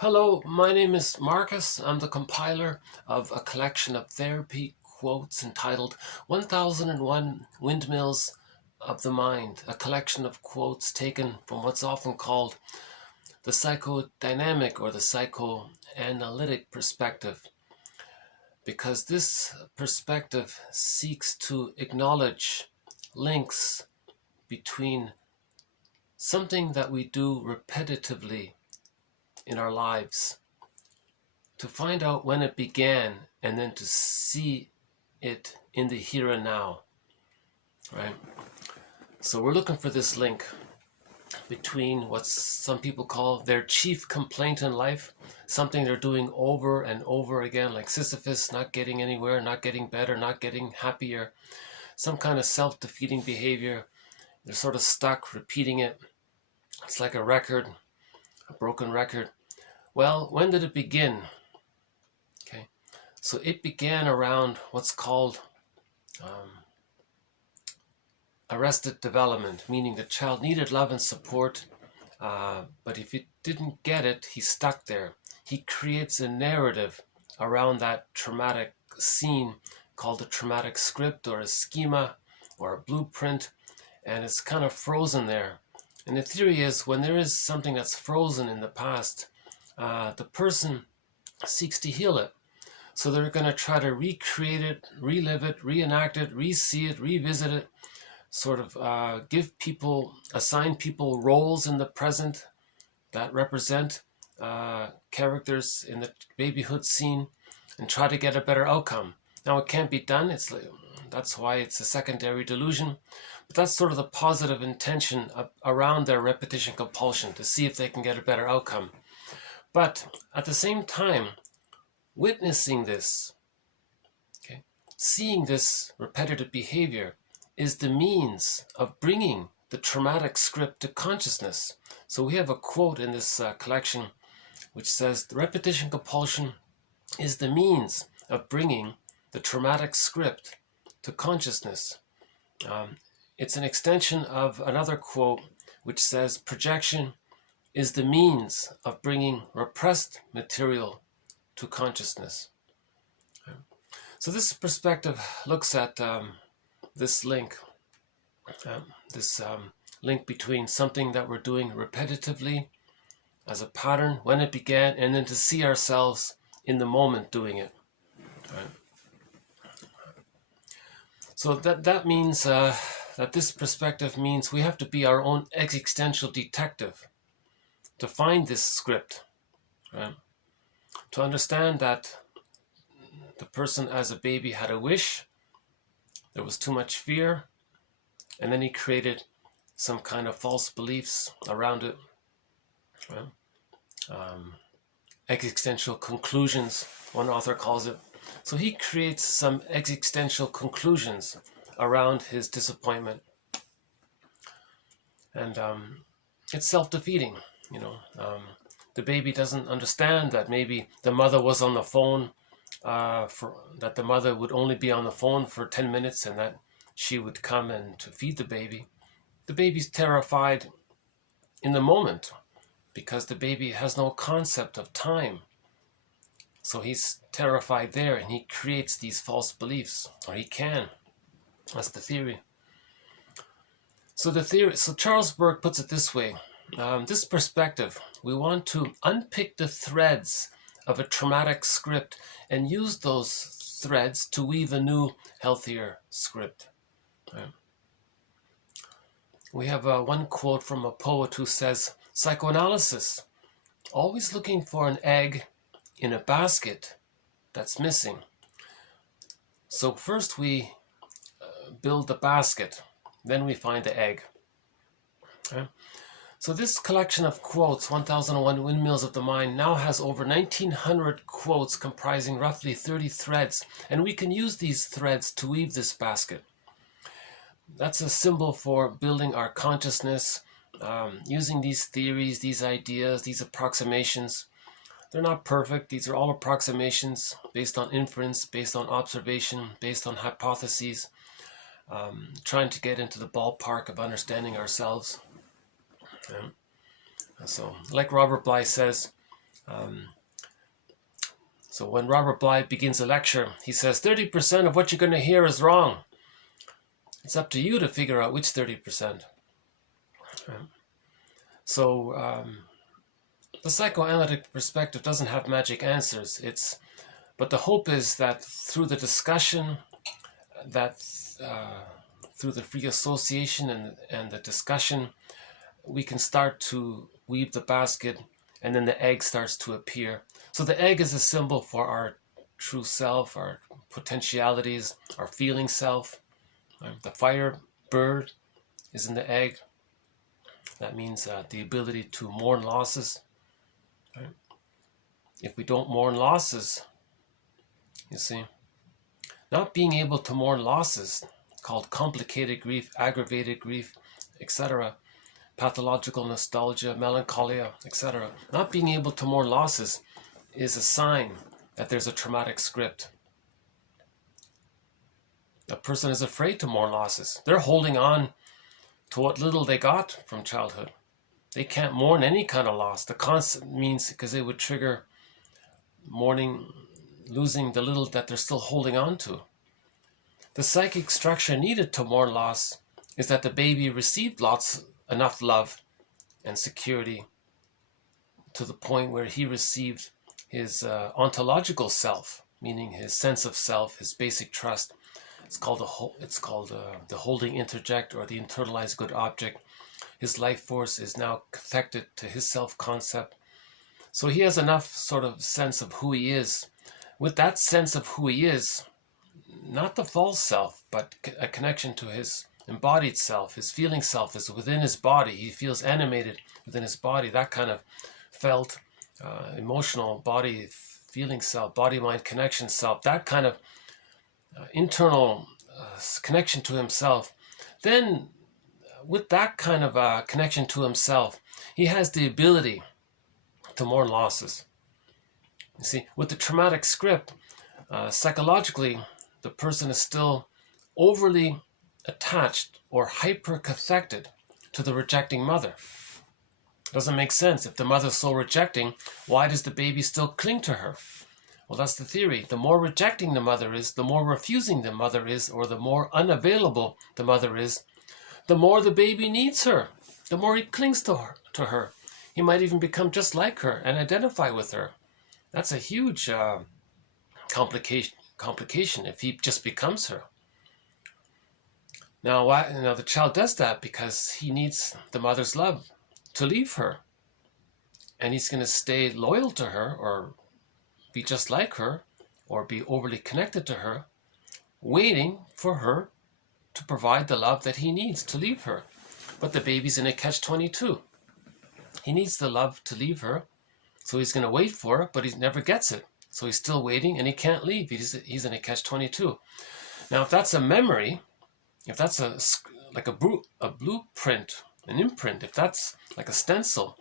Hello, my name is Marcus. I'm the compiler of a collection of therapy quotes entitled 1001 Windmills of the Mind, a collection of quotes taken from what's often called the psychodynamic or the psychoanalytic perspective, because this perspective seeks to acknowledge links between something that we do repetitively in our lives, to find out when it began and then to see it in the here and now, right? So we're looking for this link between what some people call their chief complaint in life, something they're doing over and over again, like Sisyphus, not getting anywhere, not getting better, not getting happier, some kind of self-defeating behavior. They're sort of stuck repeating it. It's like a record, a broken record. Well, when did it begin? Okay, so it began around what's called arrested development, meaning the child needed love and support, but if he didn't get it, he's stuck there. He creates a narrative around that traumatic scene called a traumatic script or a schema or a blueprint, and it's kind of frozen there. And the theory is when there is something that's frozen in the past, the person seeks to heal it. So they're going to try to recreate it, relive it, reenact it, re-see it, revisit it, sort of assign people roles in the present that represent characters in the babyhood scene and try to get a better outcome. Now it can't be done, that's why it's a secondary delusion, but that's sort of the positive intention around their repetition compulsion, to see if they can get a better outcome. But at the same time, witnessing this, okay, seeing this repetitive behavior is the means of bringing the traumatic script to consciousness. So we have a quote in this collection which says, the repetition compulsion is the means of bringing the traumatic script to consciousness. It's an extension of another quote which says, projection is the means of bringing repressed material to consciousness. So this perspective looks at this link between something that we're doing repetitively as a pattern, when it began, and then to see ourselves in the moment doing it. Right? So that means that this perspective means we have to be our own existential detective to find this script, right? To understand that the person as a baby had a wish, there was too much fear, and then he created some kind of false beliefs around it, right? Existential conclusions, one author calls it. So he creates some existential conclusions around his disappointment, and it's self-defeating. The baby doesn't understand that maybe the mother was on the phone, that the mother would only be on the phone for 10 minutes and that she would come and to feed the baby. The baby's terrified in the moment because the baby has no concept of time. So he's terrified there and he creates these false beliefs, or he can. That's the theory. So Charles Burke puts it this way. This perspective, we want to unpick the threads of a traumatic script and use those threads to weave a new, healthier script. Right? We have one quote from a poet who says, psychoanalysis, always looking for an egg in a basket that's missing. So first we build the basket, then we find the egg. Right? So this collection of quotes, 1001 Windmills of the Mind, now has over 1900 quotes comprising roughly 30 threads, and we can use these threads to weave this basket. That's a symbol for building our consciousness, using these theories, these ideas, these approximations. They're not perfect. These are all approximations based on inference, based on observation, based on hypotheses, trying to get into the ballpark of understanding ourselves. So, like Robert Bly says, So when Robert Bly begins a lecture, he says 30% of what you're going to hear is wrong. It's up to you to figure out which 30%. So the psychoanalytic perspective doesn't have magic answers. But the hope is that through the discussion, that through the free association and the discussion, we can start to weave the basket, and then the egg starts to appear. So the egg is a symbol for our true self, our potentialities, our feeling self. The fire bird is in the egg. That means the ability to mourn losses. Right? If we don't mourn losses, you see, not being able to mourn losses, called complicated grief, aggravated grief, etc., pathological nostalgia, melancholia, etc., not being able to mourn losses is a sign that there's a traumatic script. A person is afraid to mourn losses. They're holding on to what little they got from childhood. They can't mourn any kind of loss. The concept means because it would trigger mourning, losing the little that they're still holding on to. The psychic structure needed to mourn loss is that the baby received enough love and security to the point where he received his ontological self, meaning his sense of self, his basic trust. It's called the holding interject, or the internalized good object. His life force is now connected to his self-concept. So he has enough sort of sense of who he is. With that sense of who he is, not the false self, but a connection to his embodied self, his feeling self is within his body. He feels animated within his body. That kind of felt, emotional body, feeling self, body-mind connection self, that kind of internal connection to himself. Then with that kind of connection to himself, he has the ability to mourn losses. You see, with the traumatic script, psychologically, the person is still overly attached or hyper-cathected to the rejecting mother. Doesn't make sense. If the mother's so rejecting, why does the baby still cling to her? Well, that's the theory. The more rejecting the mother is, the more refusing the mother is, or the more unavailable the mother is, the more the baby needs her, the more he clings to her. He might even become just like her and identify with her. That's a huge complication if he just becomes her. Now, the child does that because he needs the mother's love to leave her. And he's going to stay loyal to her, or be just like her, or be overly connected to her, waiting for her to provide the love that he needs to leave her. But the baby's in a catch-22. He needs the love to leave her, so he's going to wait for it, but he never gets it. So he's still waiting, and he can't leave. He's in a catch-22. Now, if that's a memory, if that's like a blueprint, an imprint, if that's like a stencil,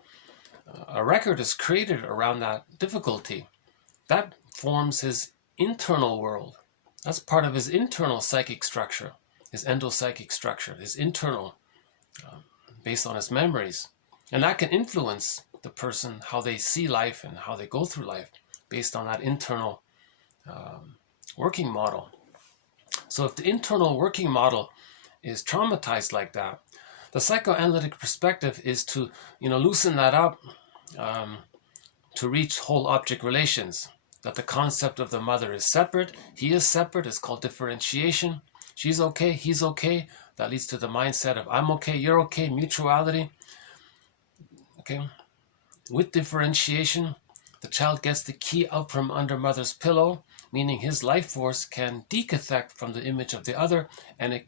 a record is created around that difficulty. That forms his internal world. That's part of his internal psychic structure, his endopsychic structure, his internal, based on his memories. And that can influence the person, how they see life and how they go through life, based on that internal working model. So if the internal working model is traumatized like that, the psychoanalytic perspective is to, loosen that up, to reach whole object relations. That the concept of the mother is separate, he is separate, it's called differentiation. She's okay, he's okay. That leads to the mindset of I'm okay, you're okay, mutuality. Okay. With differentiation, the child gets the key out from under mother's pillow, meaning his life force can decathect from the image of the other, and it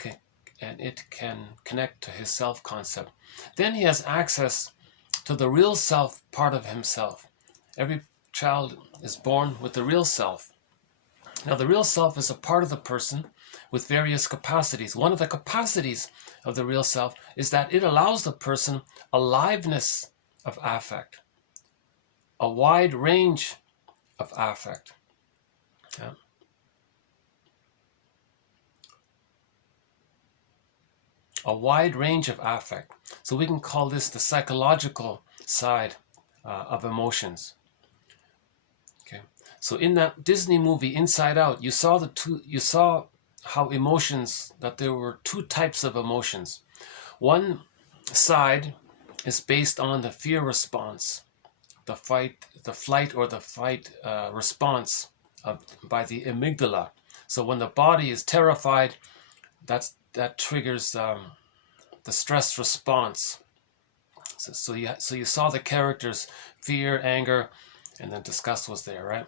can connect to his self-concept. Then he has access to the real self part of himself. Every child is born with the real self. Now, the real self is a part of the person with various capacities. One of the capacities of the real self is that it allows the person aliveness of affect, a wide range of affect. Yeah. A wide range of affect. So we can call this the psychological side of emotions. So in that Disney movie Inside Out, you saw how emotions, that there were two types of emotions. One side is based on the fear response, the flight or the fight response by the amygdala. So when the body is terrified, that triggers the stress response. So you saw the characters, fear, anger, and then disgust was there, right?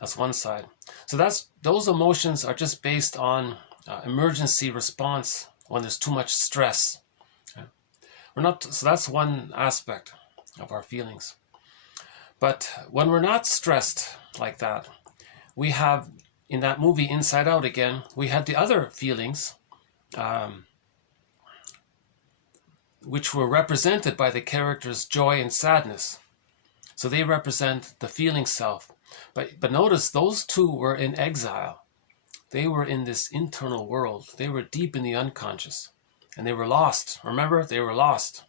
That's one side. So those emotions are just based on emergency response when there's too much stress. Okay? So that's one aspect of our feelings. But when we're not stressed like that, we have, in that movie Inside Out again, we had the other feelings, which were represented by the characters joy and sadness. So they represent the feeling self. But notice those two were in exile. They were in this internal world. They were deep in the unconscious. And they were lost. Remember, they were lost.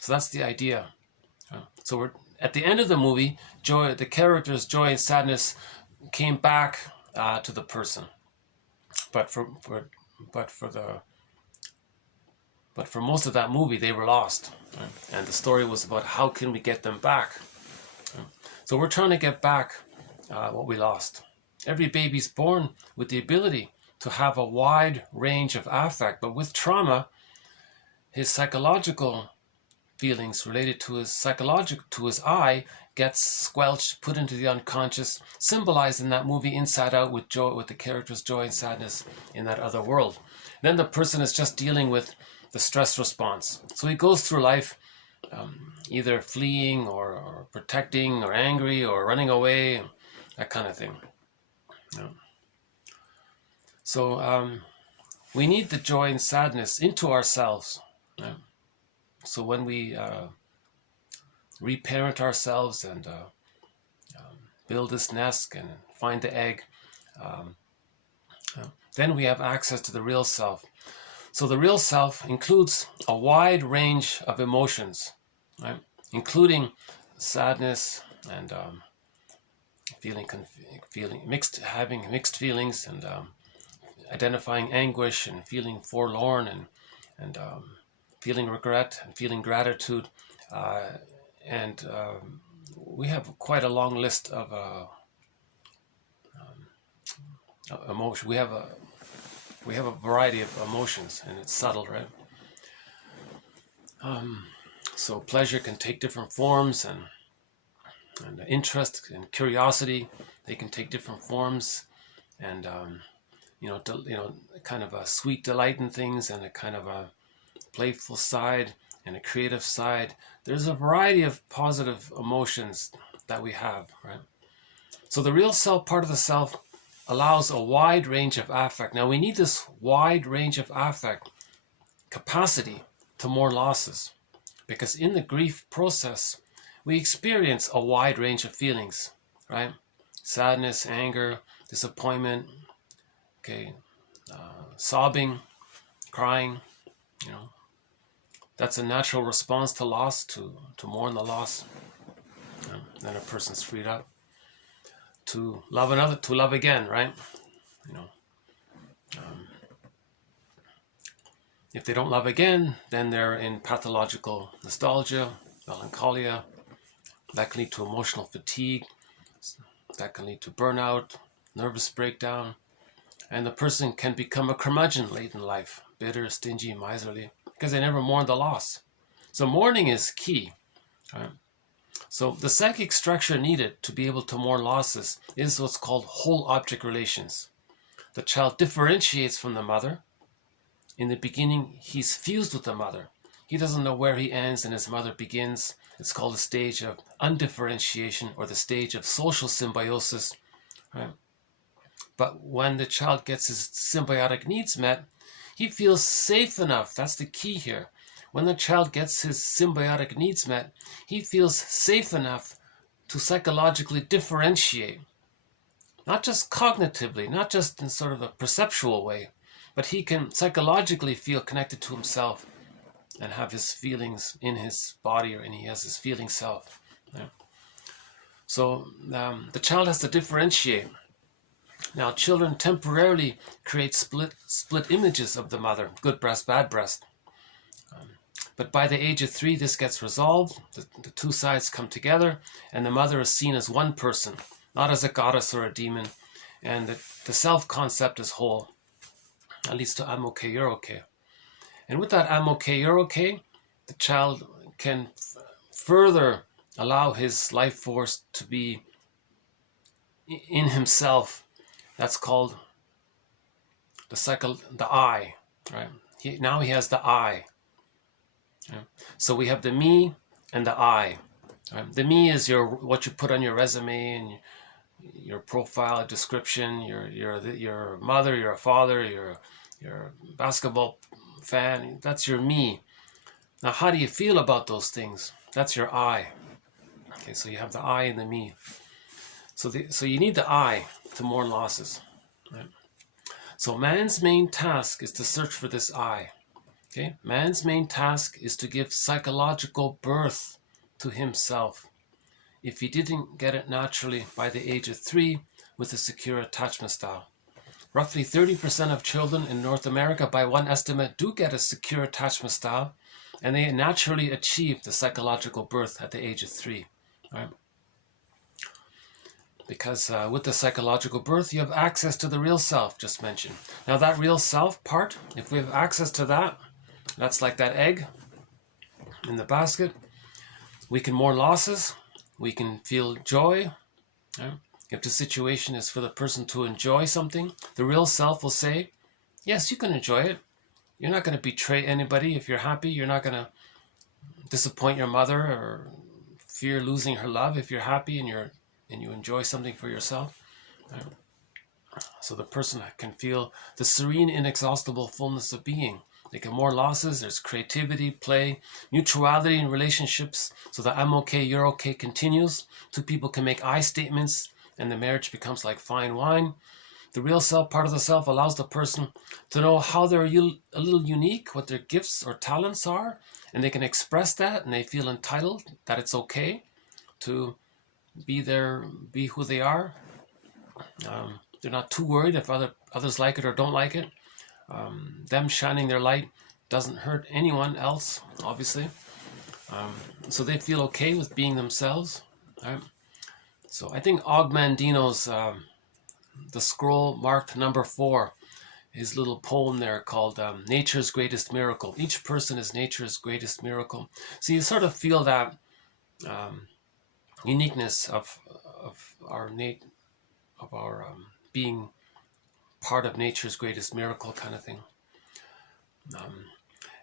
So that's the idea. So we're at the end of the movie, the characters joy and sadness came back to the person. But for most of that movie, they were lost. And the story was about how can we get them back. So we're trying to get back what we lost. Every baby's born with the ability to have a wide range of affect, but with trauma, his psychological feelings related to his I gets squelched, put into the unconscious, symbolized in that movie Inside Out with the characters joy and sadness in that other world. Then the person is just dealing with the stress response. So he goes through life either fleeing or protecting or angry or running away, that kind of thing. Yeah. So we need the joy and sadness into ourselves. Yeah. So when we reparent ourselves and build this nest and find the egg, then we have access to the real self. So the real self includes a wide range of emotions, right? Including sadness and having mixed feelings, and identifying anguish and feeling forlorn, and feeling regret and feeling gratitude, and we have quite a long list of emotion. We have a variety of emotions, and it's subtle, right? So pleasure can take different forms, and interest and curiosity, they can take different forms, and kind of a sweet delight in things, and a kind of a playful side, and a creative side. There's a variety of positive emotions that we have, right? So the real self, part of the self, allows a wide range of affect. Now we need this wide range of affect capacity to mourn losses, because in the grief process, we experience a wide range of feelings, right? Sadness, anger, disappointment, okay, sobbing, crying, That's a natural response to loss, to mourn the loss. Then a person's freed up to love another, to love again, right? If they don't love again, then they're in pathological nostalgia, melancholia. That can lead to emotional fatigue. That can lead to burnout, nervous breakdown. And the person can become a curmudgeon late in life, bitter, stingy, miserly, because they never mourned the loss. So mourning is key. Right? So the psychic structure needed to be able to mourn losses is what's called whole object relations. The child differentiates from the mother. In the beginning, he's fused with the mother. He doesn't know where he ends and his mother begins. It's called the stage of undifferentiation, or the stage of social symbiosis. Right? But when the child gets his symbiotic needs met, he feels safe enough. That's the key here. When the child gets his symbiotic needs met, he feels safe enough to psychologically differentiate. Not just cognitively, not just in sort of a perceptual way, but he can psychologically feel connected to himself and have his feelings in his body, and he has his feeling self. Yeah. So the child has to differentiate. Now, children temporarily create split images of the mother, good breast, bad breast. But by the age of 3, this gets resolved. The two sides come together, and the mother is seen as one person, not as a goddess or a demon. And the self-concept is whole. That leads to I'm okay, you're okay. And with that I'm okay, you're okay, the child can further allow his life force to be in himself. That's called the I, right? Now he has the I. Yeah. So we have the me and the I. Right? The me is what you put on your resume and your profile description. You're a mother, you're a father, you're a basketball fan. That's your me. Now, how do you feel about those things? That's your I. Okay, so you have the I and the me. So you need the I to mourn losses. Right? So man's main task is to search for this I. Okay, man's main task is to give psychological birth to himself. If he didn't get it naturally by the age of 3 with a secure attachment style. Roughly 30% of children in North America, by one estimate, do get a secure attachment style, and they naturally achieve the psychological birth at the age of 3. Right? Because with the psychological birth, you have access to the real self, just mentioned. Now that real self part, if we have access to that, that's like that egg in the basket. We can mourn losses. We can feel joy. Right? If the situation is for the person to enjoy something, the real self will say, yes, you can enjoy it. You're not going to betray anybody if you're happy. You're not going to disappoint your mother or fear losing her love if you're happy and you enjoy something for yourself. Right? So the person can feel the serene, inexhaustible fullness of being. They can mourn losses. There's creativity, play, mutuality in relationships. So the I'm okay, you're okay continues. Two people can make I statements and the marriage becomes like fine wine. The real self, part of the self, allows the person to know how they're a little unique, what their gifts or talents are, and they can express that, and they feel entitled that it's okay to be who they are. They're not too worried if others like it or don't like it. Them shining their light doesn't hurt anyone else, obviously. So they feel okay with being themselves. Right? So I think Ogmandino's The Scroll marked number 4, his little poem there called Nature's Greatest Miracle. Each person is nature's greatest miracle. So you sort of feel that uniqueness of our being part of nature's greatest miracle kind of thing.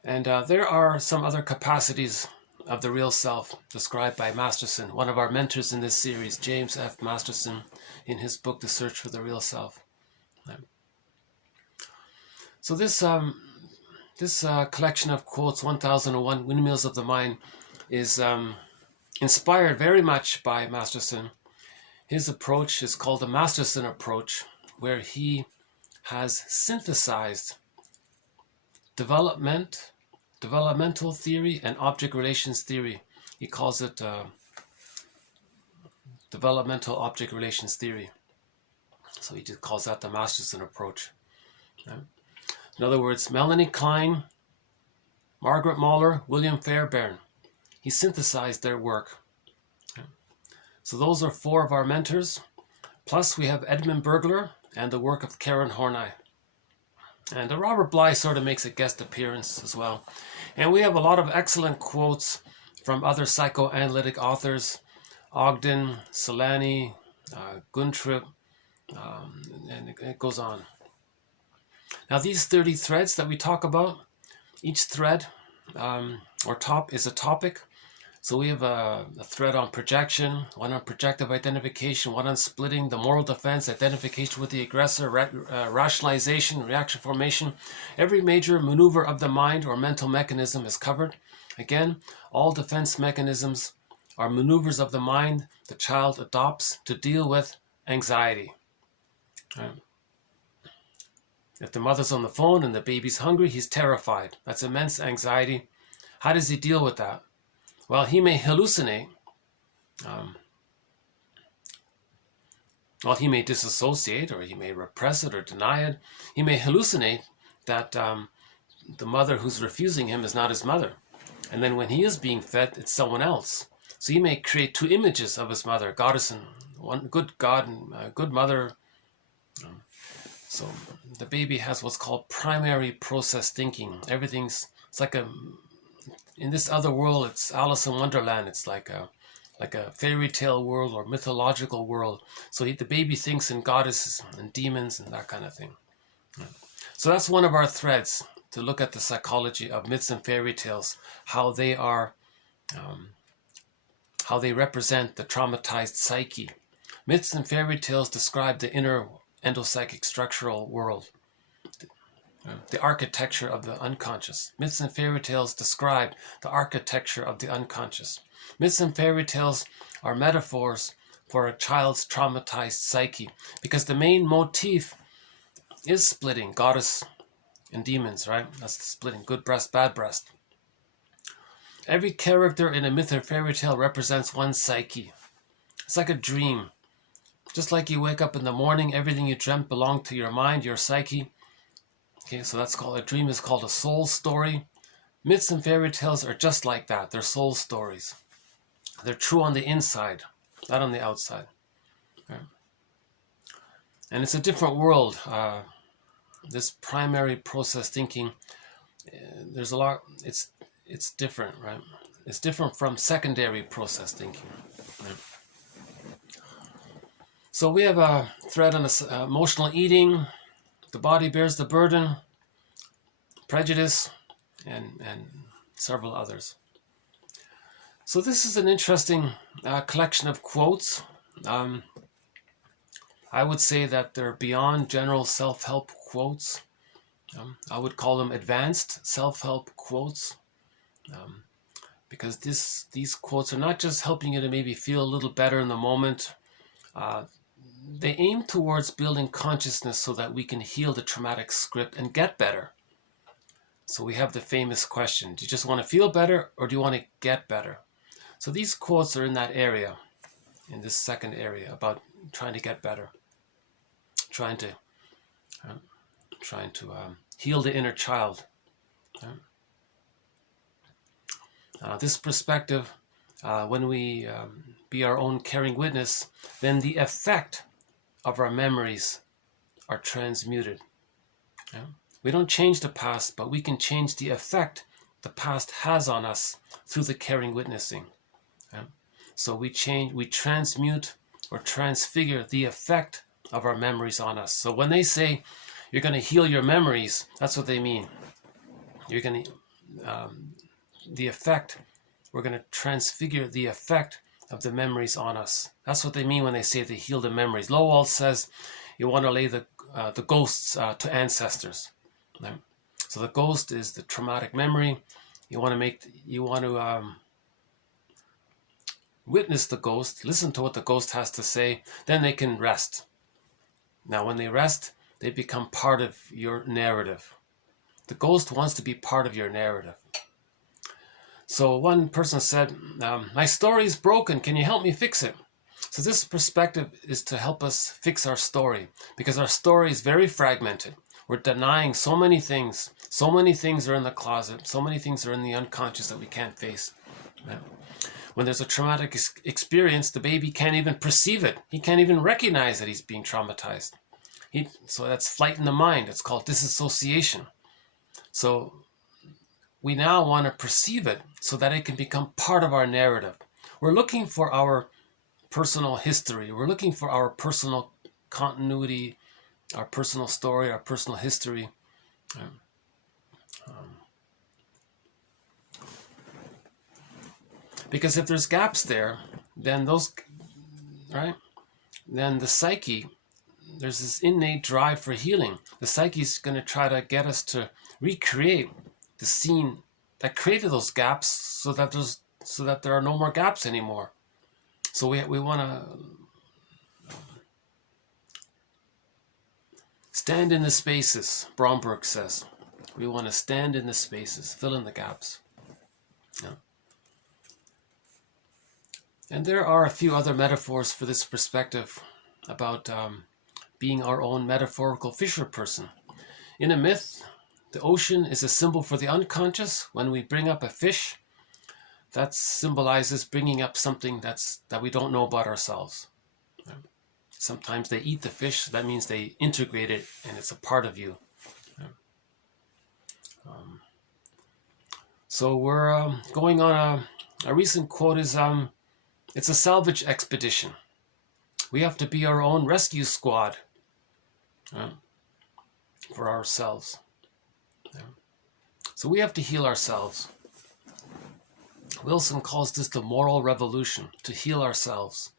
There are some other capacities of the real self described by Masterson, one of our mentors in this series, James F. Masterson, in his book, The Search for the Real Self. So this collection of quotes, 1001 Windmills of the Mind, is inspired very much by Masterson. His approach is called the Masterson approach, where he has synthesized developmental theory and object relations theory. He calls it developmental object relations theory. So he just calls that the Masterson approach. Right? In other words, Melanie Klein, Margaret Mahler, William Fairbairn, he synthesized their work. Right? So those are 4 of our mentors. Plus we have Edmund Burglar and the work of Karen Horney. And Robert Bly sort of makes a guest appearance as well. And we have a lot of excellent quotes from other psychoanalytic authors, Ogden, Solani, Guntrip, and it goes on. Now these 30 threads that we talk about, each thread or top is a topic. So we have a thread on projection, one on projective identification, one on splitting, the moral defense, identification with the aggressor, rationalization, reaction formation. Every major maneuver of the mind or mental mechanism is covered. Again, all defense mechanisms are maneuvers of the mind the child adopts to deal with anxiety. Right? If the mother's on the phone and the baby's hungry, he's terrified. That's immense anxiety. How does he deal with that? Well, he may hallucinate. Well, he may disassociate, or he may repress it or deny it. He may hallucinate that the mother who's refusing him is not his mother. And then when he is being fed, it's someone else. So he may create two images of his mother, goddess and one good god and good mother. So the baby has what's called primary process thinking. It's like in this other world, it's Alice in Wonderland. It's like a fairy tale world or mythological world. So the baby thinks in goddesses and demons and that kind of thing. So that's one of our threads, to look at the psychology of myths and fairy tales, how they represent the traumatized psyche. Myths and fairy tales describe the inner endopsychic structural world, the architecture of the unconscious. Myths and fairy tales describe the architecture of the unconscious. Myths and fairy tales are metaphors for a child's traumatized psyche, because the main motif is splitting goddess and demons, right? That's the splitting, good breast, bad breast. Every character in a myth or fairy tale represents one psyche. It's like a dream. Just like you wake up in the morning, everything you dreamt belonged to your mind, your psyche. Okay, so that's called, a dream is called a soul story. Myths and fairy tales are just like that. They're soul stories. They're true on the inside, not on the outside. Right? And it's a different world. This primary process thinking, there's a lot, it's different, right? It's different from secondary process thinking. Right? So we have a thread on emotional eating, the body bears the burden, prejudice, and several others. So this is an interesting collection of quotes. I would say that they're beyond general self-help quotes. I would call them advanced self-help quotes, because these quotes are not just helping you to maybe feel a little better in the moment. They aim towards building consciousness so that we can heal the traumatic script and get better. So we have the famous question, do you just want to feel better or do you want to get better? So these quotes are in that area, in this second area, about trying to get better, trying to heal the inner child. This perspective, when we be our own caring witness, then the effect of our memories are transmuted. We don't change the past, but we can change the effect the past has on us through the caring witnessing. So we transmute or transfigure the effect of our memories on us. So when they say you're going to heal your memories, that's what they mean. You're going to the effect. We're going to transfigure the effect of the memories on us. That's what they mean when they say they heal the memories. Lowell says you want to lay the ghosts to ancestors. Right? So the ghost is the traumatic memory. You want to witness the ghost, listen to what the ghost has to say, then they can rest. Now when they rest, they become part of your narrative. The ghost wants to be part of your narrative. So one person said, my story is broken, can you help me fix it? So this perspective is to help us fix our story, because our story is very fragmented. We're denying so many things. So many things are in the closet. So many things are in the unconscious that we can't face. Right? When there's a traumatic experience, the baby can't even perceive it. He can't even recognize that he's being traumatized. So that's flight in the mind. It's called disassociation. So we now want to perceive it so that it can become part of our narrative. We're looking for our personal history. We're looking for our personal continuity, our personal story, our personal history. Because if there's gaps there, then then the psyche, there's this innate drive for healing. The psyche is going to try to get us to recreate the scene that created those gaps, so that there are no more gaps anymore. So we want to stand in the spaces. Bromberg says we want to stand in the spaces, fill in the gaps. Yeah. And there are a few other metaphors for this perspective. about being our own metaphorical fisher person. In a myth, the ocean is a symbol for the unconscious. When we bring up a fish, that symbolizes bringing up something that we don't know about ourselves. Sometimes they eat the fish, that means they integrate it and it's a part of you. So we're going on a recent quote is, it's a salvage expedition. We have to be our own rescue squad for ourselves. So we have to heal ourselves. Wilson calls this the moral revolution, to heal ourselves.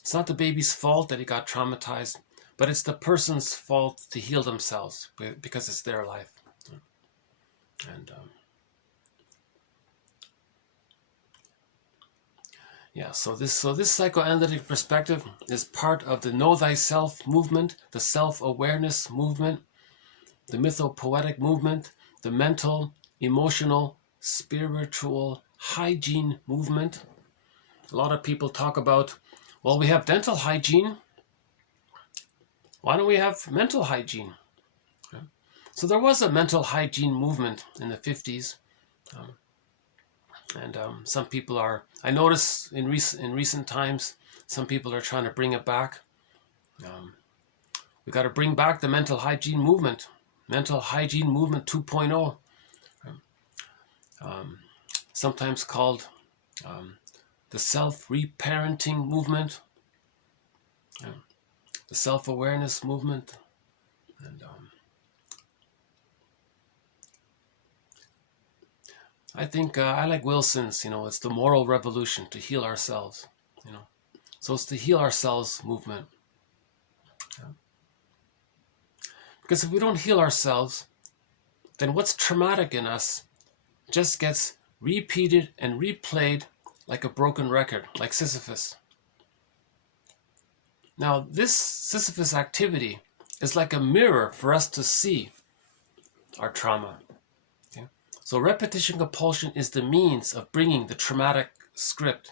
It's not the baby's fault that he got traumatized, but it's the person's fault to heal themselves because it's their life. And so this psychoanalytic perspective is part of the Know Thyself movement, the self-awareness movement, the mythopoetic movement, the mental, emotional, spiritual hygiene movement. A lot of people talk about, well, we have dental hygiene. Why don't we have mental hygiene? So there was a mental hygiene movement in the 50s. And some people are, I notice in recent times, some people are trying to bring it back. We got to bring back the mental hygiene movement 2.0. Sometimes called the self-reparenting movement, the self-awareness movement, and I think I like Wilson's, it's the moral revolution, to heal ourselves, So it's the heal ourselves movement. Because if we don't heal ourselves, then what's traumatic in us just gets repeated and replayed like a broken record, like Sisyphus. Now, this Sisyphus activity is like a mirror for us to see our trauma. So repetition compulsion is the means of bringing the traumatic script,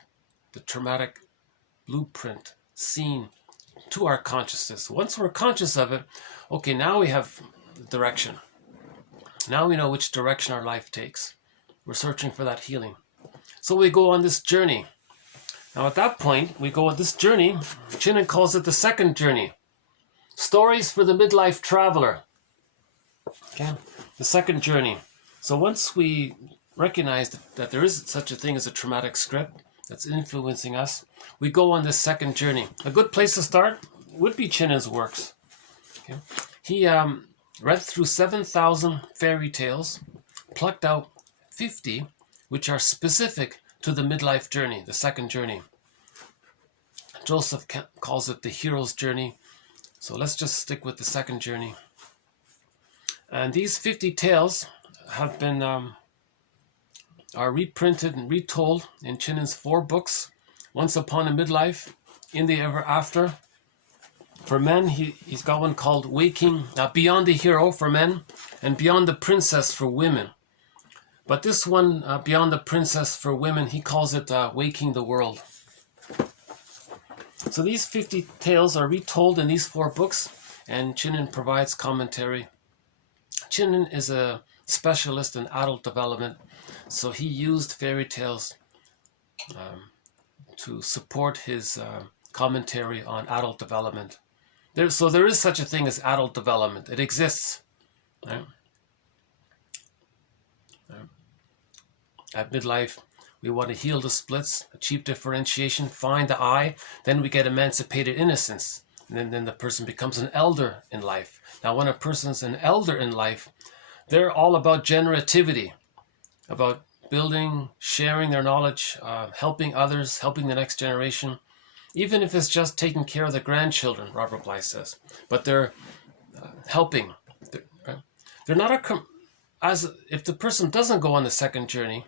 the traumatic blueprint, scene to our consciousness. Once we're conscious of it, okay, now we have direction. Now we know which direction our life takes. We're searching for that healing. So we go on this journey. Now at that point, we go on this journey. Chinnen calls it the second journey. Stories for the midlife traveler. Okay, the second journey. So once we recognize that there is such a thing as a traumatic script that's influencing us, we go on this second journey. A good place to start would be Chinnen's works. Okay. He read through 7,000 fairy tales, plucked out 50 which are specific to the midlife journey, the second journey. Joseph calls it the hero's journey. So let's just stick with the second journey. And these 50 tales have been are reprinted and retold in Chinnen's 4 books: Once Upon a Midlife, In the Ever After. For men, he's got one called Waking, Beyond the Hero for men, and Beyond the Princess for women. But this one, Beyond the Princess for women, he calls it Waking the World. So these 50 tales are retold in these 4 books, and Chinnen provides commentary. Chinnen is a specialist in adult development, so he used fairy tales to support his commentary on adult development. So there is such a thing as adult development. It exists. Right? At midlife, we want to heal the splits, achieve differentiation, find the I, then we get emancipated innocence. And then the person becomes an elder in life. Now, when a person's an elder in life, they're all about generativity, about building, sharing their knowledge, helping others, helping the next generation, even if it's just taking care of the grandchildren, Robert Bly says. But they're helping. They're not if the person doesn't go on the second journey,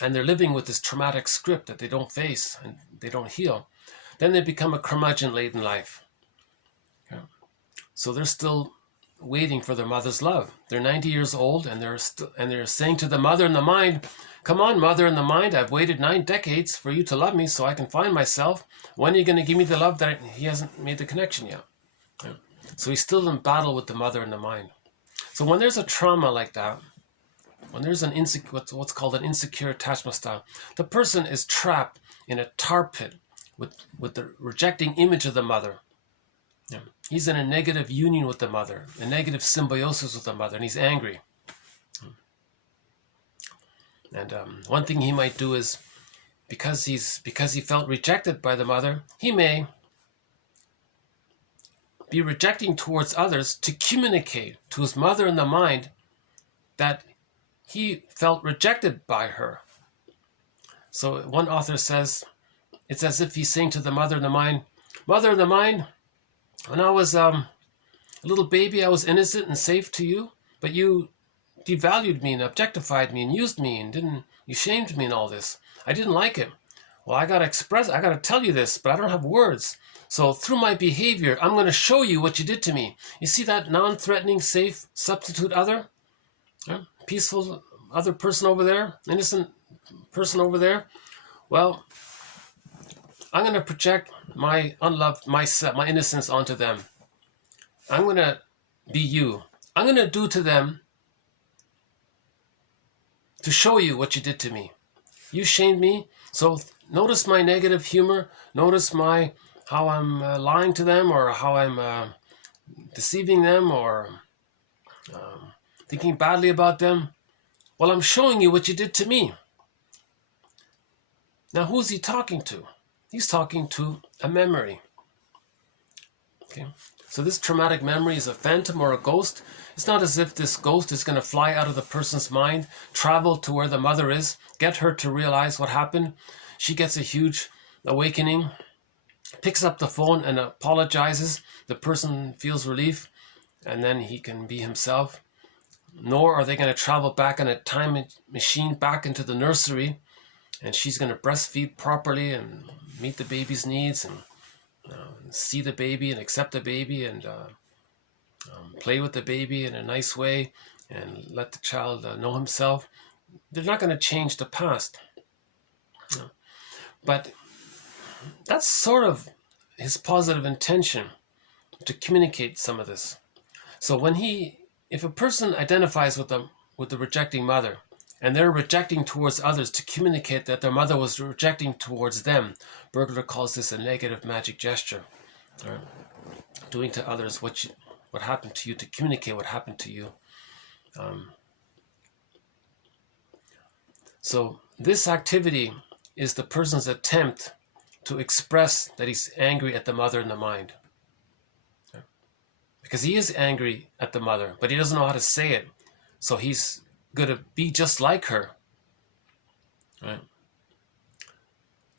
and they're living with this traumatic script that they don't face and they don't heal, then they become a curmudgeon late in life. So they're still waiting for their mother's love. They're 90 years old, and they're saying to the mother in the mind, "Come on, mother in the mind, I've waited 9 decades for you to love me so I can find myself. When are you going to give me the love?" That he hasn't made the connection yet. Yeah. So he's still in battle with the mother in the mind. So when there's a trauma like that, when there's an what's called an insecure attachment style, the person is trapped in a tar pit with the rejecting image of the mother. Yeah. He's in a negative union with the mother, a negative symbiosis with the mother, and he's angry. And one thing he might do is, because he felt rejected by the mother, he may be rejecting towards others to communicate to his mother in the mind that he felt rejected by her. So one author says, it's as if he's saying to the mother in the mind, "Mother in the mind, when I was a little baby, I was innocent and safe to you, but you devalued me and objectified me and used me and you shamed me and all this. I didn't like it. Well, I got to tell you this, but I don't have words. So through my behavior, I'm going to show you what you did to me." You see that non-threatening, safe substitute other? Yeah? Peaceful other person over there? Innocent person over there? Well, I'm going to project my unloved, my innocence onto them. I'm going to be you. I'm going to do to them to show you what you did to me. You shamed me, so notice my negative humor. Notice how I'm lying to them, or how I'm deceiving them, or thinking badly about them. Well, I'm showing you what you did to me. Now, who's he talking to? He's talking to a memory. Okay, so this traumatic memory is a phantom or a ghost. It's not as if this ghost is going to fly out of the person's mind, travel to where the mother is, get her to realize what happened. She gets a huge awakening, picks up the phone and apologizes. The person feels relief, and then he can be himself. Nor are they going to travel back in a time machine back into the nursery, and she's going to breastfeed properly and meet the baby's needs, and see the baby and accept the baby, and play with the baby in a nice way, and let the child know himself. They're not going to change the past. But that's sort of his positive intention, to communicate some of this. So if a person identifies with the rejecting mother, and they're rejecting towards others to communicate that their mother was rejecting towards them, Bergler calls this a negative magic gesture. Right? Doing to others what happened to you, to communicate what happened to you. So this activity is the person's attempt to express that he's angry at the mother in the mind. Okay? Because he is angry at the mother, but he doesn't know how to say it. So he's going to be just like her. Right?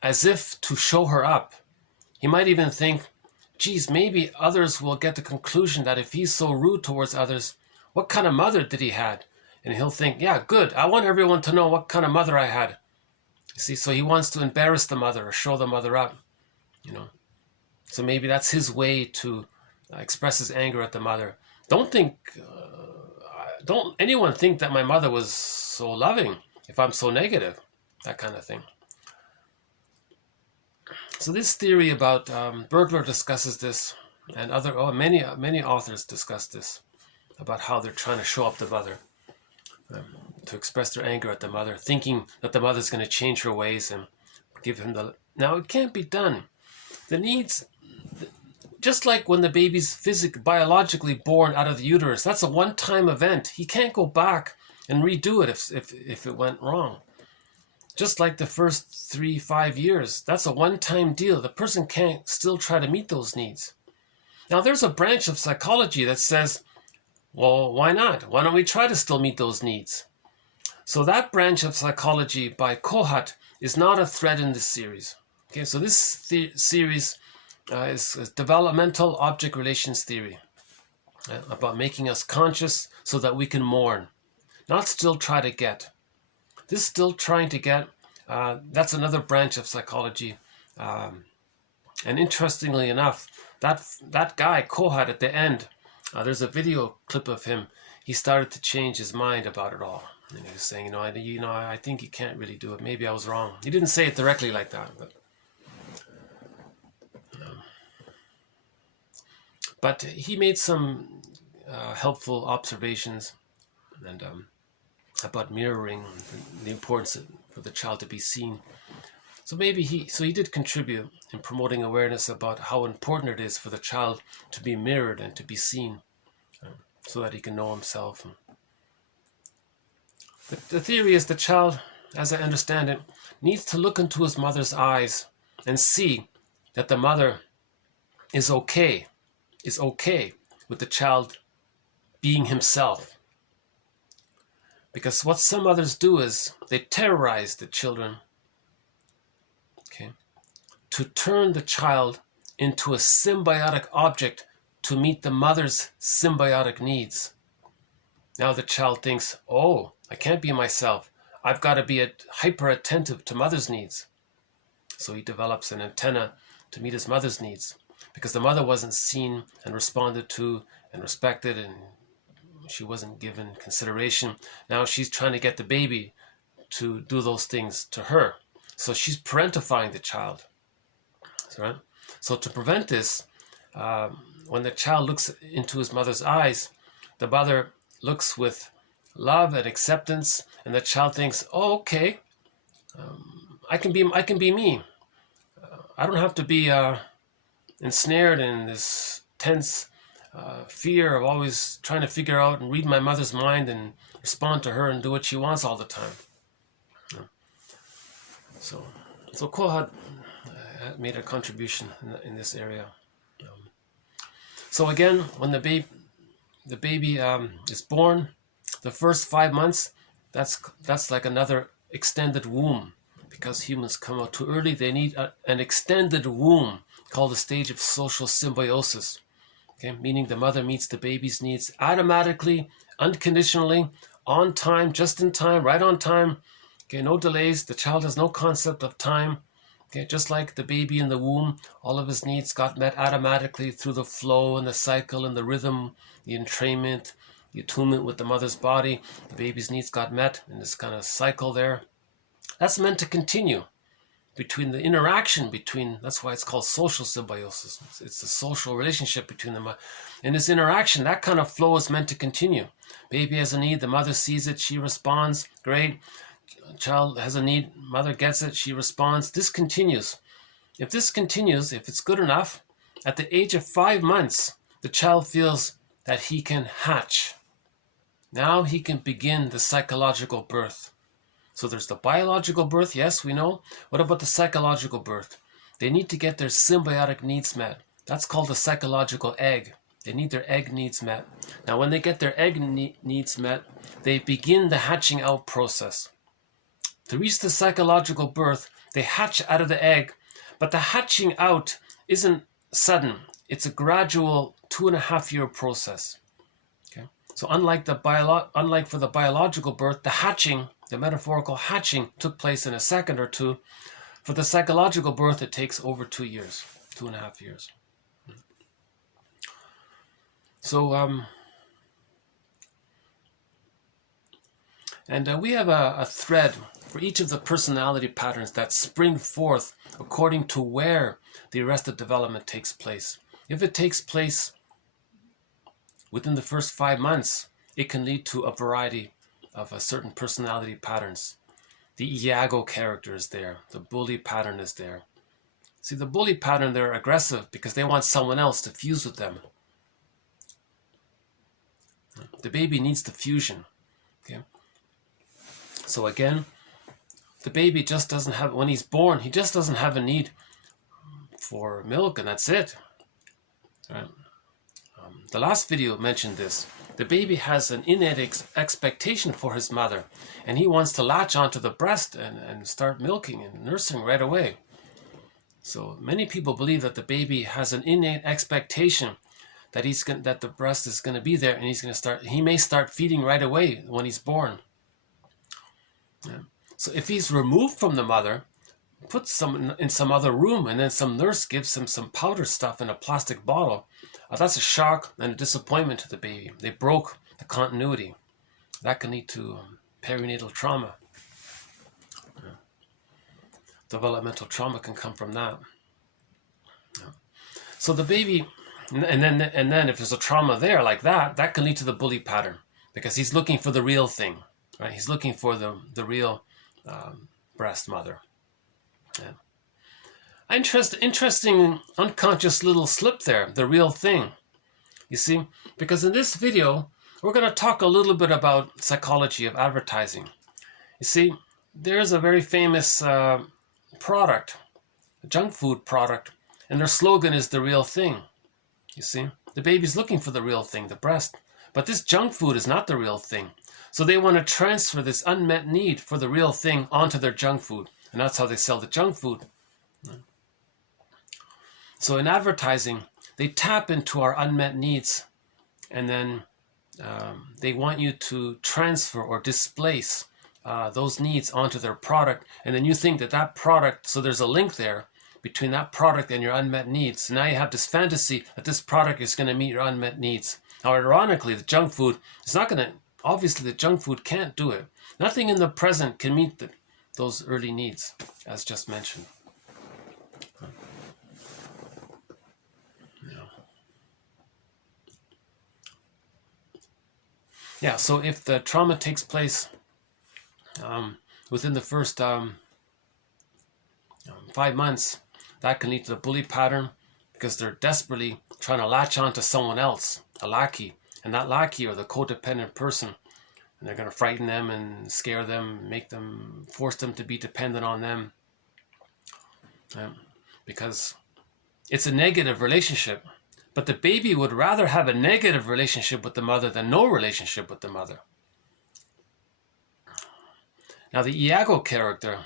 As if to show her up. He might even think, geez, maybe others will get the conclusion that if he's so rude towards others, what kind of mother did he had? And he'll think, yeah, good. I want everyone to know what kind of mother I had. You see, so he wants to embarrass the mother or show the mother up, So maybe that's his way to express his anger at the mother. Don't anyone think that my mother was so loving if I'm so negative, that kind of thing. So this theory about Bergler discusses this, and many authors discuss this, about how they're trying to show up the mother, to express their anger at the mother, thinking that the mother's going to change her ways and give him Now, it can't be done. The needs, just like when the baby's biologically born out of the uterus, that's a one-time event. He can't go back and redo it if it went wrong. Just like the first 3-5 years, that's a one-time deal. The person can't still try to meet those needs. Now, there's a branch of psychology that says, well, why not? Why don't we try to still meet those needs? So that branch of psychology by Kohut is not a thread in this series. Okay, so this series is developmental object relations theory, about making us conscious so that we can mourn, not still try to get. This still trying to get, that's another branch of psychology. And interestingly enough, that guy, Kohut, at the end, There's a video clip of him. He started to change his mind about it all. And he was saying, I think you can't really do it. Maybe I was wrong. He didn't say it directly like that, but he made some helpful observations and about mirroring, the importance for the child to be seen. So maybe he did contribute in promoting awareness about how important it is for the child to be mirrored and to be seen, so that he can know himself. The theory is the child, as I understand it, needs to look into his mother's eyes and see that the mother is okay with the child being himself. Because what some mothers do is they terrorize the children, to turn the child into a symbiotic object to meet the mother's symbiotic needs. Now the child thinks, oh, I can't be myself. I've got to be hyper attentive to mother's needs. So he develops an antenna to meet his mother's needs, because the mother wasn't seen and responded to and respected, and she wasn't given consideration. Now she's trying to get the baby to do those things to her. So she's parentifying the child. Right? So to prevent this, when the child looks into his mother's eyes, the mother looks with love and acceptance, and the child thinks, oh, okay, I can be me. I don't have to be ensnared in this tense fear of always trying to figure out and read my mother's mind and respond to her and do what she wants all the time. So Kohut made a contribution in this area. So again, when the baby is born, the first 5 months, that's like another extended womb, because humans come out too early. They need an extended womb called the stage of social symbiosis. Okay, meaning the mother meets the baby's needs automatically, unconditionally, on time, just in time, right on time. Okay, no delays. The child has no concept of time. Okay, just like the baby in the womb, all of his needs got met automatically through the flow and the cycle and the rhythm, the entrainment, the attunement with the mother's body. The baby's needs got met in this kind of cycle there. That's meant to continue between the interaction between, that's why it's called social symbiosis. It's the social relationship between them. In this interaction, that kind of flow is meant to continue. Baby has a need, the mother sees it, she responds, great. Child has a need, mother gets it, she responds. This continues. If this continues, if it's good enough, at the age of 5 months, the child feels that he can hatch. Now he can begin the psychological birth. So there's the biological birth, yes, we know. What about the psychological birth? They need to get their symbiotic needs met. That's called the psychological egg. They need their egg needs met. Now when they get their egg needs met, they begin the hatching out process. To reach the psychological birth, they hatch out of the egg, but the hatching out isn't sudden. It's a gradual 2.5-year process. Okay? So unlike for the biological birth, the hatching, the metaphorical hatching, took place in a second or two. For the psychological birth, it takes over 2 years, 2.5 years. So, we have a thread for each of the personality patterns that spring forth according to where the arrested development takes place. If it takes place within the first 5 months, it can lead to a variety of certain personality patterns. The Iago character is there. The bully pattern is there. See, the bully pattern, they're aggressive because they want someone else to fuse with them. The baby needs the fusion. Okay. So again, the baby just doesn't have, when he's born, he just doesn't have a need for milk, and that's it. Right. The last video mentioned this. The baby has an innate expectation for his mother, and he wants to latch onto the breast and start milking and nursing right away. So many people believe that the baby has an innate expectation that that the breast is going to be there, and he may start feeding right away when he's born. Yeah. So if he's removed from the mother, put some in some other room, and then some nurse gives him some powder stuff in a plastic bottle. That's a shock and a disappointment to the baby. They broke the continuity. That can lead to perinatal trauma. Developmental trauma can come from that. So the baby, and then if there's a trauma there like that, that can lead to the bully pattern, because he's looking for the real thing, right? He's looking for the real breast mother. Yeah. Interesting unconscious little slip there, the real thing. You see, because in this video, we're going to talk a little bit about psychology of advertising. You see, there's a very famous product, a junk food product, and their slogan is the real thing. You see, the baby's looking for the real thing, the breast. But this junk food is not the real thing. So they want to transfer this unmet need for the real thing onto their junk food. And that's how they sell the junk food. So in advertising, they tap into our unmet needs, and then they want you to transfer or displace those needs onto their product. And then you think that that product, so there's a link there between that product and your unmet needs. So now you have this fantasy that this product is going to meet your unmet needs. Now, ironically, the junk food is not going to, obviously the junk food can't do it. Nothing in the present can meet those early needs, as just mentioned. Yeah, so if the trauma takes place within the first 5 months, that can lead to the bully pattern, because they're desperately trying to latch on to someone else, a lackey, and that lackey or the codependent person, and they're going to frighten them and scare them, force them to be dependent on them, because it's a negative relationship. But the baby would rather have a negative relationship with the mother than no relationship with the mother. Now the Iago character,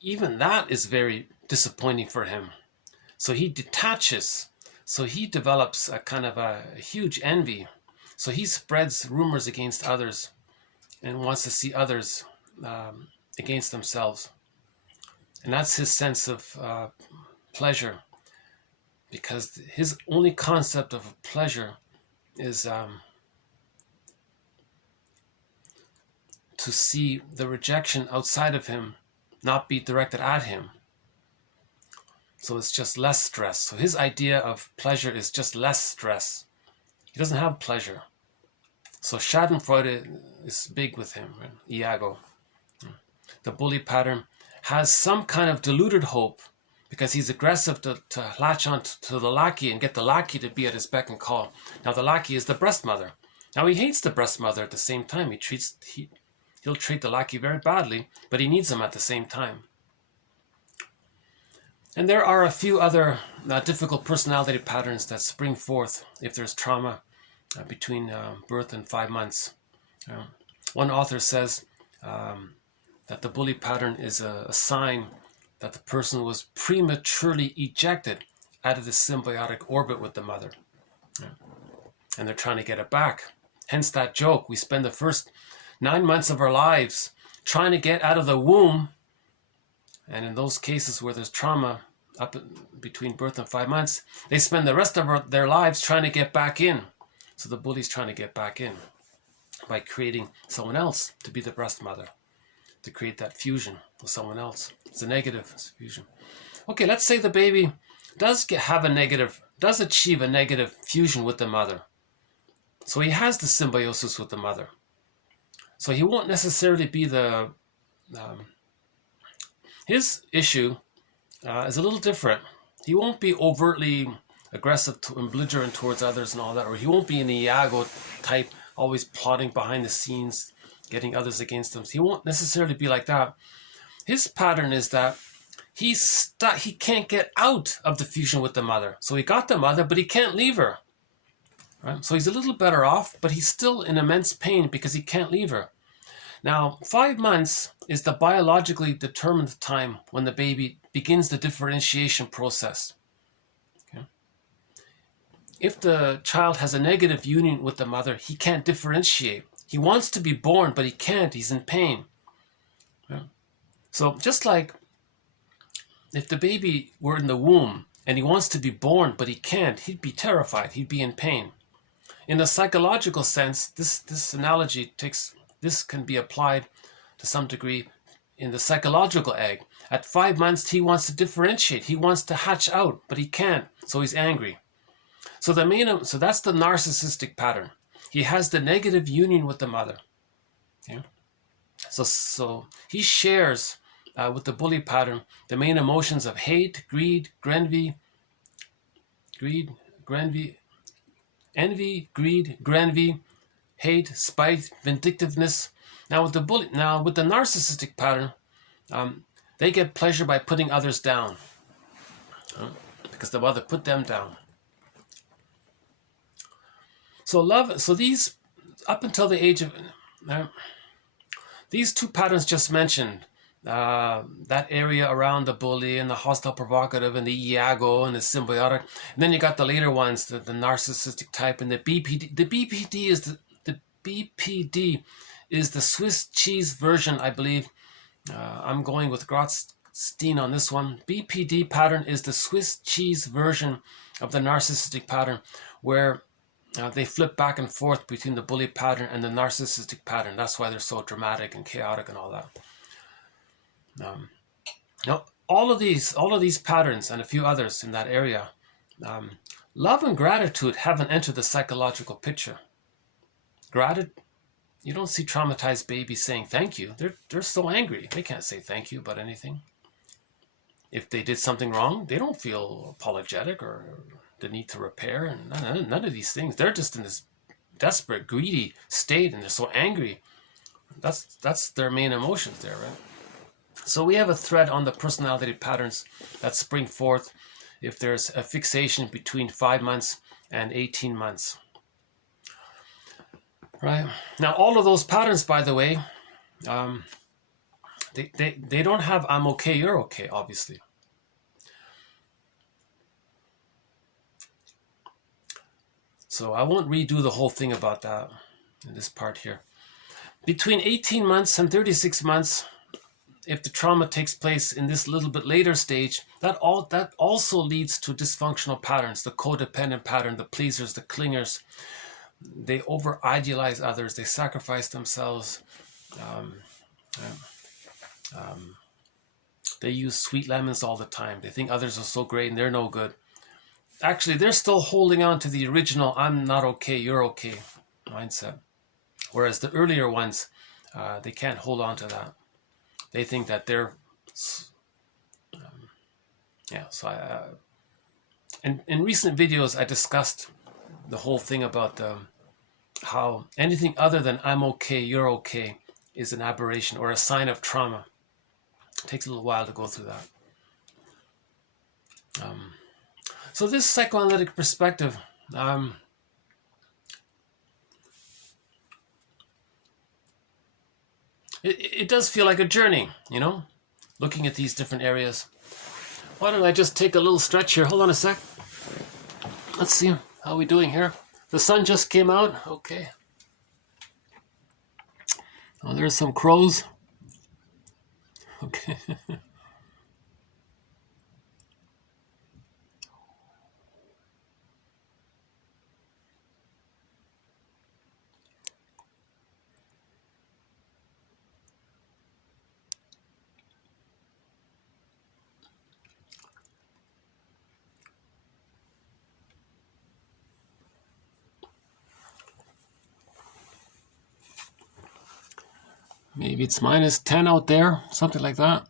even that is very disappointing for him. So he detaches. So he develops a kind of a huge envy. So he spreads rumors against others and wants to see others against themselves. And that's his sense of pleasure. Because his only concept of pleasure is to see the rejection outside of him not be directed at him. So it's just less stress. So his idea of pleasure is just less stress. He doesn't have pleasure. So Schadenfreude is big with him, right? Iago. The bully pattern has some kind of deluded hope, because he's aggressive to latch on to the lackey and get the lackey to be at his beck and call. Now the lackey is the breast mother. Now he hates the breast mother at the same time. He'll treat the lackey very badly, but he needs him at the same time. And there are a few other difficult personality patterns that spring forth if there's trauma between birth and 5 months. One author says that the bully pattern is a sign that the person was prematurely ejected out of the symbiotic orbit with the mother. And they're trying to get it back. Hence that joke. We spend the first 9 months of our lives trying to get out of the womb. And in those cases where there's trauma up between birth and 5 months, they spend the rest of their lives trying to get back in. So the bully's trying to get back in by creating someone else to be the breast mother, to create that fusion with someone else. It's a negative fusion. Okay, let's say the baby does achieve a negative fusion with the mother. So he has the symbiosis with the mother. So he won't necessarily be his issue is a little different. He won't be overtly aggressive and belligerent towards others and all that, or he won't be an Iago type, always plotting behind the scenes, getting others against him. He won't necessarily be like that. His pattern is that he can't get out of the fusion with the mother. So he got the mother, but he can't leave her. Right? So he's a little better off, but he's still in immense pain because he can't leave her. Now, 5 months is the biologically determined time when the baby begins the differentiation process. Okay? If the child has a negative union with the mother, he can't differentiate. He wants to be born, but he can't. He's in pain. Yeah. So just like if the baby were in the womb and he wants to be born but he can't, he'd be terrified, he'd be in pain. In a psychological sense, this analogy can be applied to some degree in the psychological egg. At 5 months, he wants to differentiate. He wants to hatch out, but he can't, so he's angry. So that's the narcissistic pattern. He has the negative union with the mother. Okay? So he shares with the bully pattern the main emotions of hate, envy, greed, hate, spite, vindictiveness. Now with the narcissistic pattern, they get pleasure by putting others down, because the mother put them down. So these, up until the age of, these two patterns just mentioned, that area around the bully and the hostile provocative and the Iago and the symbiotic, and then you got the later ones, the narcissistic type and the BPD. The BPD is the Swiss cheese version, I believe. I'm going with Grotstein on this one. BPD pattern is the Swiss cheese version of the narcissistic pattern, where they flip back and forth between the bully pattern and the narcissistic pattern. That's why they're so dramatic and chaotic and all that. Now, all of these patterns and a few others in that area, love and gratitude haven't entered the psychological picture. You don't see traumatized babies saying thank you. They're so angry. They can't say thank you about anything. If they did something wrong, they don't feel apologetic or the need to repair, and none of these things. They're just in this desperate, greedy state, and they're so angry. That's their main emotions there, right? So we have a thread on the personality patterns that spring forth if there's a fixation between 5 months and 18 months. Right? Now, all of those patterns, by the way, they don't have I'm okay, you're okay, obviously. So I won't redo the whole thing about that in this part here. Between 18 months and 36 months, if the trauma takes place in this little bit later stage, that also leads to dysfunctional patterns, the codependent pattern, the pleasers, the clingers. They over-idealize others. They sacrifice themselves. They use sweet lemons all the time. They think others are so great and they're no good. Actually, they're still holding on to the original I'm not okay, you're okay mindset. Whereas the earlier ones, they can't hold on to that. They think that they're... in recent videos, I discussed the whole thing about how anything other than I'm okay, you're okay is an aberration or a sign of trauma. It takes a little while to go through that. So this psychoanalytic perspective, it does feel like a journey, you know, looking at these different areas. Why don't I just take a little stretch here? Hold on a sec. Let's see how we're doing here. The sun just came out. Okay. Oh, there's some crows. Okay. Maybe it's -10 out there, something like that.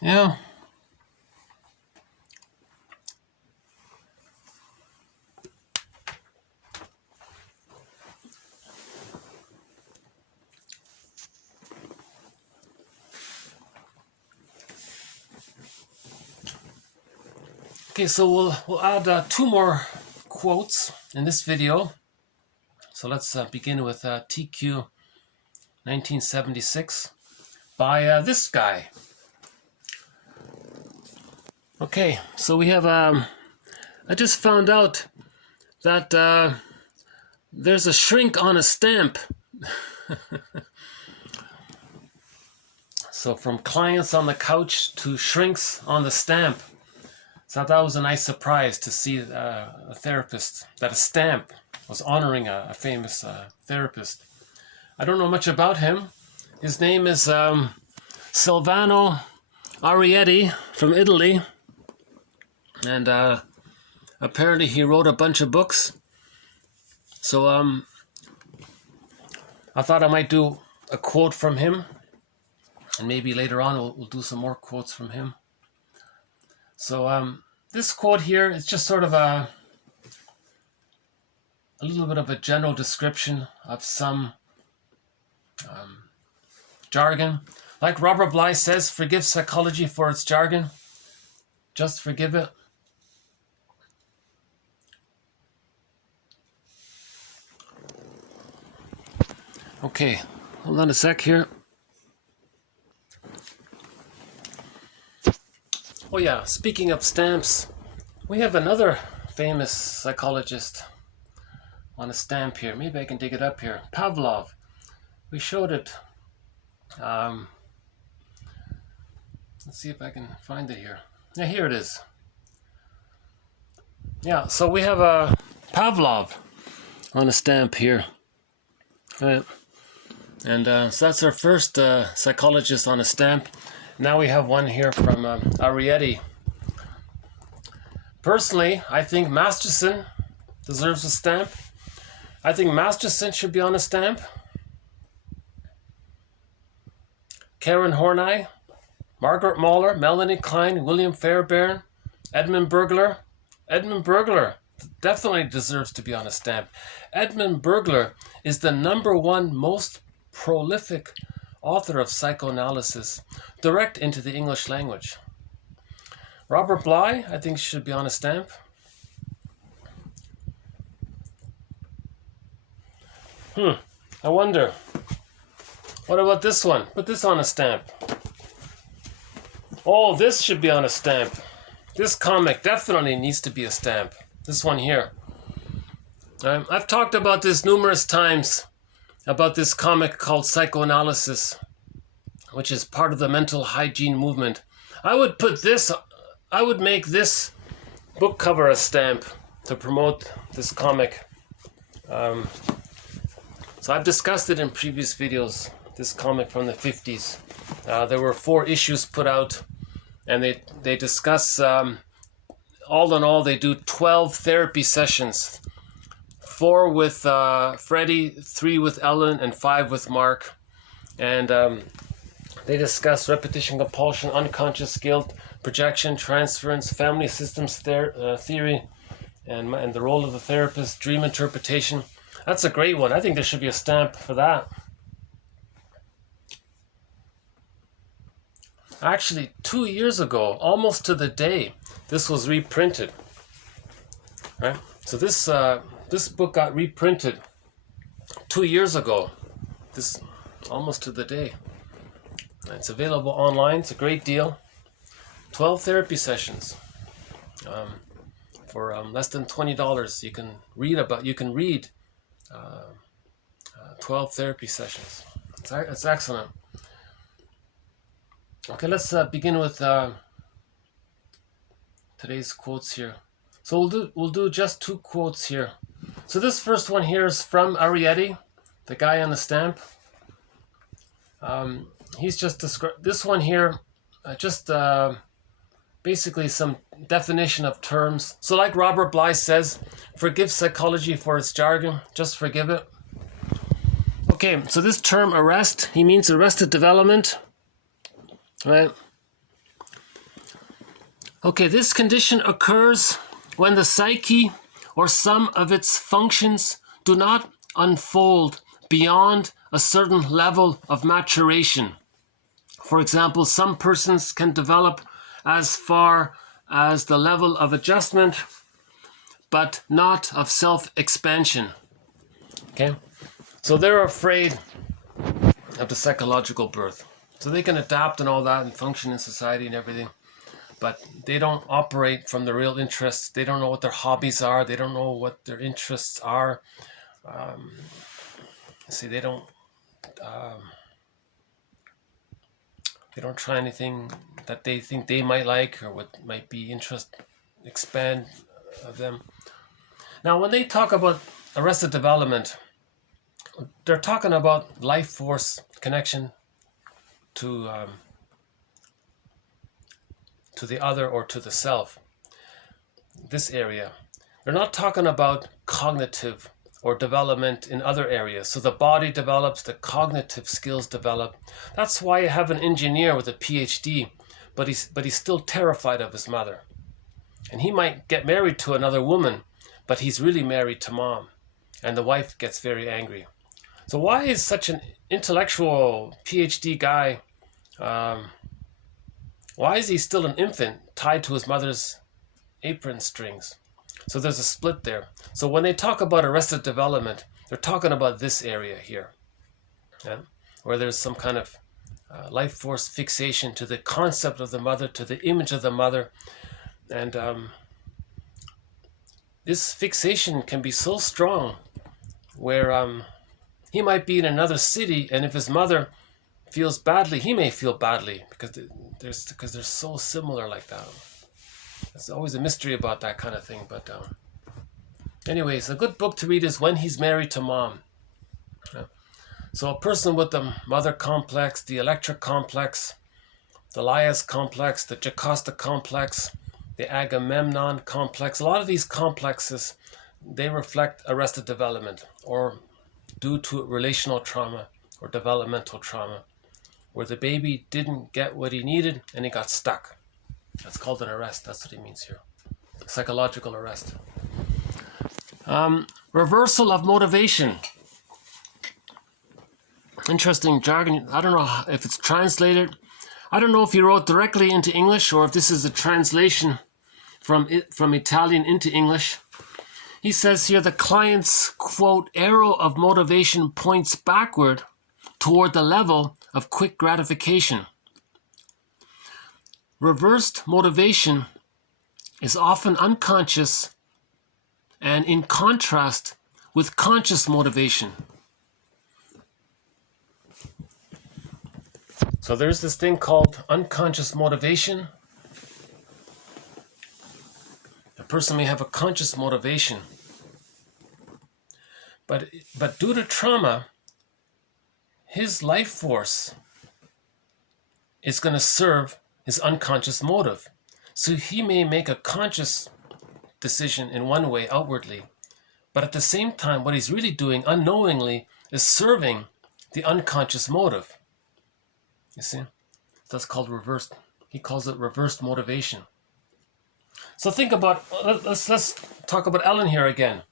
Yeah. Okay, so we'll add 2 more quotes in this video. So let's begin with TQ 1976 by this guy. Okay, so we have, I just found out that there's a shrink on a stamp. So from clients on the couch to shrinks on the stamp. So that was a nice surprise to see a therapist, that a stamp was honoring a famous therapist. I don't know much about him. His name is Silvano Arieti from Italy. And apparently he wrote a bunch of books. So I thought I might do a quote from him. And maybe later on we'll do some more quotes from him. So this quote here is just sort of a little bit of a general description of some jargon. Like Robert Bly says, forgive psychology for its jargon. Just forgive it. Okay, hold on a sec here. Oh yeah, speaking of stamps, we have another famous psychologist on a stamp here. Maybe I can dig it up here. Pavlov. We showed it. Let's see if I can find it here. Yeah, here it is. Yeah, so we have a Pavlov on a stamp here. Right. And so that's our first psychologist on a stamp. Now we have one here from Arieti. Personally, I think Masochism deserves a stamp. I think Masochism should be on a stamp. Karen Horney, Margaret Mahler, Melanie Klein, William Fairbairn, Edmund Burglar. Edmund Burglar definitely deserves to be on a stamp. Edmund Burglar is the #1 most prolific author of psychoanalysis, direct into the English language. Robert Bly, I think, should be on a stamp. I wonder. What about this one? Put this on a stamp. Oh, this should be on a stamp. This comic definitely needs to be a stamp. This one here. I've talked about this numerous times, about this comic called Psychoanalysis, which is part of the mental hygiene movement. I would make this book cover a stamp to promote this comic. So I've discussed it in previous videos, this comic from the 50s. There were 4 issues put out, and they discuss, all in all, they do 12 therapy sessions. 4 with Freddie, 3 with Ellen, and 5 with Mark. And they discuss repetition compulsion, unconscious guilt, projection, transference, family systems theory, and the role of the therapist, dream interpretation. That's a great one. I think there should be a stamp for that. Actually, 2 years ago, almost to the day, this was reprinted. Right? So this book got reprinted 2 years ago. This almost to the day. It's available online. It's a great deal. 12 therapy sessions for less than $20. You can read 12 therapy sessions. It's excellent. Okay, let's begin with today's quotes here. So we'll do just 2 quotes here. So this first one here is from Arieti, the guy on the stamp. He's just described this one here, basically some definition of terms. So like Robert Bly says, forgive psychology for its jargon, just forgive it. Okay, so this term arrest, he means arrested development, right? Okay, this condition occurs when the psyche or some of its functions do not unfold beyond a certain level of maturation. For example, some persons can develop as far as the level of adjustment, but not of self-expansion. Okay? So they're afraid of the psychological birth. So they can adapt and all that and function in society and everything, but they don't operate from the real interests. They don't know what their hobbies are. They don't know what their interests are. They don't... They don't try anything that they think they might like or what might be expand of them. Now, when they talk about arrested development, they're talking about life force connection to the other or to the self. This area. They're not talking about cognitive or development in other areas. So the body develops, the cognitive skills develop. That's why you have an engineer with a PhD, but he's still terrified of his mother. And he might get married to another woman, but he's really married to mom. And the wife gets very angry. So why is such an intellectual PhD guy, why is he still an infant tied to his mother's apron strings? So there's a split there. So when they talk about arrested development, they're talking about this area here, yeah? Where there's some kind of life force fixation to the concept of the mother, to the image of the mother. And this fixation can be so strong where he might be in another city, and if his mother feels badly, he may feel badly because they're so similar like that. There's always a mystery about that kind of thing. But anyways, a good book to read is When He's Married to Mom. So a person with the mother complex, the Electra complex, the Laius complex, the Jocasta complex, the Agamemnon complex, a lot of these complexes, they reflect arrested development or due to relational trauma or developmental trauma, where the baby didn't get what he needed and he got stuck. That's called an arrest. That's what he means here. Psychological arrest. Reversal of motivation. Interesting jargon. I don't know if it's translated. I don't know if he wrote directly into English or if this is a translation from Italian into English. He says here the client's, quote, arrow of motivation points backward toward the level of quick gratification. Reversed motivation is often unconscious and in contrast with conscious motivation. So there's this thing called unconscious motivation. A person may have a conscious motivation, but due to trauma, his life force is going to serve his unconscious motive. So he may make a conscious decision in one way outwardly, but at the same time, what he's really doing unknowingly is serving the unconscious motive. You see? That's called reversed. He calls it reversed motivation. So think about, let's talk about Ellen here again.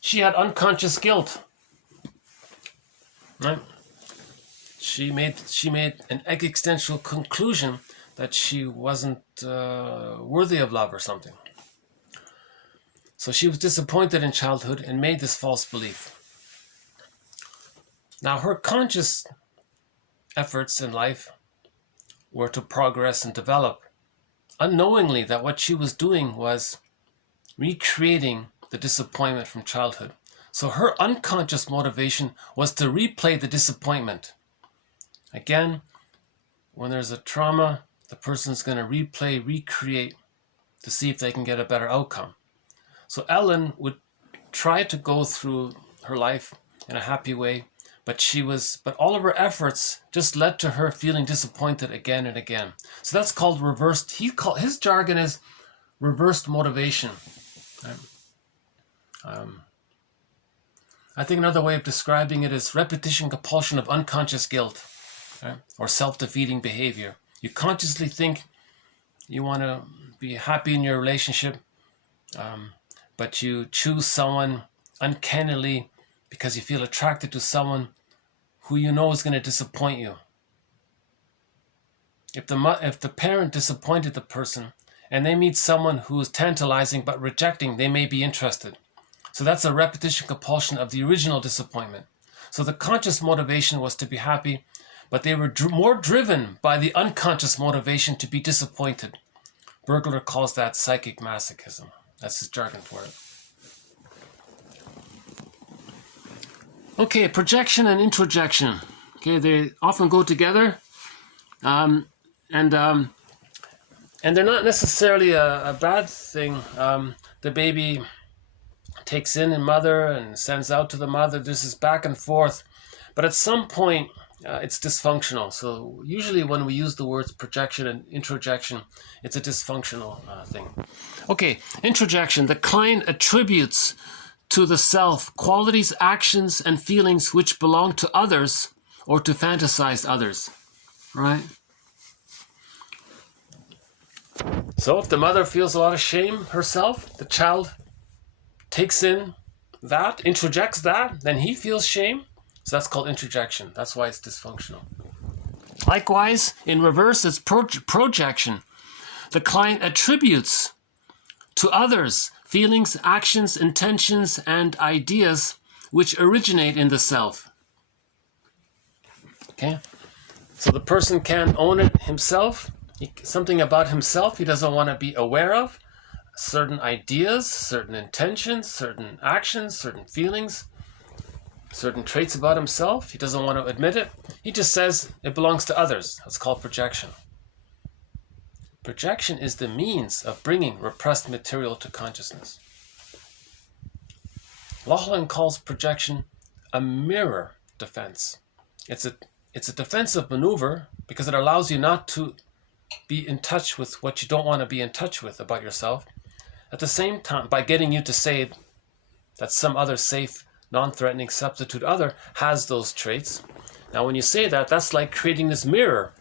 She had unconscious guilt, right? She made an existential conclusion that she wasn't worthy of love or something. So she was disappointed in childhood and made this false belief. Now her conscious efforts in life were to progress and develop, unknowingly that what she was doing was recreating the disappointment from childhood. So her unconscious motivation was to replay the disappointment. Again, when there's a trauma, the person's going to recreate to see if they can get a better outcome. So Ellen would try to go through her life in a happy way, but all of her efforts just led to her feeling disappointed again and again. So that's called reversed. His jargon is reversed motivation. I think another way of describing it is repetition compulsion of unconscious guilt, right? Or self-defeating behavior. You consciously think you want to be happy in your relationship, but you choose someone uncannily because you feel attracted to someone who you know is going to disappoint you. If the parent disappointed the person and they meet someone who is tantalizing but rejecting, they may be interested. So that's a repetition compulsion of the original disappointment. So the conscious motivation was to be happy, but they were more driven by the unconscious motivation to be disappointed. Bergler calls that psychic masochism. That's his jargon for it. Okay, projection and introjection. Okay, they often go together. And they're not necessarily a bad thing. The baby takes in a mother and sends out to the mother. This is back and forth. But at some point, it's dysfunctional. So usually when we use the words projection and introjection, it's a dysfunctional thing. Okay, introjection. The client attributes to the self qualities, actions, and feelings which belong to others or to fantasized others. Right? So if the mother feels a lot of shame herself, the child takes in that, introjects that, then he feels shame. So that's called introjection. That's why it's dysfunctional. Likewise, in reverse, it's projection. The client attributes to others feelings, actions, intentions, and ideas which originate in the self. Okay? So the person can't own it himself. Something about himself he doesn't want to be aware of. Certain ideas, certain intentions, certain actions, certain feelings, certain traits about himself. He doesn't want to admit it. He just says it belongs to others. That's called projection. Projection is the means of bringing repressed material to consciousness. Lauchlan calls projection a mirror defense. It's a defensive maneuver because it allows you not to be in touch with what you don't want to be in touch with about yourself. At the same time, by getting you to say that some other safe, non-threatening substitute other has those traits. Now when you say that, that's like creating this mirror.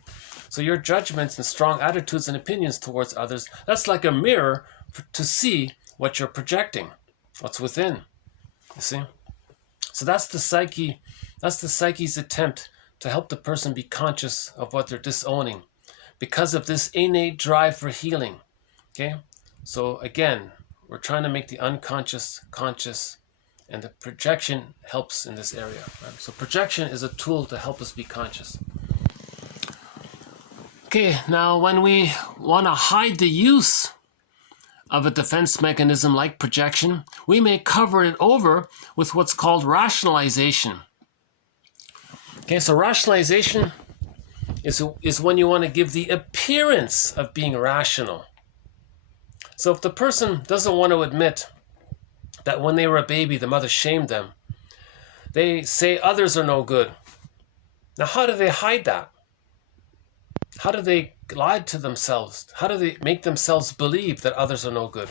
So your judgments and strong attitudes and opinions towards others, that's like a mirror to see what you're projecting, what's within. You see? So that's the psyche's attempt to help the person be conscious of what they're disowning because of this innate drive for healing. Okay? So again, we're trying to make the unconscious conscious, and the projection helps in this area. Right? So projection is a tool to help us be conscious. Okay, now when we want to hide the use of a defense mechanism like projection, we may cover it over with what's called rationalization. Okay, so rationalization is when you want to give the appearance of being rational. So if the person doesn't want to admit that when they were a baby, the mother shamed them, they say others are no good. Now, how do they hide that? How do they lie to themselves? How do they make themselves believe that others are no good?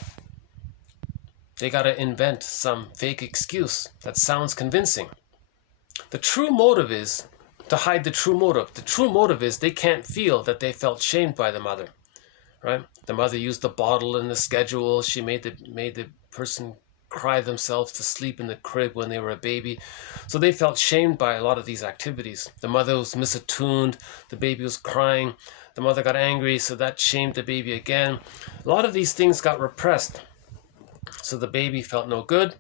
They got to invent some fake excuse that sounds convincing. The true motive is to hide the true motive. The true motive is they can't feel that they felt shamed by the mother, right? The mother used the bottle and the schedule. She made the person cry themselves to sleep in the crib when they were a baby. So they felt shamed by a lot of these activities. The mother was misattuned, the baby was crying, the mother got angry, so that shamed the baby again. A lot of these things got repressed. So the baby felt no good,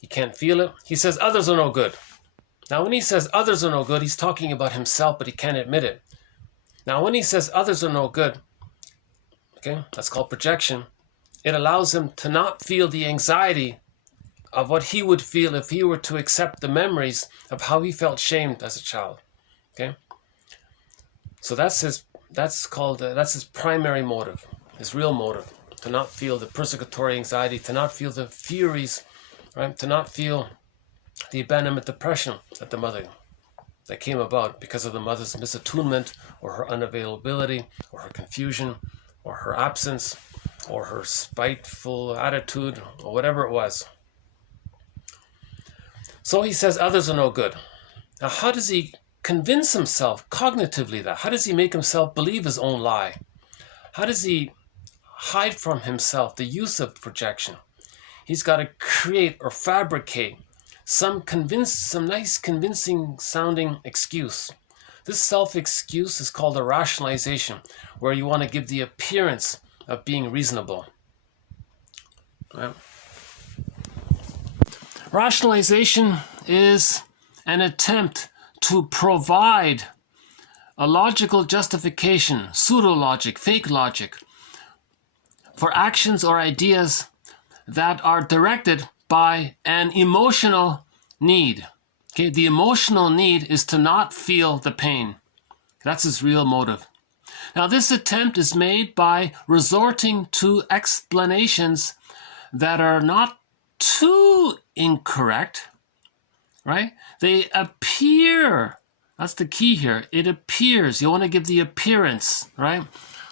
he can't feel it. He says others are no good. Now when he says others are no good, he's talking about himself, but he can't admit it. Now when he says others are no good, okay, that's called projection. It allows him to not feel the anxiety of what he would feel if he were to accept the memories of how he felt shamed as a child. Okay, so that's his primary motive, his real motive, to not feel the persecutory anxiety, to not feel the furies, right? To not feel the abandonment depression that came about because of the mother's misattunement or her unavailability or her confusion or her absence or her spiteful attitude or whatever it was. So he says others are no good. Now how does he convince himself cognitively that? How does he make himself believe his own lie? How does he hide from himself the use of projection? He's got to create or fabricate some nice convincing sounding excuse. This self-excuse is called a rationalization, where you want to give the appearance of being reasonable. Right? Rationalization is an attempt to provide a logical justification, pseudo-logic, fake logic, for actions or ideas that are directed by an emotional need. Okay, the emotional need is to not feel the pain. That's his real motive. Now, this attempt is made by resorting to explanations that are not too incorrect, right? They appear, that's the key here, it appears, you want to give the appearance, right?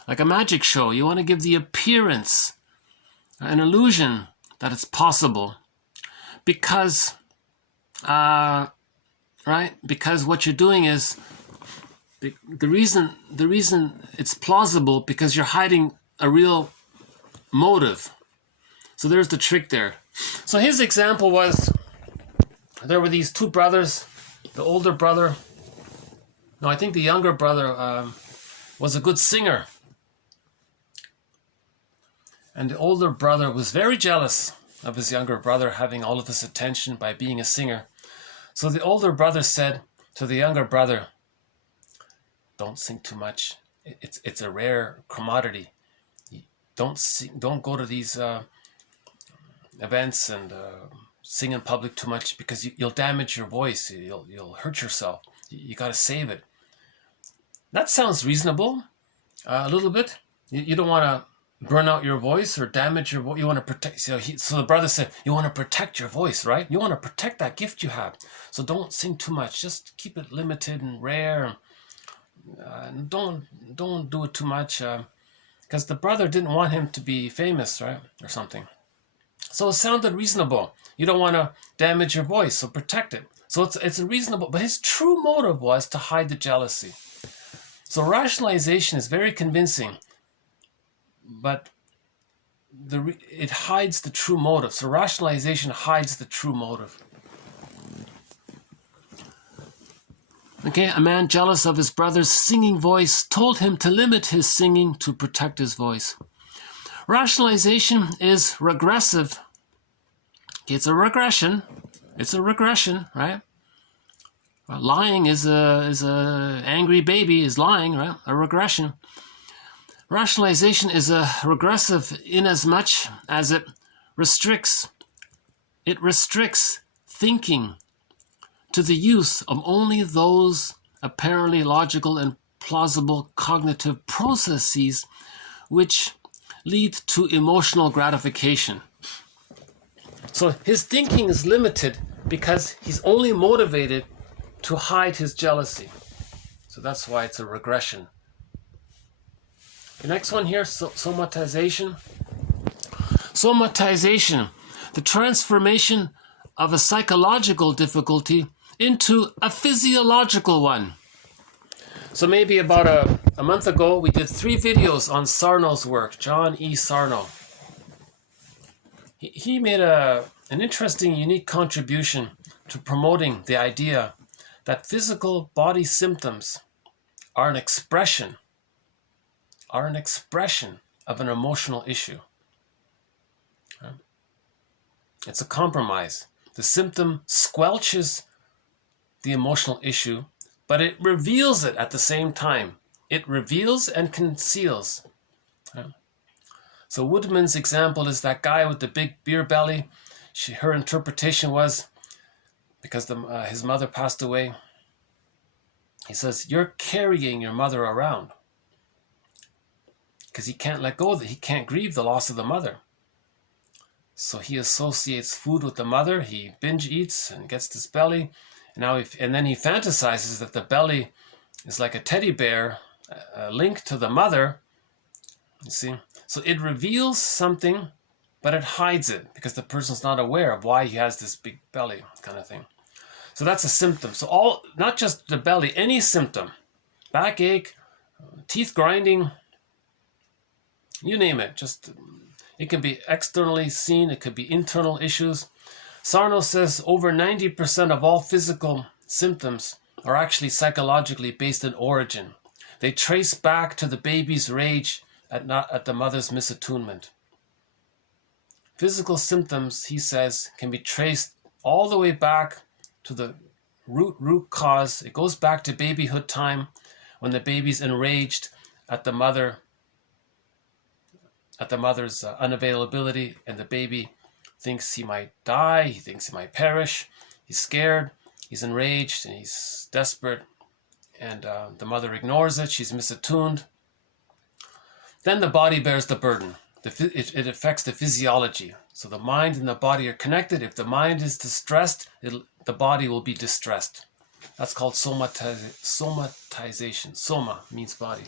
Like a magic show, you want to give the appearance, an illusion that it's possible, because, right? Because what you're doing is, the reason it's plausible because you're hiding a real motive. So there's the trick there. So his example was, there were these two brothers. The older brother, no, I think the younger brother was a good singer. And the older brother was very jealous of his younger brother having all of this attention by being a singer. So the older brother said to the younger brother, don't sing too much. It's a rare commodity. Don't go to these events and sing in public too much, because you'll damage your voice. You'll hurt yourself. You got to save it. That sounds reasonable, a little bit. You don't want to burn out your voice or damage your voice. You want to protect. So the brother said, you want to protect your voice, right? You want to protect that gift you have. So don't sing too much. Just keep it limited and rare. Don't do it too much, because the brother didn't want him to be famous, right, or something. So it sounded reasonable. You don't want to damage your voice, so protect it. So it's a reasonable, but his true motive was to hide the jealousy. So rationalization is very convincing, but it hides the true motive. So rationalization hides the true motive. Okay, a man jealous of his brother's singing voice told him to limit his singing to protect his voice. Rationalization is regressive. It's a regression. It's a regression, right? Lying is a angry baby is lying, right? A regression. Rationalization is a regressive inasmuch as it restricts thinking to the use of only those apparently logical and plausible cognitive processes which lead to emotional gratification. So his thinking is limited because he's only motivated to hide his jealousy. So that's why it's a regression. The next one here, somatization. Somatization, the transformation of a psychological difficulty into a physiological one. So maybe about a month ago, we did 3 videos on Sarno's work, John E. Sarno. He made an interesting, unique contribution to promoting the idea that physical body symptoms are an expression of an emotional issue. It's a compromise. The symptom squelches the emotional issue, but it reveals it at the same time. It reveals and conceals. So Woodman's example is that guy with the big beer belly. Her interpretation was, because his mother passed away, he says, you're carrying your mother around. Because he can't let go of it. He can't grieve the loss of the mother. So he associates food with the mother. He binge eats and gets this belly. And then he fantasizes that the belly is like a teddy bear, linked to the mother. You see? So it reveals something, but it hides it because the person's not aware of why he has this big belly kind of thing. So that's a symptom. So not just the belly, any symptom, backache, teeth grinding, you name it. It can be externally seen. It could be internal issues. Sarno says over 90% of all physical symptoms are actually psychologically based in origin. They trace back to the baby's rage at the mother's misattunement. Physical symptoms, he says, can be traced all the way back to the root cause. It goes back to babyhood time when the baby's enraged at the mother's unavailability, and the baby thinks he might die, he thinks he might perish, he's scared, he's enraged, and he's desperate, and the mother ignores it, she's misattuned, then the body bears the burden. It affects the physiology. So the mind and the body are connected. If the mind is distressed, the body will be distressed. That's called somatization. Soma means body.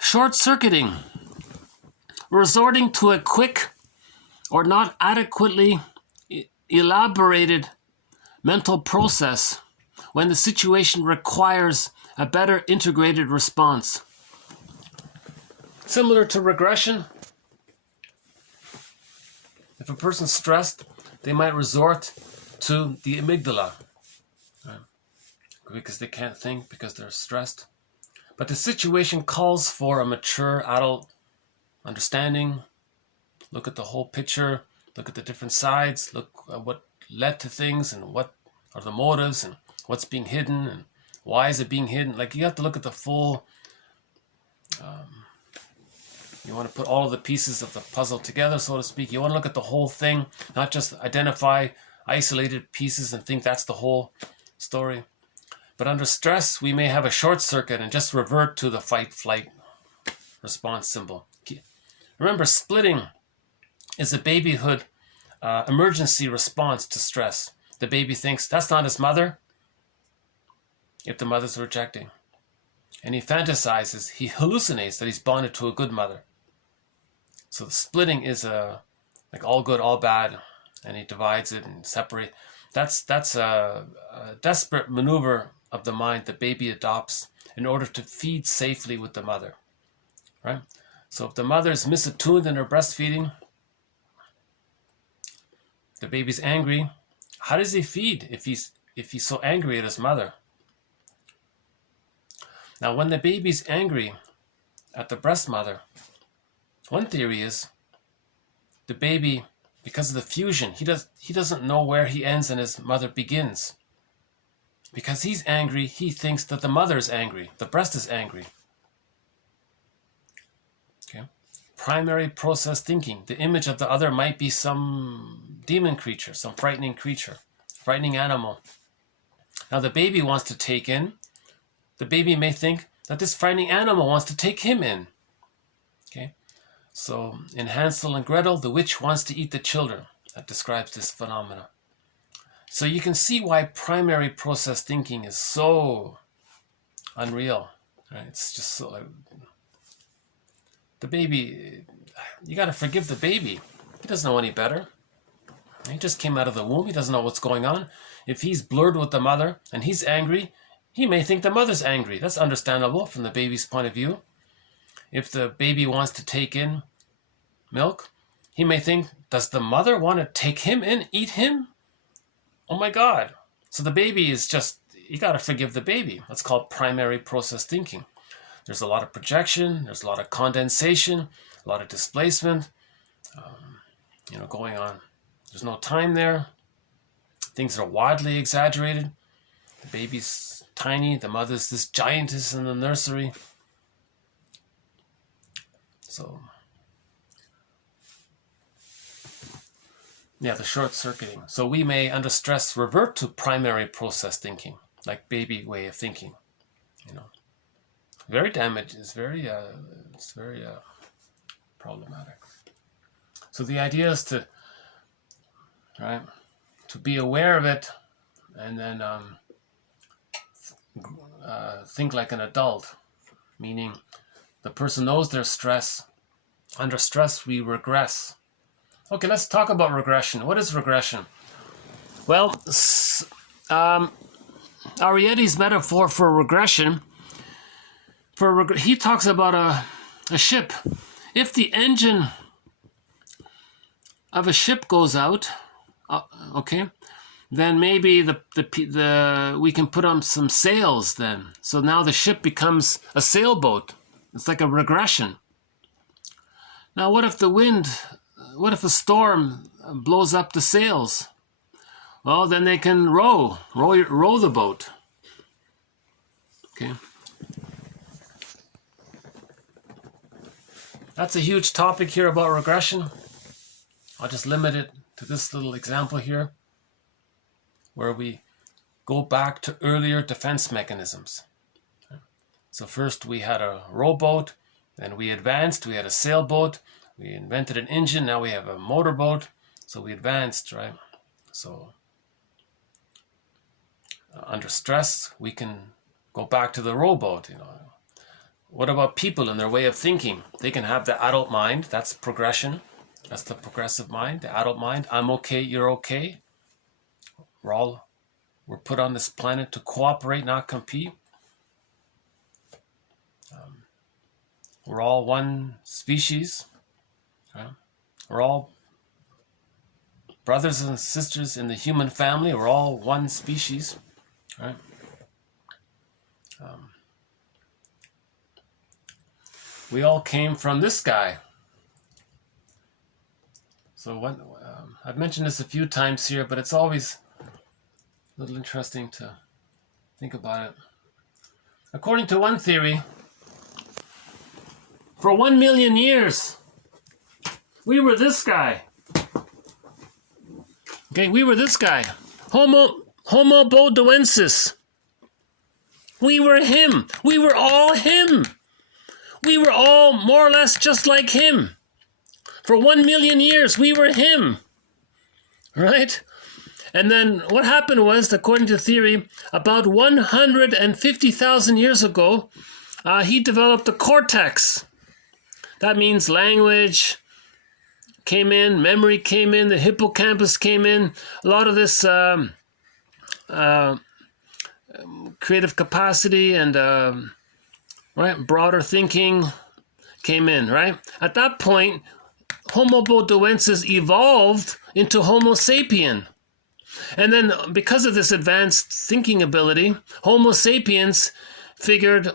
Short-circuiting. Resorting to a quick or not adequately elaborated mental process when the situation requires a better integrated response. Similar to regression, if a person's stressed, they might resort to the amygdala, right? Because they can't think, because they're stressed. But the situation calls for a mature adult understanding. Look at the whole picture, look at the different sides, look at what led to things and what are the motives and what's being hidden and why is it being hidden. Like, you have to look at the full, you want to put all of the pieces of the puzzle together, so to speak. You want to look at the whole thing, not just identify isolated pieces and think that's the whole story. But under stress, we may have a short circuit and just revert to the fight-flight response symbol. Remember, splitting is a babyhood emergency response to stress. The baby thinks that's not his mother if the mother's rejecting. And he fantasizes, he hallucinates that he's bonded to a good mother. So the splitting is like all good, all bad, and he divides it and separates. That's a desperate maneuver of the mind the baby adopts in order to feed safely with the mother, right? So if the mother is misattuned in her breastfeeding, the baby's angry. How does he feed if he's so angry at his mother? Now, when the baby's angry at the breast mother, one theory is the baby, because of the fusion, he doesn't know where he ends and his mother begins. Because he's angry, he thinks that the mother is angry, the breast is angry. Okay. Primary process thinking. The image of the other might be some demon creature, some frightening creature, frightening animal. Now the baby wants to take in. The baby may think that this frightening animal wants to take him in. Okay. So in Hansel and Gretel, the witch wants to eat the children. That describes this phenomena. So you can see why primary process thinking is so unreal. Right? It's just so... the baby, you got to forgive the baby. He doesn't know any better. He just came out of the womb. He doesn't know what's going on. If he's blurred with the mother and he's angry, he may think the mother's angry. That's understandable from the baby's point of view. If the baby wants to take in milk, he may think, does the mother want to take him in, eat him? Oh my God. So the baby is just, you got to forgive the baby. That's called primary process thinking. There's a lot of projection. There's a lot of condensation, a lot of displacement, going on. There's no time there. Things are wildly exaggerated. The baby's tiny. The mother's this giantess in the nursery. So, yeah, the short-circuiting. So we may, under stress, revert to primary process thinking, like baby way of thinking. Very damaging. It's very problematic. So the idea is to be aware of it, and then think like an adult, meaning the person knows their stress. Under stress, we regress. Okay, let's talk about regression. What is regression? Well, Arieti's metaphor for regression, he talks about a ship. If the engine of a ship goes out, then maybe we can put on some sails then. So now the ship becomes a sailboat. It's like a regression. Now what if a storm blows up the sails? Well, then they can row the boat. Okay. That's a huge topic here about regression. I'll just limit it to this little example here, where we go back to earlier defense mechanisms. So first we had a rowboat, then we advanced, we had a sailboat, we invented an engine, now we have a motorboat. So we advanced, right? So under stress, we can go back to the rowboat, you know. What about people and their way of thinking? They can have the adult mind, that's progression. That's the progressive mind, the adult mind. I'm okay, you're okay. We're put on this planet to cooperate, not compete. We're all one species. Right? We're all brothers and sisters in the human family. We're all one species. Right? We all came from this guy. So I've mentioned this a few times here, but it's always a little interesting to think about it. According to one theory, for 1 million years, we were this guy. Okay, we were this guy. Homo bodoensis. We were him. We were all him. We were all more or less just like him. For 1 million years, we were him. Right? And then what happened was, according to theory, about 150,000 years ago, he developed the cortex. That means language came in, memory came in, the hippocampus came in. A lot of this creative capacity and right, broader thinking came in, right? At that point, Homo bodoensis evolved into Homo sapien. And then because of this advanced thinking ability, Homo sapiens figured,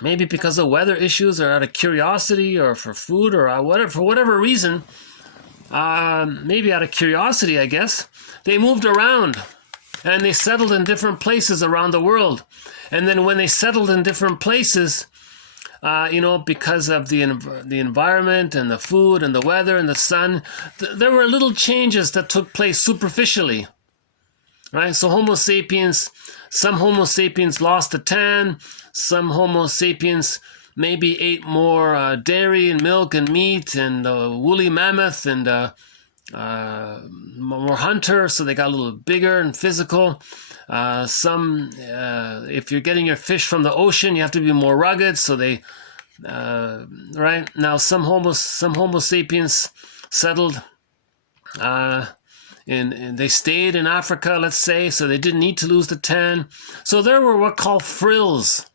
maybe because of weather issues or out of curiosity or for food or whatever, for whatever reason, maybe out of curiosity, I guess, they moved around and they settled in different places around the world. And then when they settled in different places, because of the environment and the food and the weather and the sun, there were little changes that took place superficially, right? So some Homo sapiens lost a tan, some Homo sapiens maybe ate more dairy and milk and meat and woolly mammoth and more hunter, so they got a little bigger and physical. If you're getting your fish from the ocean, you have to be more rugged, so they right now some Homo sapiens settled they stayed in Africa, let's say, so they didn't need to lose the tan. So there were what called frills.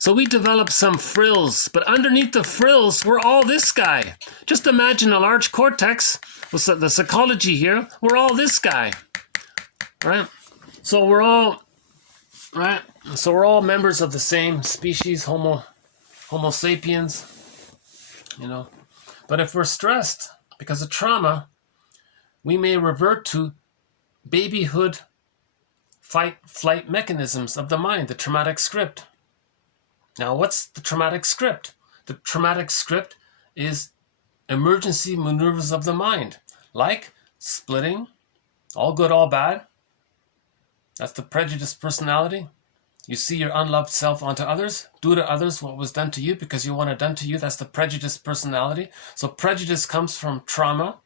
So we developed some frills, but underneath the frills we're all this guy. Just imagine a large cortex with the psychology here. We're all this guy, right? So we're all right. So we're all members of the same species, Homo sapiens. But if we're stressed because of trauma, we may revert to babyhood fight-flight mechanisms of the mind, the traumatic script. Now, what's the traumatic script? The traumatic script is emergency maneuvers of the mind, like splitting, all good, all bad. That's the prejudiced personality. You see your unloved self onto others, do to others what was done to you because you want it done to you. That's the prejudiced personality. So prejudice comes from trauma.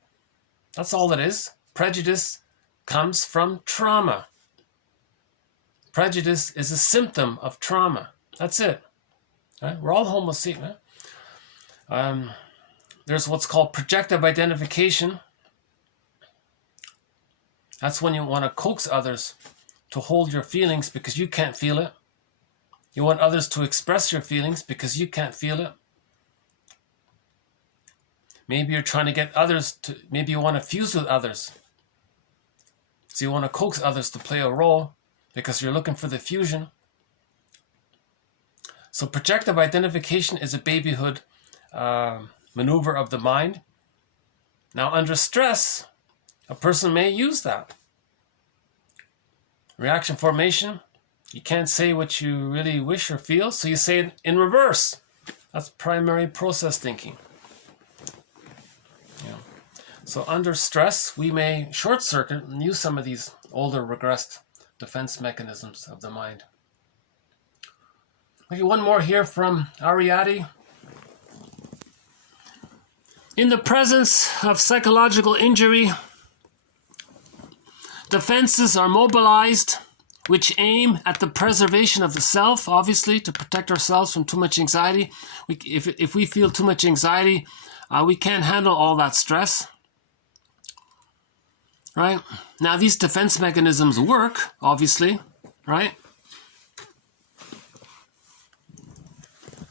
That's all it is. Prejudice comes from trauma. Prejudice is a symptom of trauma. That's it. Right? We're all Homo sapiens. There's what's called projective identification. That's when you want to coax others to hold your feelings because you can't feel it. You want others to express your feelings because you can't feel it. Maybe you're trying to get others to, maybe you want to fuse with others. So you want to coax others to play a role because you're looking for the fusion. So projective identification is a babyhood maneuver of the mind. Now under stress, a person may use that. Reaction formation, you can't say what you really wish or feel, so you say it in reverse. That's primary process thinking. So under stress, we may short circuit and use some of these older regressed defense mechanisms of the mind. Okay, one more here from Arieti. In the presence of psychological injury, defenses are mobilized, which aim at the preservation of the self, obviously, to protect ourselves from too much anxiety. If we feel too much anxiety, we can't handle all that stress. Right? Now, these defense mechanisms work, obviously, right?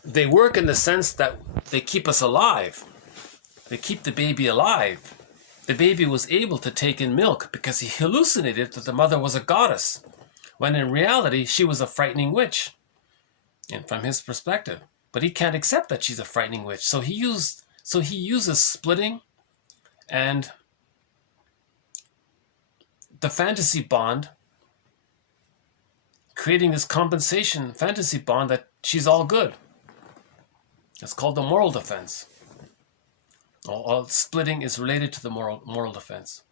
They work in the sense that they keep us alive. They keep the baby alive. The baby was able to take in milk because he hallucinated that the mother was a goddess, when in reality she was a frightening witch, and from his perspective. But he can't accept that she's a frightening witch. So he uses splitting and the fantasy bond, creating this compensation fantasy bond that she's all good. It's called the moral defense. All splitting is related to the moral defense.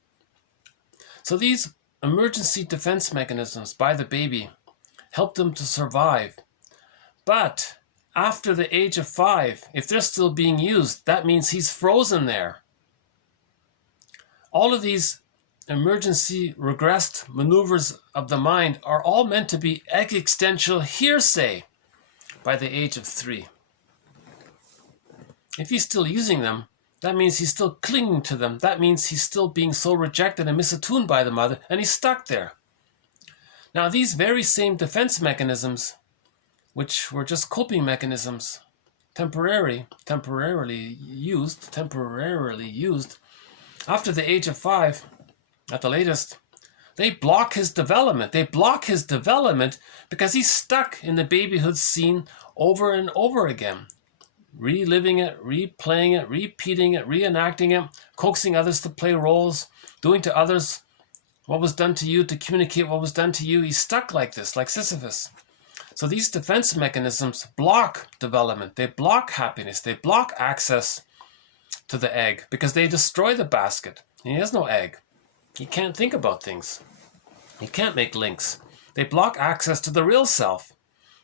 So these emergency defense mechanisms by the baby help them to survive. But after the age of 5, if they're still being used, that means he's frozen there. All of these emergency regressed maneuvers of the mind are all meant to be existential hearsay by the age of 3. If he's still using them, that means he's still clinging to them. That means he's still being so rejected and misattuned by the mother, and he's stuck there. Now, these very same defense mechanisms, which were just coping mechanisms, temporarily used, after the age of 5, at the latest, they block his development. They block his development because he's stuck in the babyhood scene over and over again. Reliving it, replaying it, repeating it, reenacting it, coaxing others to play roles, doing to others what was done to you to communicate what was done to you. He's stuck like this, like Sisyphus. So these defense mechanisms block development. They block happiness. They block access to the egg because they destroy the basket. He has no egg. He can't think about things. He can't make links. They block access to the real self.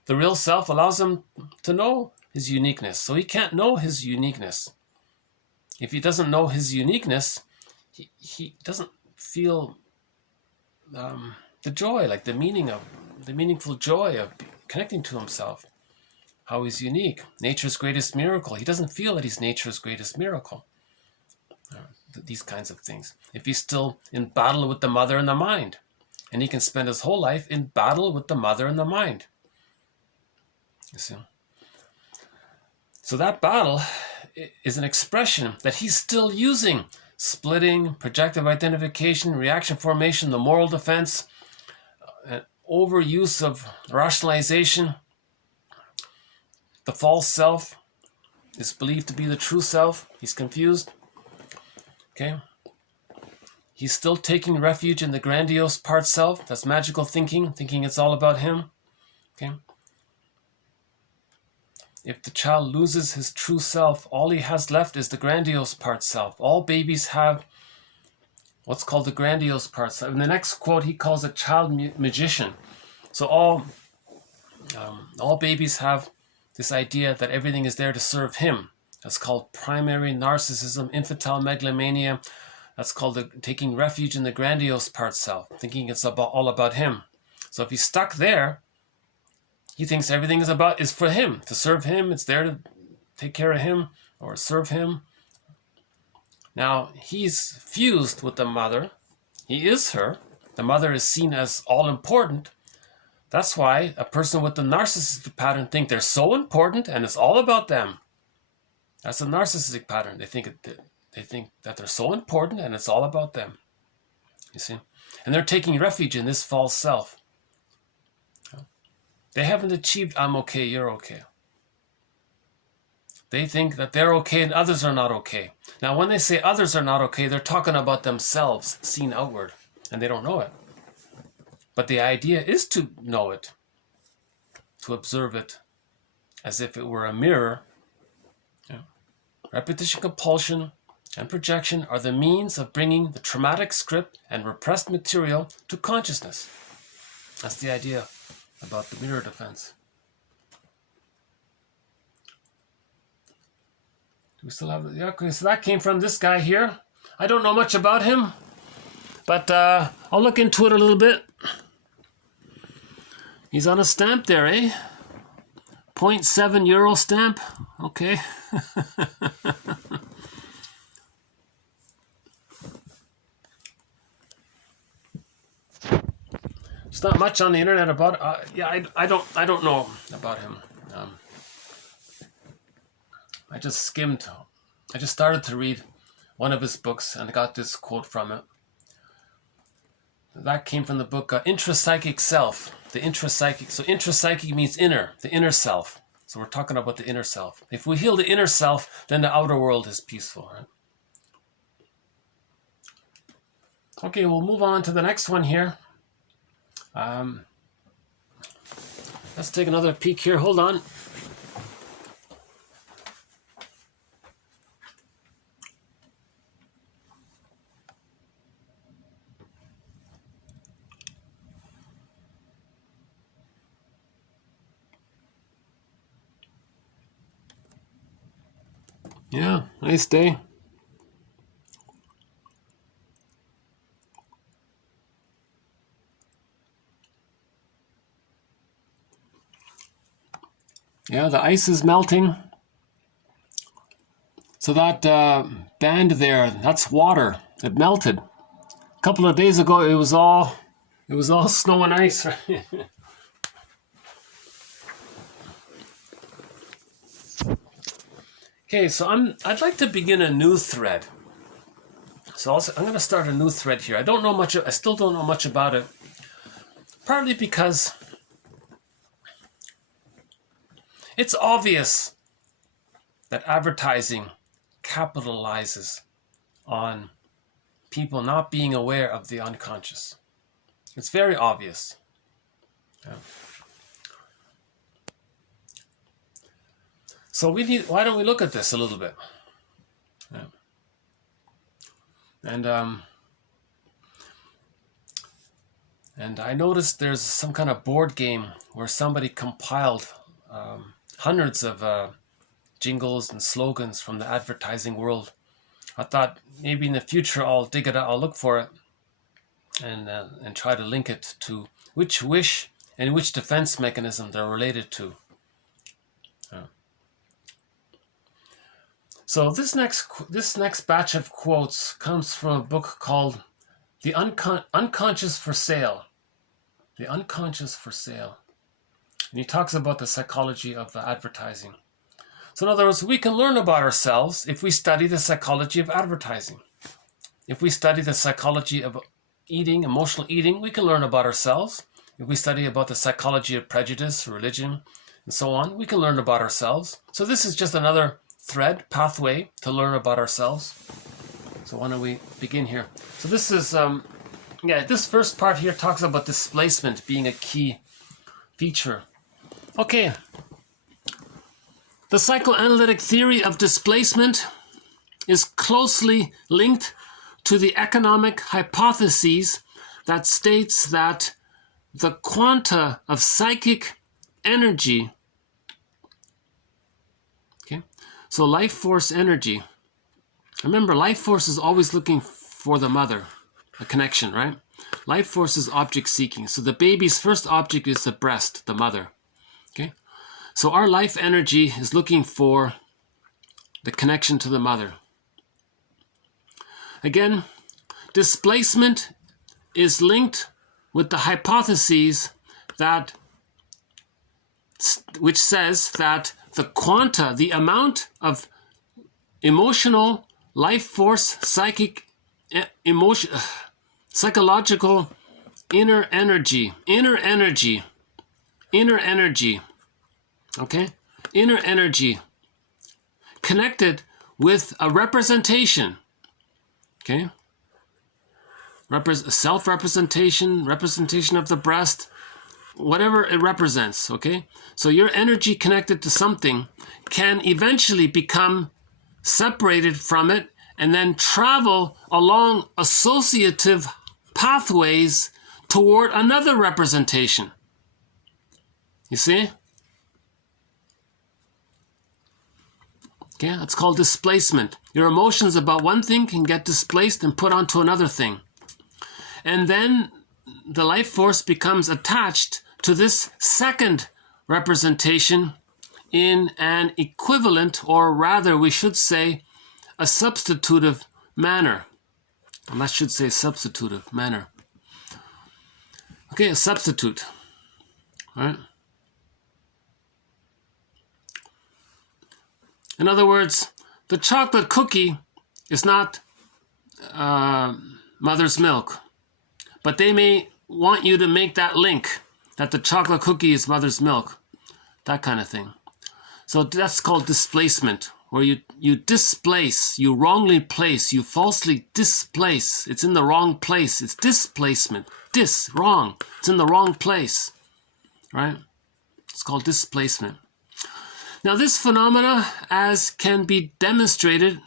The real self allows him to know his uniqueness. So he can't know his uniqueness. If he doesn't know his uniqueness, he doesn't feel the joy, like the meaningful joy of connecting to himself, how he's unique, nature's greatest miracle. He doesn't feel that he's nature's greatest miracle. These kinds of things. If he's still in battle with the mother and the mind, and he can spend his whole life in battle with the mother and the mind. You see? So that battle is an expression that he's still using. Splitting, projective identification, reaction formation, the moral defense, overuse of rationalization. The false self is believed to be the true self. He's confused. Okay? He's still taking refuge in the grandiose part self. That's magical thinking it's all about him. Okay? If the child loses his true self, all he has left is the grandiose part self. All babies have what's called the grandiose part self. In the next quote, he calls it child magician. So all babies have this idea that everything is there to serve him. That's called primary narcissism, infantile megalomania. That's called taking refuge in the grandiose part self, thinking it's all about him. So if he's stuck there, he thinks everything is for him, to serve him. It's there to take care of him or serve him. Now, he's fused with the mother. He is her. The mother is seen as all important. That's why a person with the narcissistic pattern think they're so important and it's all about them. That's a narcissistic pattern. They think that they're so important and it's all about them. You see? And they're taking refuge in this false self. They haven't achieved I'm okay, you're okay. They think that they're okay and others are not okay. Now, when they say others are not okay, they're talking about themselves seen outward, and they don't know it. But the idea is to know it, to observe it as if it were a mirror. Yeah. Repetition, compulsion, and projection are the means of bringing the traumatic script and repressed material to consciousness. That's the idea about the mirror defense. We still have, yeah, okay, so that came from this guy here. I don't know much about him, but I'll look into it a little bit. He's on a stamp there, eh? 0.7 euro stamp. Okay. There's not much on the internet about. Yeah, I don't know about him. I just skimmed. I just started to read one of his books and I got this quote from it. That came from the book Intrapsychic Self. The intrapsychic. So intrapsychic means inner, the inner self. So we're talking about the inner self. If we heal the inner self, then the outer world is peaceful, right? Okay, we'll move on to the next one here. Let's take another peek here. Hold on. Yeah, nice day. Yeah, the ice is melting. So that band there, that's water. It melted. A couple of days ago, it was all snow and ice. Okay, so I'd like to begin a new thread. So I'm going to start a new thread here. I still don't know much about it. Partly because it's obvious that advertising capitalizes on people not being aware of the unconscious. It's very obvious. Yeah. So why don't we look at this a little bit? Yeah. And I noticed there's some kind of board game where somebody compiled hundreds of jingles and slogans from the advertising world. I thought maybe in the future I'll dig it out, I'll look for it and try to link it to which wish and which defense mechanism they're related to. So this next batch of quotes comes from a book called The Unconscious for Sale. The Unconscious for Sale. And he talks about the psychology of advertising. So in other words, we can learn about ourselves if we study the psychology of advertising. If we study the psychology of eating, emotional eating, we can learn about ourselves. If we study about the psychology of prejudice, religion, and so on, we can learn about ourselves. So this is just another thread, pathway to learn about ourselves. So why don't we begin here? So this is, this first part here talks about displacement being a key feature. Okay. The psychoanalytic theory of displacement is closely linked to the economic hypothesis that states that the quanta of psychic energy, okay, so life force energy. Remember, life force is always looking for the mother, a connection, right? Life force is object seeking. So the baby's first object is the breast, the mother. Okay? So our life energy is looking for the connection to the mother. Again, displacement is linked with the hypothesis that, which says that the quanta, the amount of emotional, life force, psychological inner energy, okay? Inner energy connected with a representation, okay? Self-representation, representation of the breast, whatever it represents, okay? So your energy connected to something can eventually become separated from it and then travel along associative pathways toward another representation. You see? Okay, that's called displacement. Your emotions about one thing can get displaced and put onto another thing. And then the life force becomes attached to this second representation in an equivalent, or rather we should say a substitutive manner. And I should say substitutive manner. Okay, a substitute. All right. In other words, the chocolate cookie is not mother's milk, but they may want you to make that link that the chocolate cookie is mother's milk, that kind of thing. So that's called displacement, where you displace, you wrongly place, you falsely displace. It's in the wrong place. It's displacement. Wrong. It's in the wrong place, right? It's called displacement. Now this phenomena, as can be demonstrated,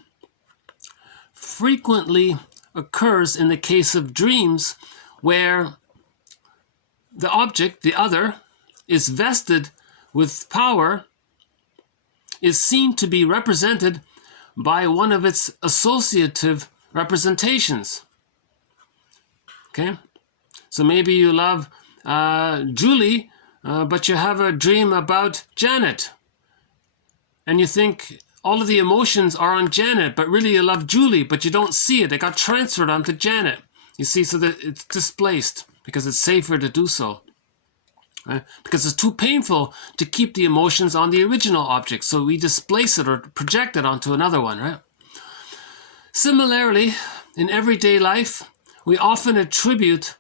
frequently occurs in the case of dreams where the object, the other, is vested with power, is seen to be represented by one of its associative representations. Okay? So maybe you love Julie, but you have a dream about Janet. And you think all of the emotions are on Janet, but really you love Julie, but you don't see it. It got transferred onto Janet. You see, so that it's displaced because it's safer to do so. Right? Because it's too painful to keep the emotions on the original object. So we displace it or project it onto another one, right? Similarly, in everyday life, we often attribute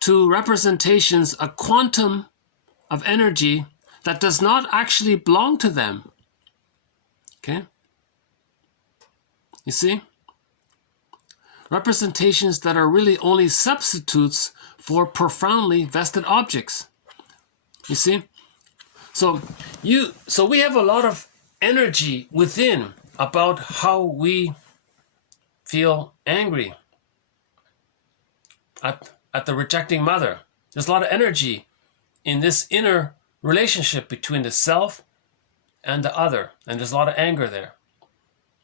to representations a quantum of energy that does not actually belong to them. Okay? You see? Representations that are really only substitutes for profoundly vested objects. You see? So we have a lot of energy within about how we feel angry at the rejecting mother. There's a lot of energy in this inner relationship between the self and the other, and there's a lot of anger there.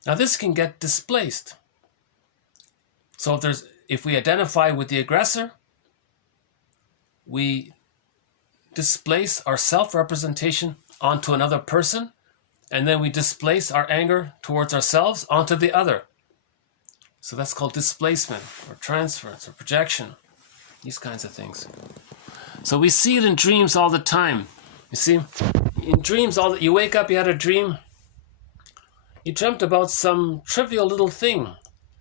Now this can get displaced. So if we identify with the aggressor, we displace our self-representation onto another person, and then we displace our anger towards ourselves onto the other. So that's called displacement, or transference, or projection, these kinds of things. So we see it in dreams all the time. You see, in dreams, you wake up, you had a dream, you dreamt about some trivial little thing.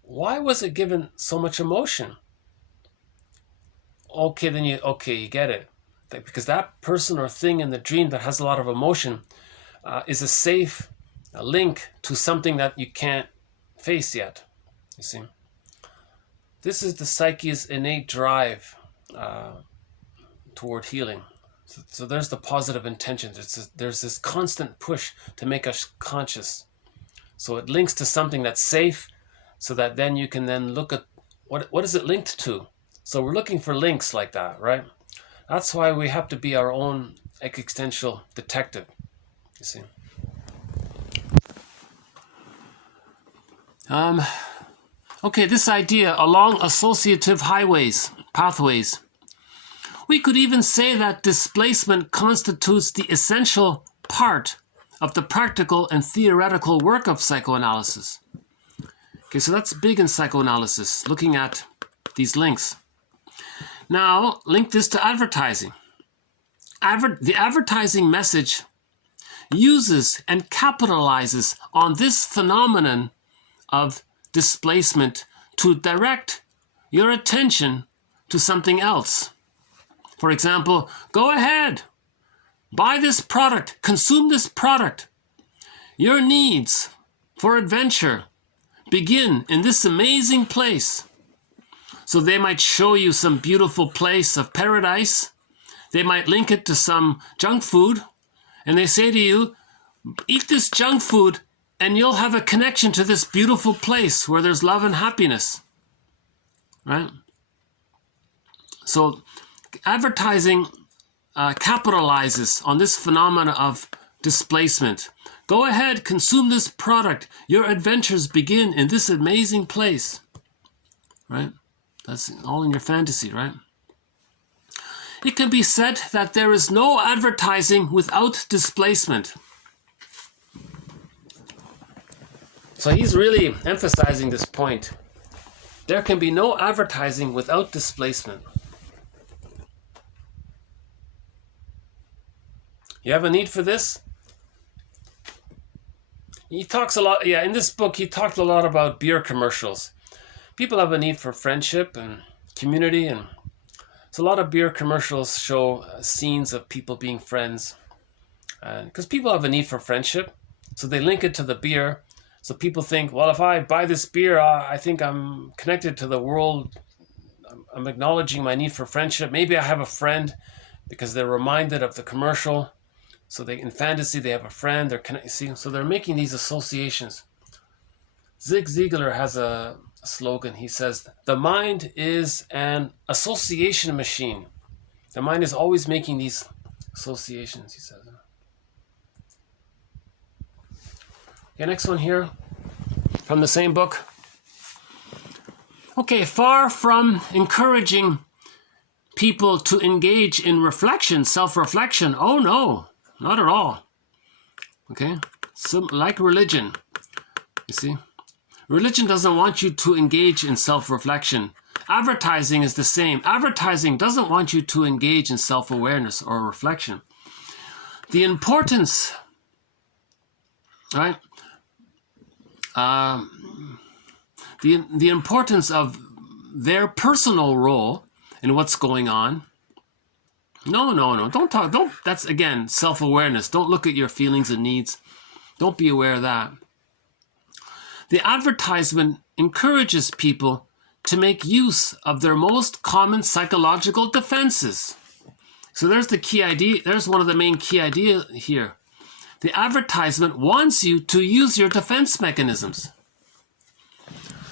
Why was it given so much emotion? Okay, you get it. Because that person or thing in the dream that has a lot of emotion is a safe link to something that you can't face yet. You see, this is the psyche's innate drive toward healing. So there's the positive intention. There's this constant push to make us conscious. So it links to something that's safe, so that then you can then look at what is it linked to. So we're looking for links like that, right? That's why we have to be our own existential detective, you see. Okay, this idea along associative pathways. We could even say that displacement constitutes the essential part of the practical and theoretical work of psychoanalysis. Okay, so that's big in psychoanalysis, looking at these links. Now, link this to advertising. The advertising message uses and capitalizes on this phenomenon of displacement to direct your attention to something else. For example, go ahead, buy this product, consume this product. Your needs for adventure begin in this amazing place. So they might show you some beautiful place of paradise. They might link it to some junk food. And they say to you, eat this junk food and you'll have a connection to this beautiful place where there's love and happiness. Right? So advertising capitalizes on this phenomena of displacement. Go ahead, consume this product. Your adventures begin in this amazing place. Right? That's all in your fantasy, right? It can be said that there is no advertising without displacement. So he's really emphasizing this point. There can be no advertising without displacement. You have a need for this? He talks a lot, in this book he talked a lot about beer commercials. People have a need for friendship and community, and so a lot of beer commercials show scenes of people being friends. And because people have a need for friendship, so they link it to the beer. So people think, well, if I buy this beer, I think I'm connected to the world. I'm acknowledging my need for friendship. Maybe I have a friend because they're reminded of the commercial. So they, in fantasy, they have a friend. They're connected. See, so they're making these associations. Zig Ziglar has a slogan. He says, the mind is an association machine. The mind is always making these associations, he says. Okay, next one here from the same book. Okay, far from encouraging people to engage in reflection, self-reflection. Oh no, not at all. Okay, so like religion, you see. Religion doesn't want you to engage in self-reflection. Advertising is the same. Advertising doesn't want you to engage in self-awareness or reflection. The importance, right? The importance of their personal role in what's going on. No, don't talk. That's again self-awareness. Don't look at your feelings and needs. Don't be aware of that. The advertisement encourages people to make use of their most common psychological defenses. So there's the key idea. There's one of the main key ideas here. The advertisement wants you to use your defense mechanisms.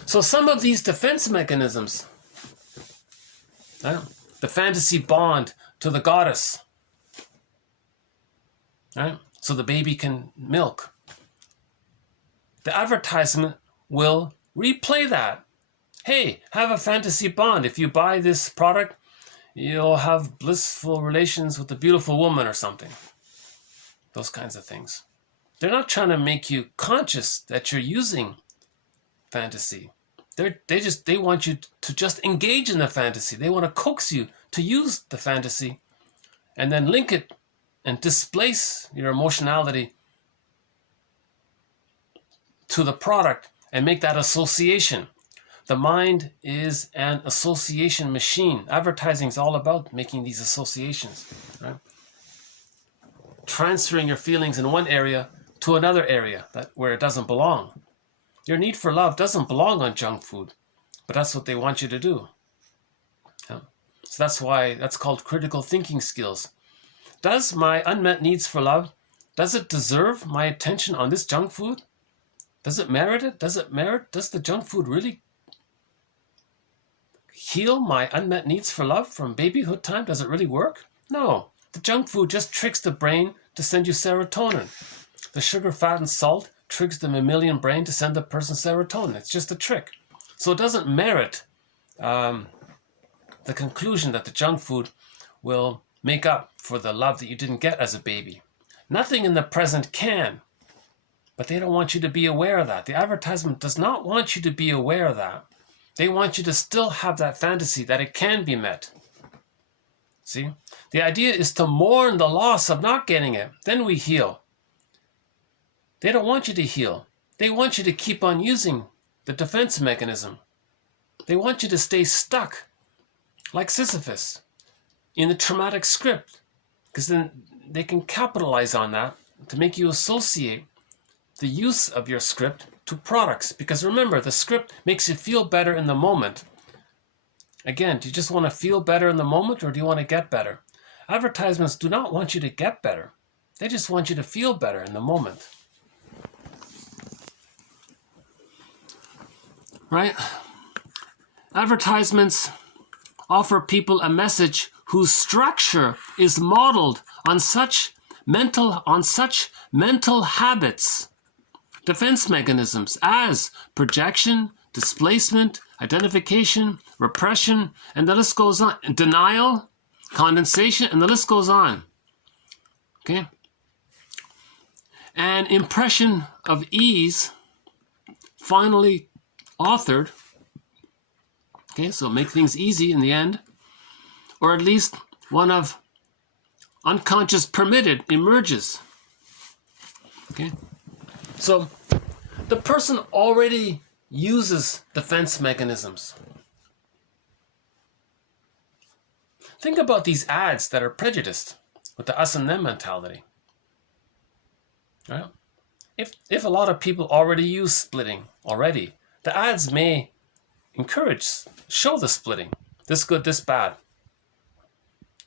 So some of these defense mechanisms, the fantasy bond to the goddess, right? So the baby can milk. The advertisement will replay that. Hey, have a fantasy bond. If you buy this product, you'll have blissful relations with a beautiful woman or something. Those kinds of things. They're not trying to make you conscious that you're using fantasy. They want you to just engage in the fantasy. They want to coax you to use the fantasy and then link it and displace your emotionality to the product and make that association. The mind is an association machine. Advertising is all about making these associations, right? Transferring your feelings in one area to another area where it doesn't belong. Your need for love doesn't belong on junk food, but that's what they want you to do. Yeah. So that's why that's called critical thinking skills. Does my unmet needs for love, does it deserve my attention on this junk food? Does it merit it? Does the junk food really heal my unmet needs for love from babyhood time? Does it really work? No. The junk food just tricks the brain to send you serotonin. The sugar, fat, and salt triggers the mammalian brain to send the person serotonin. It's just a trick. So it doesn't merit the conclusion that the junk food will make up for the love that you didn't get as a baby. Nothing in the present can, but they don't want you to be aware of that. The advertisement does not want you to be aware of that. They want you to still have that fantasy that it can be met. See? The idea is to mourn the loss of not getting it. Then we heal. They don't want you to heal. They want you to keep on using the defense mechanism. They want you to stay stuck, like Sisyphus, in the traumatic script, because then they can capitalize on that to make you associate the use of your script to products. Because remember, the script makes you feel better in the moment. Again, do you just want to feel better in the moment, or do you want to get better? Advertisements do not want you to get better. They just want you to feel better in the moment. Right? Advertisements offer people a message whose structure is modeled on such such mental habits, defense mechanisms as projection, displacement, identification, repression, and the list goes on, denial, condensation, and the list goes on. Okay? An impression of ease, finally authored, okay, so make things easy in the end, or at least one of unconscious permitted emerges. Okay? So the person already uses defense mechanisms. Think about these ads that are prejudiced with the us and them mentality. Right? If a lot of people already use splitting already, the ads may show the splitting. This good, this bad.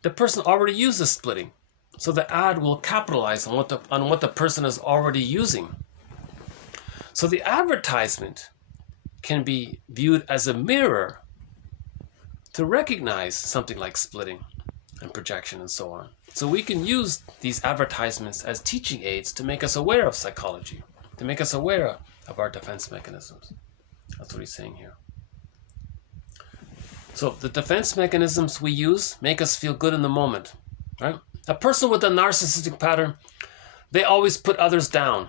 The person already uses splitting. So the ad will capitalize on what the person is already using. So the advertisement can be viewed as a mirror to recognize something like splitting and projection and so on. So we can use these advertisements as teaching aids to make us aware of psychology, to make us aware of our defense mechanisms. That's what he's saying here. So the defense mechanisms we use make us feel good in the moment, right? A person with a narcissistic pattern, they always put others down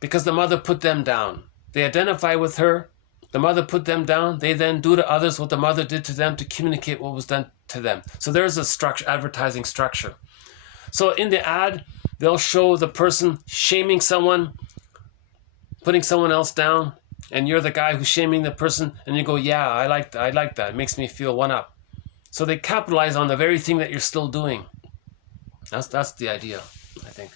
because the mother put them down. They identify with her, the mother put them down, they then do to others what the mother did to them to communicate what was done to them. So there's a structure, advertising structure. So in the ad, they'll show the person shaming someone, putting someone else down, and you're the guy who's shaming the person, and you go, yeah, I like that. It makes me feel one up. So they capitalize on the very thing that you're still doing. That's the idea, I think.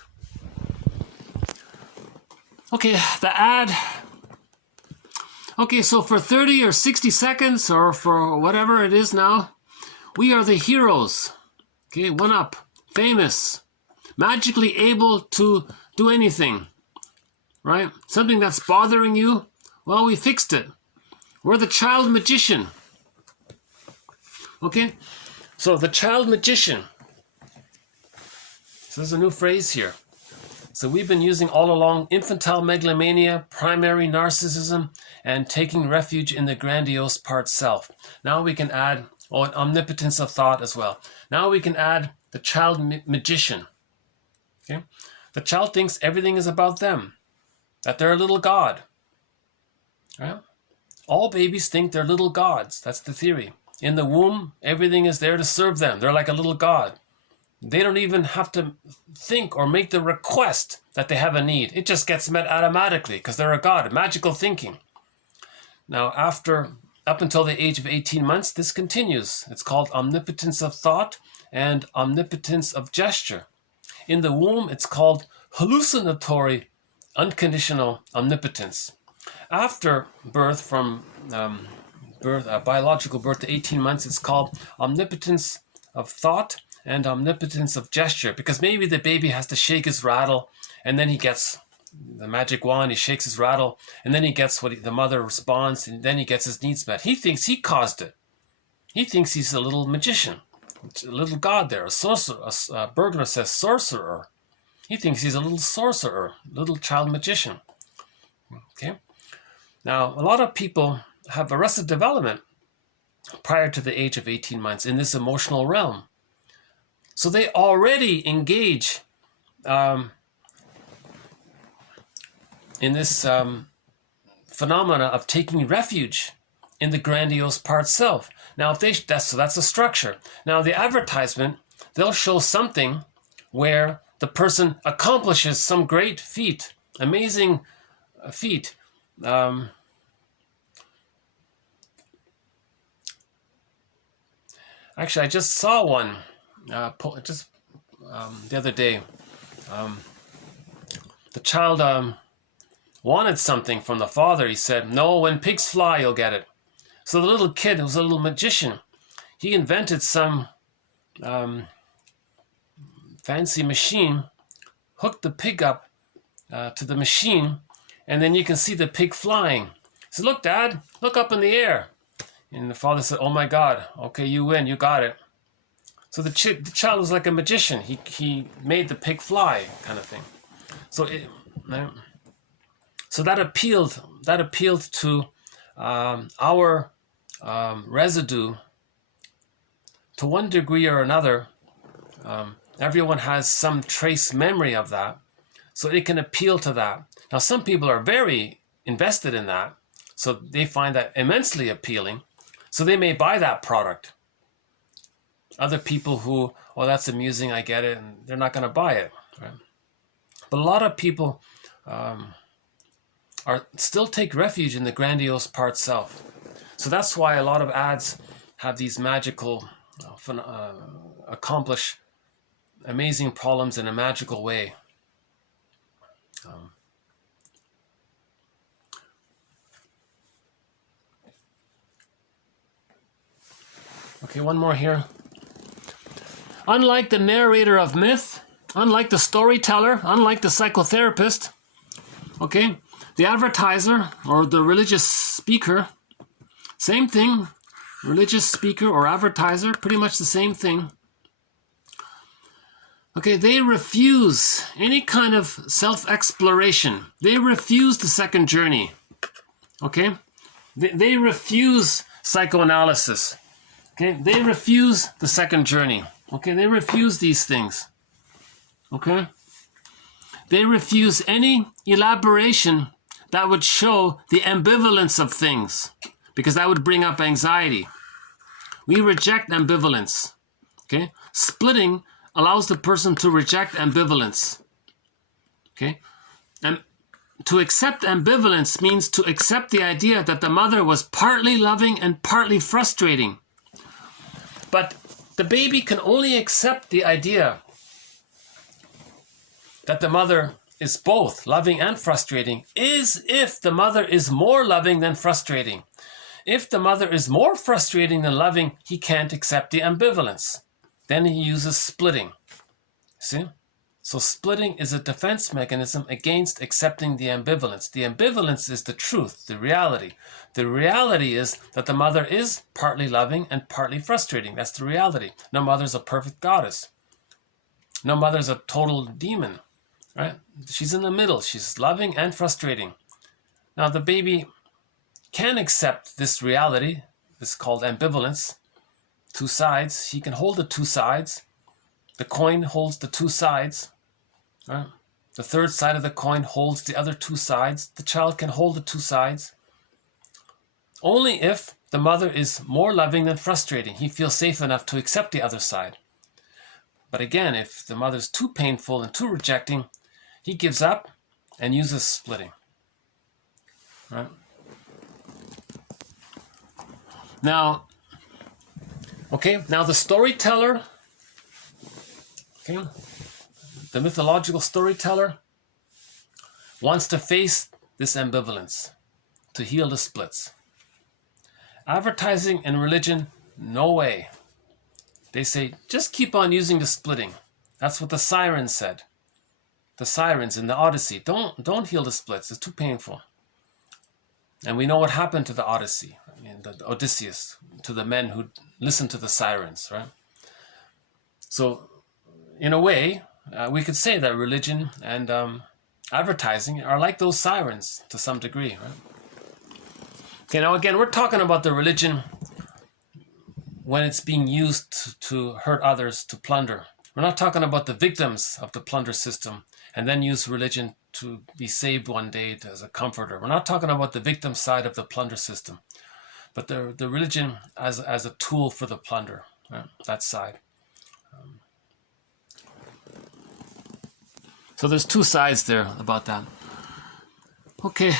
Okay, the ad. Okay, so for 30 or 60 seconds, or for whatever it is now, we are the heroes. Okay, one up, famous, magically able to do anything, right? Something that's bothering you, well, we fixed it. We're the child magician. Okay, so the child magician. So there's a new phrase here. So we've been using all along infantile megalomania, primary narcissism, and taking refuge in the grandiose part self. Now we can add an omnipotence of thought as well. Now we can add the child magician. Okay? The child thinks everything is about them, that they're a little god. Right? All babies think they're little gods. That's the theory. In the womb, everything is there to serve them. They're like a little god. They don't even have to think or make the request that they have a need. It just gets met automatically because they're a god, magical thinking. Now, up until the age of 18 months, this continues. It's called omnipotence of thought and omnipotence of gesture. In the womb, it's called hallucinatory unconditional omnipotence. After birth, from biological birth to 18 months, it's called omnipotence of thought and omnipotence of gesture, because maybe the baby has to shake his rattle, and then he gets the magic wand, he shakes his rattle, and then he gets what the mother responds, and then he gets his needs met. He thinks he caused it. He thinks he's a little magician, a little god there, a sorcerer. A burglar says sorcerer. He thinks he's a little sorcerer, little child magician. Okay. Now, a lot of people have arrested development prior to the age of 18 months in this emotional realm. So they already engage in this phenomena of taking refuge in the grandiose part self. Now, that's a structure. Now, the advertisement, they'll show something where the person accomplishes some great feat, amazing feat. Actually, I just saw one the other day. The child wanted something from the father. He said, no, when pigs fly, you'll get it. So the little kid, who was a little magician, he invented some fancy machine, hooked the pig up to the machine, and then you can see the pig flying. He said, look, Dad, look up in the air. And the father said, oh my God, okay, you win, you got it. So the child was like a magician. He made the pig fly, kind of thing. So so that appealed to our residue to one degree or another. Everyone has some trace memory of that, so it can appeal to that. Now, some people are very invested in that, so they find that immensely appealing, so they may buy that product. Other people who, oh, that's amusing, I get it, and they're not going to buy it. Right? But a lot of people still take refuge in the grandiose part self. So that's why a lot of ads have these magical, accomplish amazing problems in a magical way. Okay, one more here. Unlike the narrator of myth, unlike the storyteller, unlike the psychotherapist, okay, the advertiser or the religious speaker, same thing, religious speaker or advertiser, pretty much the same thing. Okay, they refuse any kind of self-exploration. They refuse the second journey. Okay, they refuse psychoanalysis. Okay, they refuse the second journey. Okay, they refuse these things. Okay, they refuse any elaboration that would show the ambivalence of things, because that would bring up anxiety. We reject ambivalence. Okay, splitting allows the person to reject ambivalence. Okay, and to accept ambivalence means to accept the idea that the mother was partly loving and partly frustrating. But the baby can only accept the idea that the mother is both loving and frustrating is if the mother is more loving than frustrating. If the mother is more frustrating than loving, he can't accept the ambivalence. Then he uses splitting. See? So splitting is a defense mechanism against accepting the ambivalence. The ambivalence is the truth, the reality. The reality is that the mother is partly loving and partly frustrating. That's the reality. No mother's a perfect goddess. No mother's a total demon. Right? She's in the middle. She's loving and frustrating. Now the baby can accept this reality. This is called ambivalence. Two sides. He can hold the two sides. The coin holds the two sides. Right? The third side of the coin holds the other two sides. The child can hold the two sides. Only if the mother is more loving than frustrating. He feels safe enough to accept the other side. But again, if the mother's too painful and too rejecting, he gives up and uses splitting. Right? Now the storyteller, okay, the mythological storyteller wants to face this ambivalence, to heal the splits. Advertising and religion, no way. They say, just keep on using the splitting. That's what the sirens said. The sirens in the Odyssey, don't heal the splits, it's too painful. And we know what happened to the Odyssey, the Odysseus, to the men who listened to the sirens, right? So, in a way, we could say that religion and advertising are like those sirens to some degree, right? Okay, now again, we're talking about the religion when it's being used to hurt others, to plunder. We're not talking about the victims of the plunder system and then use religion to be saved one day as a comforter. We're not talking about the victim side of the plunder system, but the religion as a tool for the plunder, right? That side. So there's two sides there about that. Okay,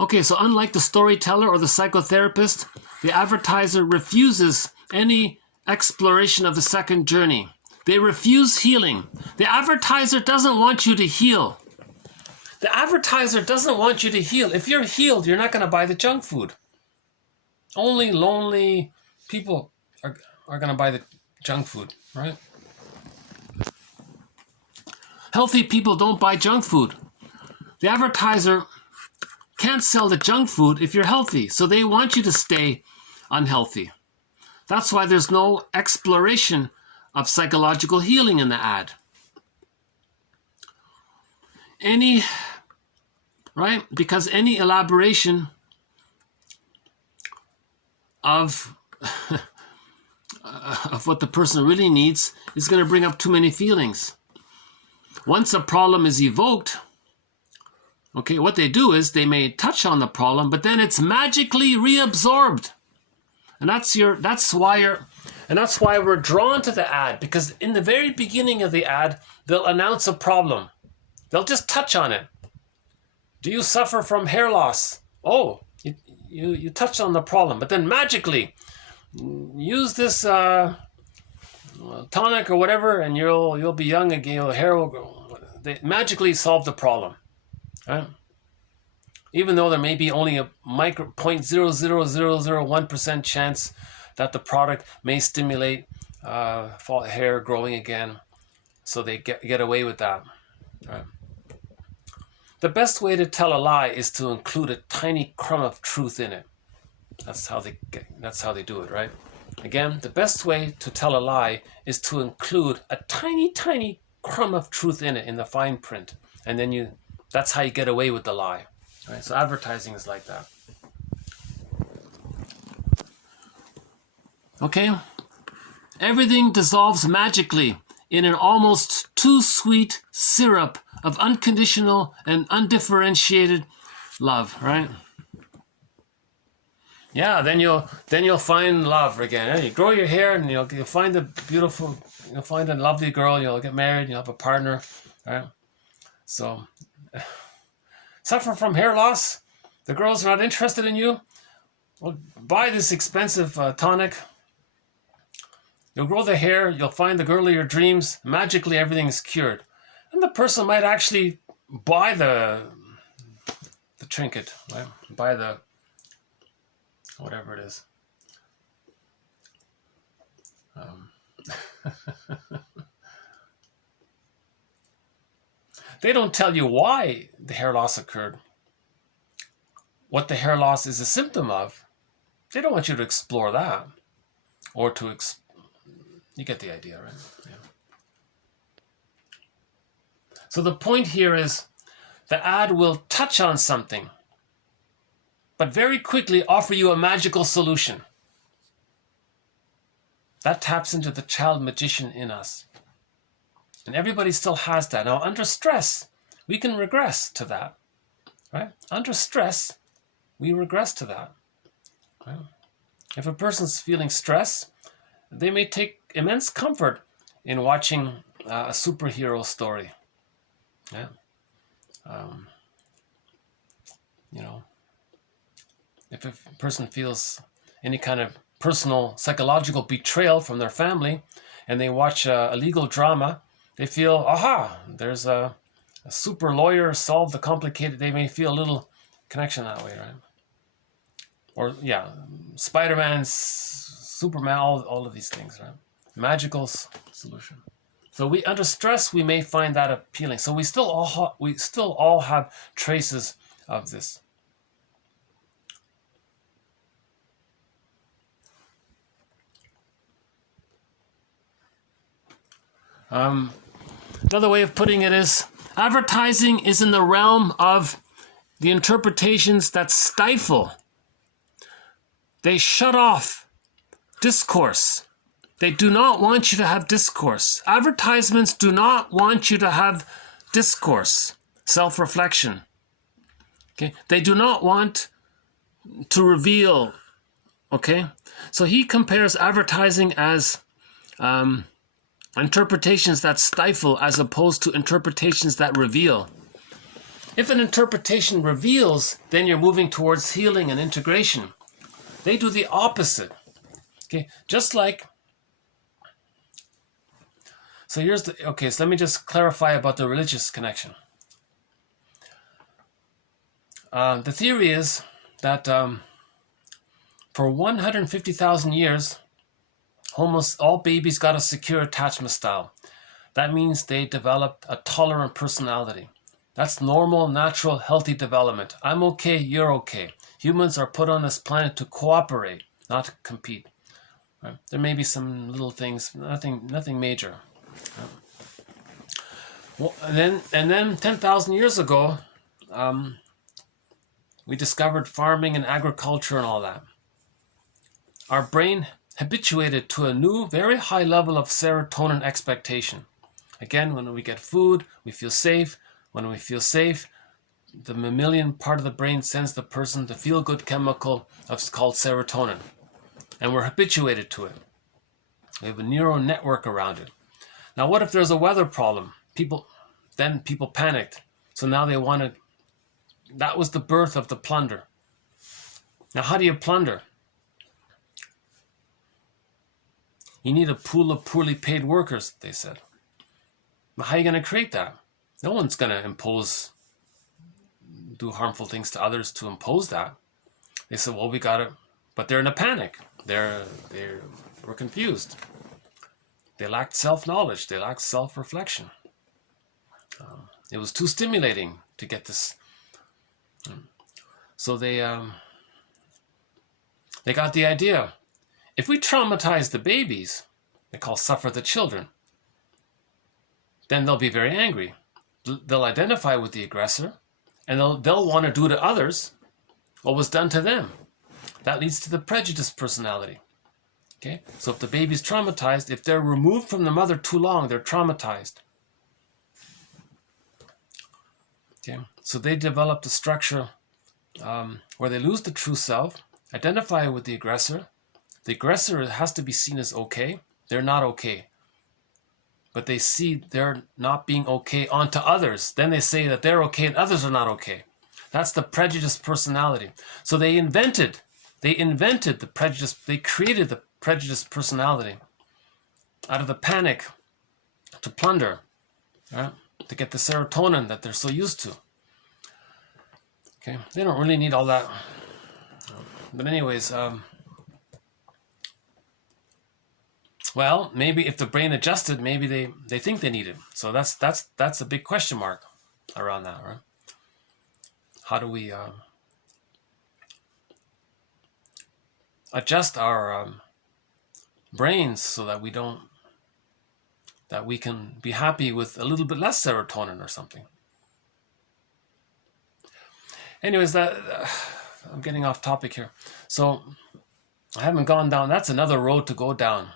okay, so unlike the storyteller or the psychotherapist, the advertiser refuses any exploration of the second journey. They refuse healing. The advertiser doesn't want you to heal. The advertiser doesn't want you to heal. If you're healed, you're not going to buy the junk food. Only lonely people are going to buy the junk food, right? Healthy people don't buy junk food. The advertiser can't sell the junk food if you're healthy. So they want you to stay unhealthy. That's why there's no exploration of psychological healing in the ad. Right? Because any elaboration of of what the person really needs is going to bring up too many feelings. Once a problem is evoked, okay, what they do is they may touch on the problem, but then it's magically reabsorbed. And that's why we're drawn to the ad, because in the very beginning of the ad, they'll announce a problem. They'll just touch on it. Do you suffer from hair loss? Oh, you touched on the problem, but then magically use this tonic or whatever, and you'll be young again. Your hair will grow. They magically solve the problem, right? Even though there may be only a micro 0.00001% chance that the product may stimulate hair growing again, so they get away with that, right? The best way to tell a lie is to include a tiny crumb of truth in it. That's how they do it, right? Again, the best way to tell a lie is to include a tiny, tiny crumb of truth in it, in the fine print. And then that's how you get away with the lie. Right? So advertising is like that. Okay? Everything dissolves magically in an almost too sweet syrup of unconditional and undifferentiated love, right? Yeah, then you'll find love again. You grow your hair, and you'll find a lovely girl. You'll get married. You'll have a partner, right? So, suffer from hair loss. The girls are not interested in you. Well, buy this expensive tonic. You'll grow the hair. You'll find the girl of your dreams. Magically, everything is cured, and the person might actually buy the trinket, right? Buy the whatever it is. They don't tell you why the hair loss occurred, what the hair loss is a symptom of. They don't want you to explore that, or you get the idea, right? Yeah. So the point here is the ad will touch on something, but very quickly offer you a magical solution. That taps into the child magician in us. And everybody still has that. Now, under stress, we can regress to that, right? Under stress, we regress to that. Right? If a person's feeling stress, they may take immense comfort in watching a superhero story. Yeah. If a person feels any kind of personal psychological betrayal from their family, and they watch a legal drama, they feel, aha, there's a super lawyer solved the complicated. They may feel a little connection that way, right? Or yeah, Spider-Man, Superman, all of these things, right? Magical solution. So under stress, we may find that appealing. So we still all have traces of this. Another way of putting it is, advertising is in the realm of the interpretations that stifle. They shut off discourse. They do not want you to have discourse. Advertisements do not want you to have discourse, self-reflection. Okay? They do not want to reveal. Okay? So he compares advertising as interpretations that stifle as opposed to interpretations that reveal. If an interpretation reveals, then you're moving towards healing and integration. They do the opposite. Okay, just like, so so let me just clarify about the religious connection. The theory is that for 150,000 years, almost all babies got a secure attachment style. That means they developed a tolerant personality. That's normal, natural, healthy development. I'm okay, you're okay. Humans are put on this planet to cooperate, not to compete. Right? There may be some little things, nothing major. Well, and then 10,000 years ago, we discovered farming and agriculture and all that. Our brain habituated to a new, very high level of serotonin expectation. Again, when we get food, we feel safe. When we feel safe, the mammalian part of the brain sends the person the feel-good chemical called serotonin. And we're habituated to it. We have a neural network around it. Now, what if there's a weather problem? People panicked. So now they wanted, that was the birth of the plunder. Now, how do you plunder? You need a pool of poorly paid workers, they said. But how are you going to create that? No one's going to do harmful things to others to impose that. They said, well, we got to, but they're in a panic. They were confused. They lacked self-knowledge. They lacked self-reflection. It was too stimulating to get this. So they got the idea. If we traumatize the babies, they call suffer the children, then they'll be very angry. They'll identify with the aggressor, and they'll want to do to others what was done to them. That leads to the prejudiced personality. Okay? So if the baby's traumatized, if they're removed from the mother too long, they're traumatized. Okay? So they developed a structure where they lose the true self, identify with the aggressor. The aggressor has to be seen as okay. They're not okay. But they see they're not being okay onto others. Then they say that they're okay and others are not okay. That's the prejudiced personality. So they invented the prejudice, they created the prejudiced personality out of the panic to plunder, right? To get the serotonin that they're so used to. Okay, they don't really need all that. But anyways, well, maybe if the brain adjusted, maybe they think they need it. So that's a big question mark around that, right? How do we adjust our brains so that we can be happy with a little bit less serotonin or something? Anyways, I'm getting off topic here. So I haven't gone down. That's another road to go down.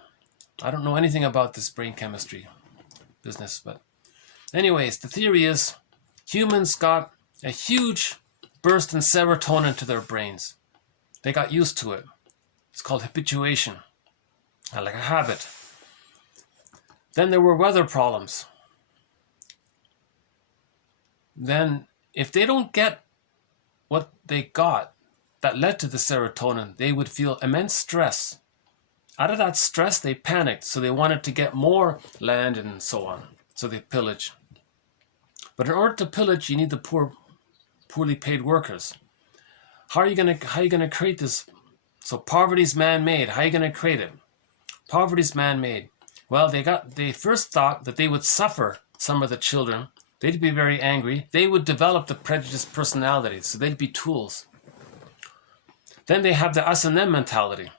I don't know anything about this brain chemistry business, but anyways, the theory is humans got a huge burst in serotonin to their brains. They got used to it. It's called habituation, like a habit. Then there were weather problems. Then if they don't get what they got that led to the serotonin, they would feel immense stress. Out of that stress, they panicked, so they wanted to get more land and so on. So they pillage. But in order to pillage, you need the poorly paid workers. How are you gonna create this? So poverty's man-made. How are you gonna create it? Poverty's man-made. Well, they first thought that they would suffer some of the children. They'd be very angry. They would develop the prejudiced personality, so they'd be tools. Then they have the us and them mentality.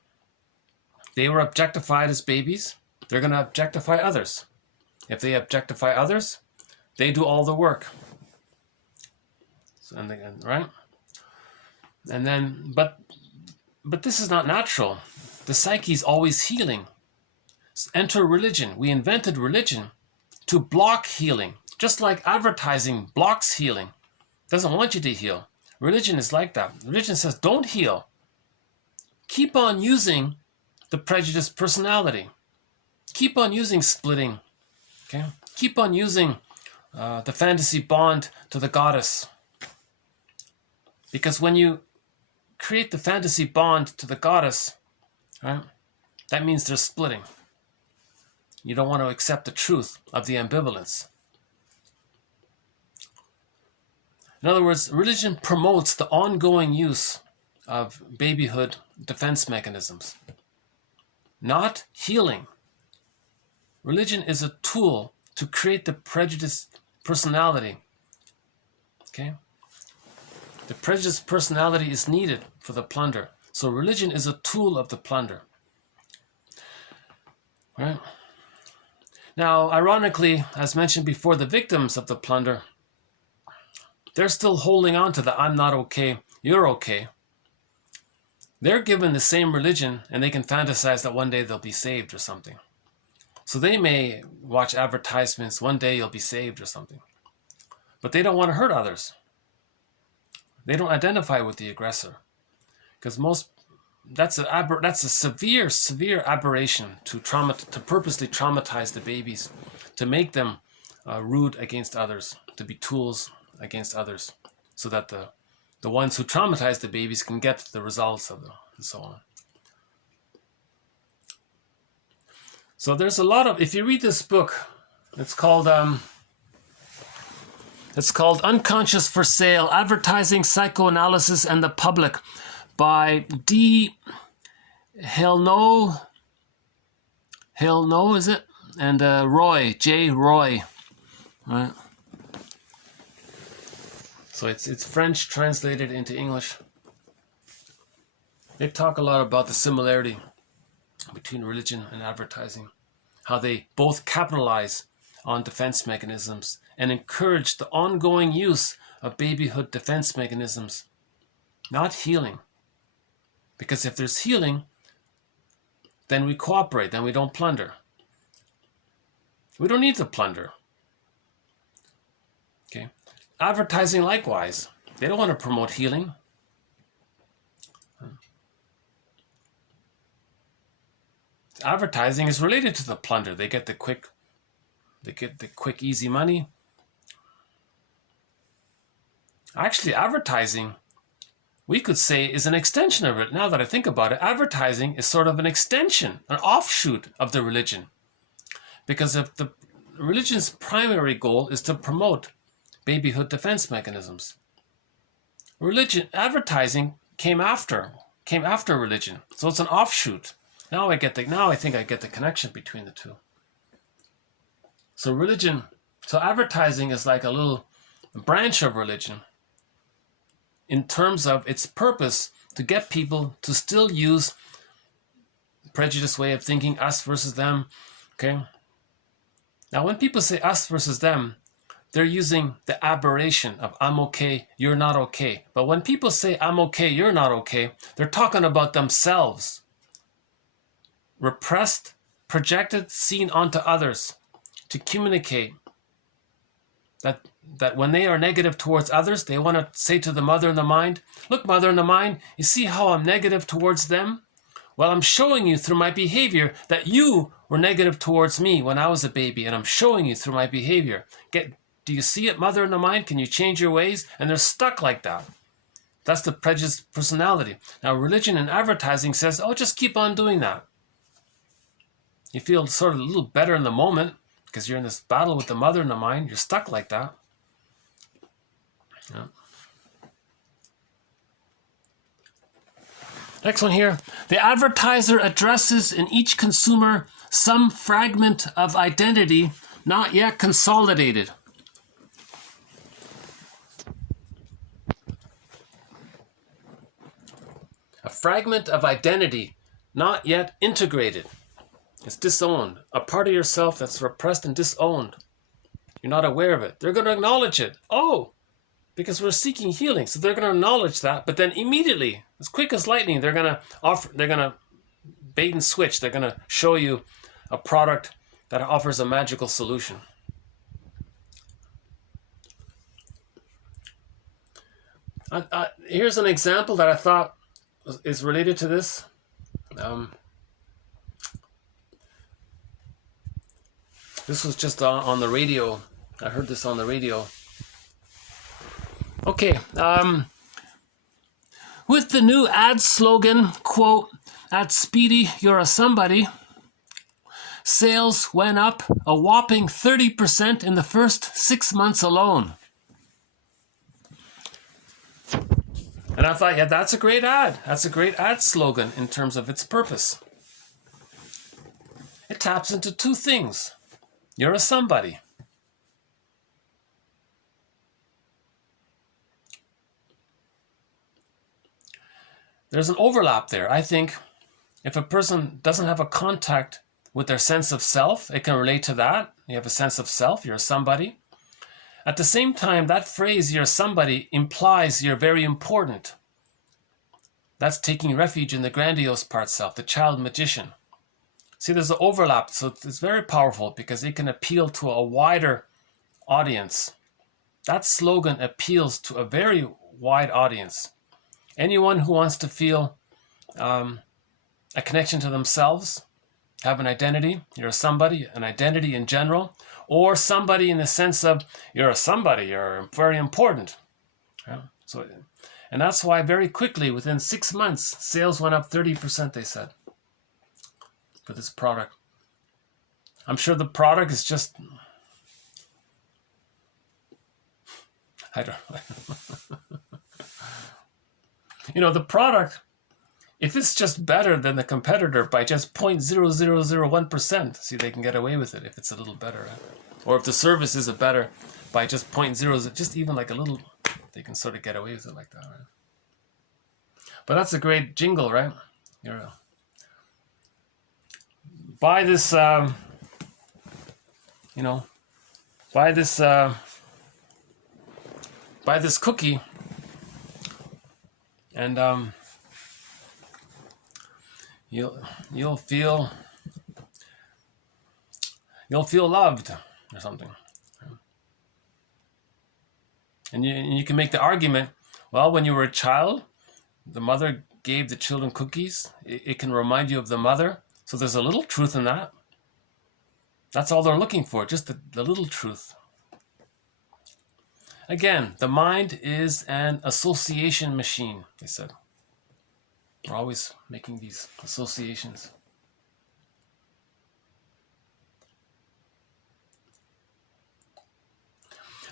They were objectified as babies. They're going to objectify others. If they objectify others, they do all the work. So, right? And then, but this is not natural. The psyche is always healing. Enter religion. We invented religion to block healing. Just like advertising blocks healing. Doesn't want you to heal. Religion is like that. Religion says, don't heal. Keep on using the prejudiced personality. Keep on using splitting. Okay? Keep on using the fantasy bond to the goddess. Because when you create the fantasy bond to the goddess, right, that means there's splitting. You don't want to accept the truth of the ambivalence. In other words, religion promotes the ongoing use of babyhood defense mechanisms, not healing. Religion is a tool to create the prejudiced personality Okay? The prejudiced personality is needed for the plunder. So religion is a tool of the plunder. Right? Now, ironically, as mentioned before, the victims of the plunder, they're still holding on to the I'm not okay, you're okay. They're given the same religion and they can fantasize that one day they'll be saved or something. So they may watch advertisements, one day you'll be saved or something. But they don't want to hurt others. They don't identify with the aggressor. Because that's a severe aberration to purposely traumatize the babies, to make them rude against others, to be tools against others, so that the ones who traumatize the babies can get the results of them, and so on. So there's a lot of, if you read this book, it's called Unconscious for Sale, Advertising, Psychoanalysis, and the Public by D. Hellno, is it? And Roy, J. Roy. Right. So it's French translated into English. They talk a lot about the similarity between religion and advertising, how they both capitalize on defense mechanisms and encourage the ongoing use of babyhood defense mechanisms, not healing. Because if there's healing, then we cooperate, then we don't plunder. We don't need to plunder. Okay? Advertising likewise. They don't want to promote healing. Advertising is related to the plunder. They get the quick, easy money. Actually, advertising, we could say, is an extension of it. Now that I think about it, advertising is sort of an extension, an offshoot of the religion. Because if the religion's primary goal is to promote babyhood defense mechanisms, advertising came after religion. So it's an offshoot. Now I think I get the connection between the two. So advertising is like a little branch of religion in terms of its purpose to get people to still use prejudiced way of thinking, us versus them. Okay. Now when people say us versus them, they're using the aberration of I'm okay, you're not okay. But when people say I'm okay, you're not okay, they're talking about themselves. Repressed, projected, seen onto others to communicate that when they are negative towards others, they want to say to the mother in the mind, look, mother in the mind, you see how I'm negative towards them? Well, I'm showing you through my behavior that you were negative towards me when I was a baby, and I'm showing you through my behavior. Do you see it, mother in the mind? Can you change your ways? And they're stuck like that. That's the prejudiced personality. Now, religion and advertising says, oh, just keep on doing that. You feel sort of a little better in the moment because you're in this battle with the mother in the mind. You're stuck like that. Yeah. Next one here. The advertiser addresses in each consumer some fragment of identity not yet consolidated. A fragment of identity not yet integrated. It's disowned. A part of yourself that's repressed and disowned. You're not aware of it. They're going to acknowledge it. Oh, because we're seeking healing. So they're going to acknowledge that. But then immediately, as quick as lightning, they're going to bait and switch. They're going to show you a product that offers a magical solution. Here's an example that I thought is related to this. This was just on the radio. I heard this on the radio. Okay. With the new ad slogan, quote, "At Speedy, you're a somebody," sales went up a whopping 30% in the first 6 months alone. And I thought, yeah, that's a great ad. That's a great ad slogan in terms of its purpose. It taps into two things. You're a somebody. there's an overlap there. I think if a person doesn't have a contact with their sense of self, it can relate to that. You have a sense of self, you're somebody. At the same time, that phrase, you're somebody, implies you're very important. That's taking refuge in the grandiose part self, the child magician. See, there's an overlap, so it's very powerful because it can appeal to a wider audience. That slogan appeals to a very wide audience. Anyone who wants to feel a connection to themselves, have an identity, you're a somebody, an identity in general, or somebody in the sense of you're a somebody, you're very important. Yeah? So, and that's why very quickly, within 6 months, sales went up 30%, they said, for this product. I'm sure the product is just, I don't know. You know, the product, if it's just better than the competitor by just 0.0001%, see, they can get away with it if it's a little better. Right? Or if the service is better by just 0.00, just even like a little, they can sort of get away with it like that. Right? But that's a great jingle, right? Buy this, you know, buy this cookie, and you'll feel loved or something. And you can make the argument, well, when you were a child, the mother gave the children cookies. It can remind you of the mother. So there's a little truth in that. That's all they're looking for, just the little truth. Again, the mind is an association machine, they said. We're always making these associations.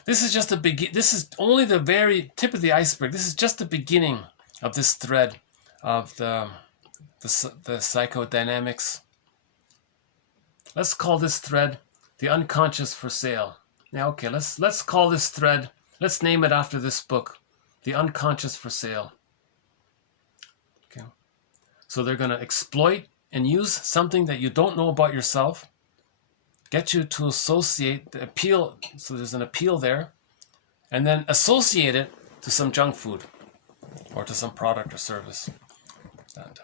This is just this is only the very tip of the iceberg. This is just the beginning of this thread of the psychodynamics. Let's call this thread the unconscious for sale. Now, okay, let's call this thread, let's name it after this book, The Unconscious for Sale. Okay. So they're going to exploit and use something that you don't know about yourself, get you to associate the appeal, so there's an appeal there, and then associate it to some junk food or to some product or service. And,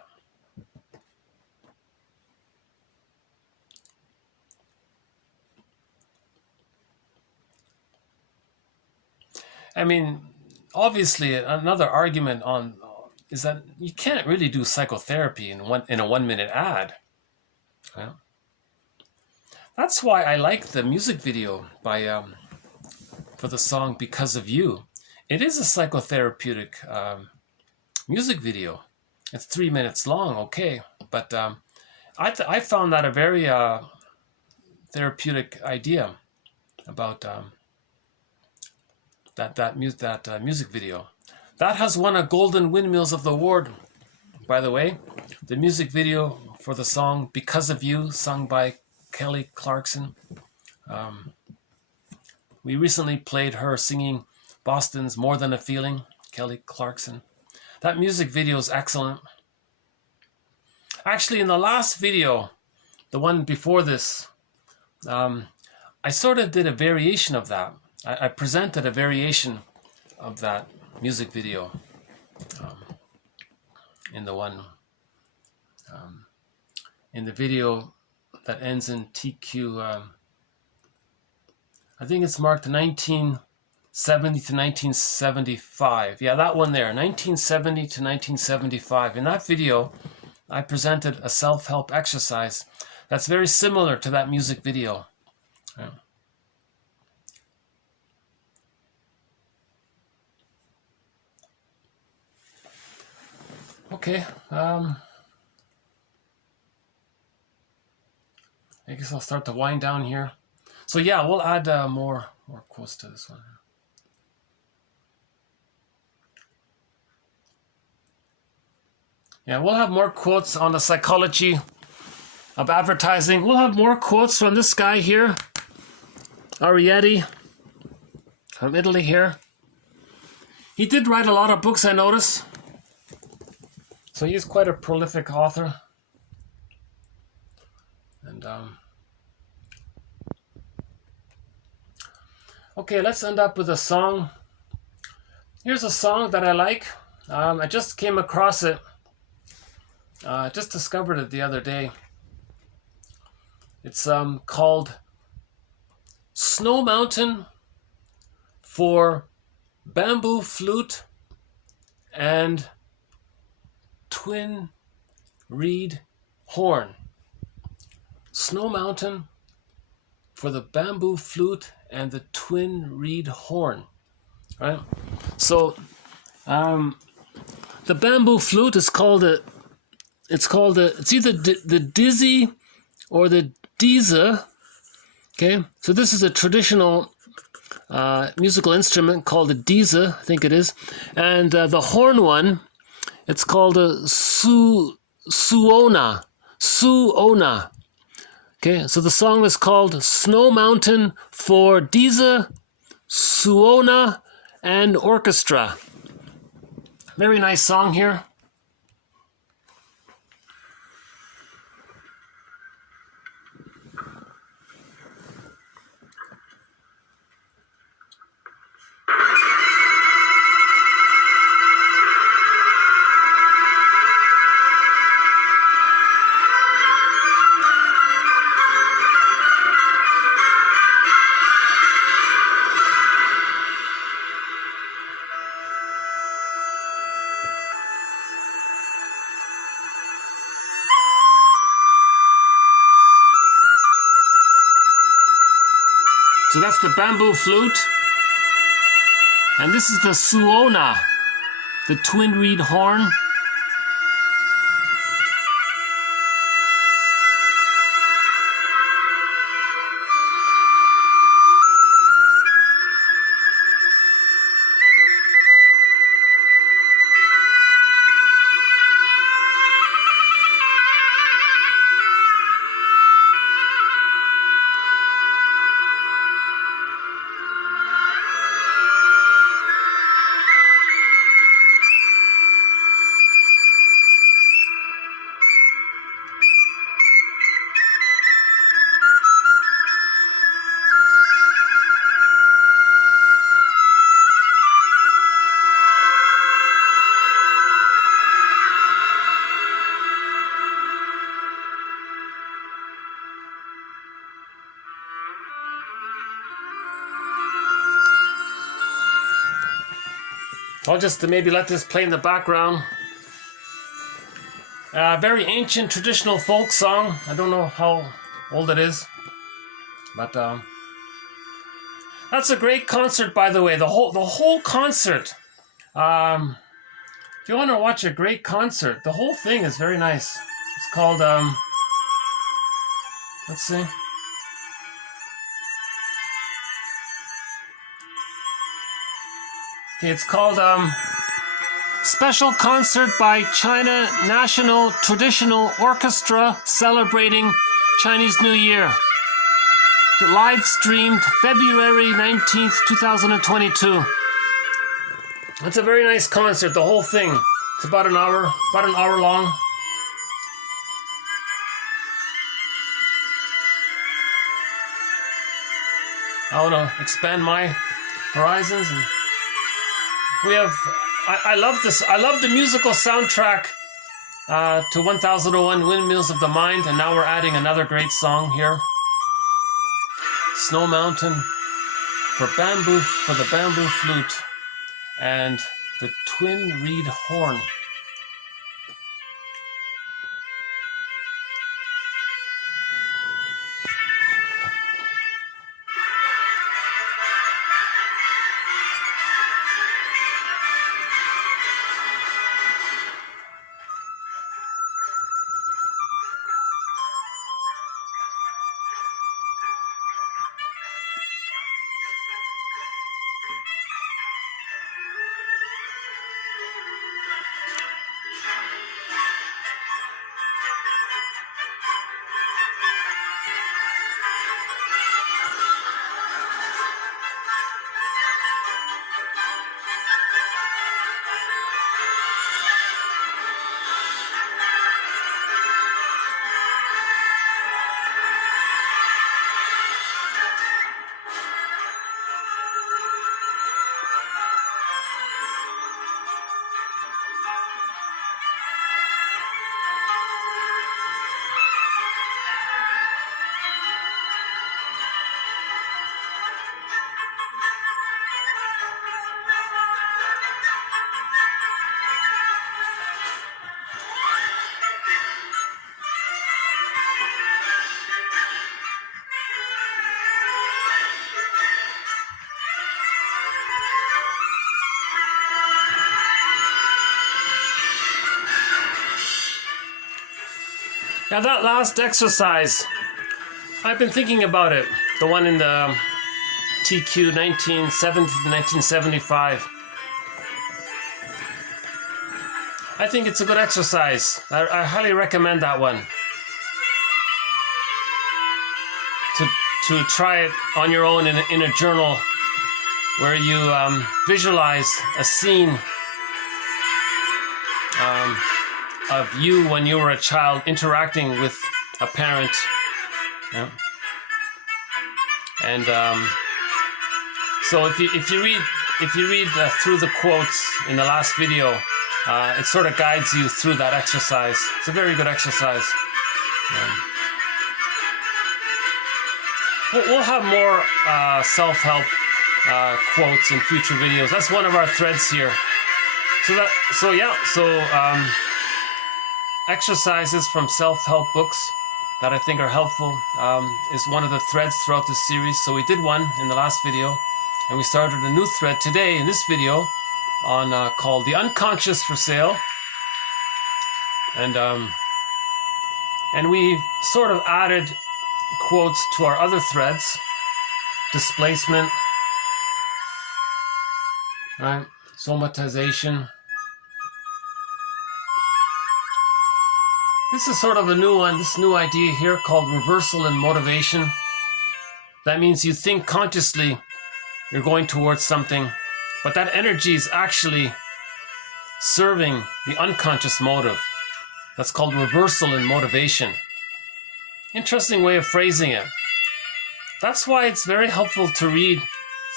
I mean, obviously, another argument on is that you can't really do psychotherapy in a 1 minute ad. Yeah. That's why I like the music video by for the song "Because of You." It is a psychotherapeutic music video. It's 3 minutes long, okay, but I found that a very therapeutic idea about that music video. That has won a Golden Windmills of the Award, by the way. The music video for the song "Because of You," sung by Kelly Clarkson. We recently played her singing Boston's "More Than a Feeling," Kelly Clarkson. That music video is excellent. Actually, in the last video, the one before this, I sort of did a variation of that. I presented a variation of that music video in the one, in the video that ends in TQ. I think it's marked 1970 to 1975. Yeah, that one there, 1970 to 1975. In that video, I presented a self-help exercise that's very similar to that music video. Yeah. Okay, I guess I'll start to wind down here. So yeah, we'll add more quotes to this one. Yeah, we'll have more quotes on the psychology of advertising. We'll have more quotes from this guy here, Arieti, from Italy here. He did write a lot of books, I notice. So he's quite a prolific author. And okay, let's end up with a song. Here's a song that I like. I just came across it. Just discovered it the other day. It's called Snow Mountain for Bamboo Flute and Twin Reed Horn. Snow Mountain for the bamboo flute and the twin reed horn. Right? So the bamboo flute is called it's either the dizzy or the diza. Okay, so this is a traditional musical instrument called a diza, I think it is, and the horn one, it's called a suona. Okay, so the song is called Snow Mountain for diza, suona, and orchestra. Very nice song here. So that's the bamboo flute. And this is the suona, the twin reed horn. I'll just maybe let this play in the background. Very ancient traditional folk song. I don't know how old it is, but that's a great concert, by the way. The whole concert. If you want to watch a great concert, the whole thing is very nice. It's called let's see. Okay, it's called Special Concert by China National Traditional Orchestra celebrating Chinese New Year. Live streamed February 19th, 2022. It's a very nice concert, the whole thing. It's about an hour long. I want to expand my horizons. And we have, I love this. I love the musical soundtrack to 1001 Windmills of the Mind, and now we're adding another great song here. Snow Mountain for the bamboo flute and the twin reed horn. Now that last exercise, I've been thinking about it. The one in the TQ 1970 to 1975. I think it's a good exercise. I highly recommend that one. To try it on your own in a journal where you visualize a scene of you when you were a child interacting with a parent. Yeah. And so if you read through the quotes in the last video, it sort of guides you through that exercise. It's a very good exercise. We'll have more self-help quotes in future videos. That's one of our threads here. So exercises from self-help books that I think are helpful is one of the threads throughout this series. So we did one in the last video, and we started a new thread today in this video on called "The Unconscious for Sale," and we've sort of added quotes to our other threads. Displacement, right? Somatization. This is sort of a new one, this new idea here called reversal in motivation. That means you think consciously you're going towards something, but that energy is actually serving the unconscious motive. That's called reversal in motivation. Interesting way of phrasing it. That's why it's very helpful to read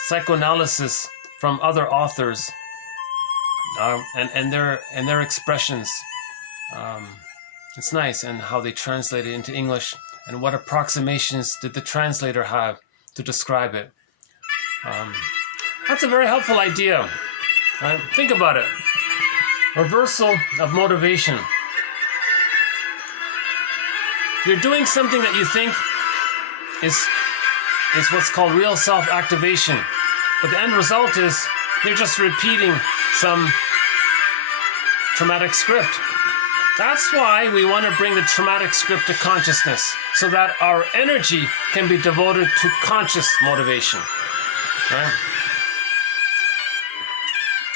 psychoanalysis from other authors and their expressions. It's nice, and how they translate it into English, and what approximations did the translator have to describe it. That's a very helpful idea. Right? Think about it. Reversal of motivation. You're doing something that you think is what's called real self-activation, but the end result is you're just repeating some traumatic script. That's why we want to bring the traumatic script to consciousness, so that our energy can be devoted to conscious motivation. Right?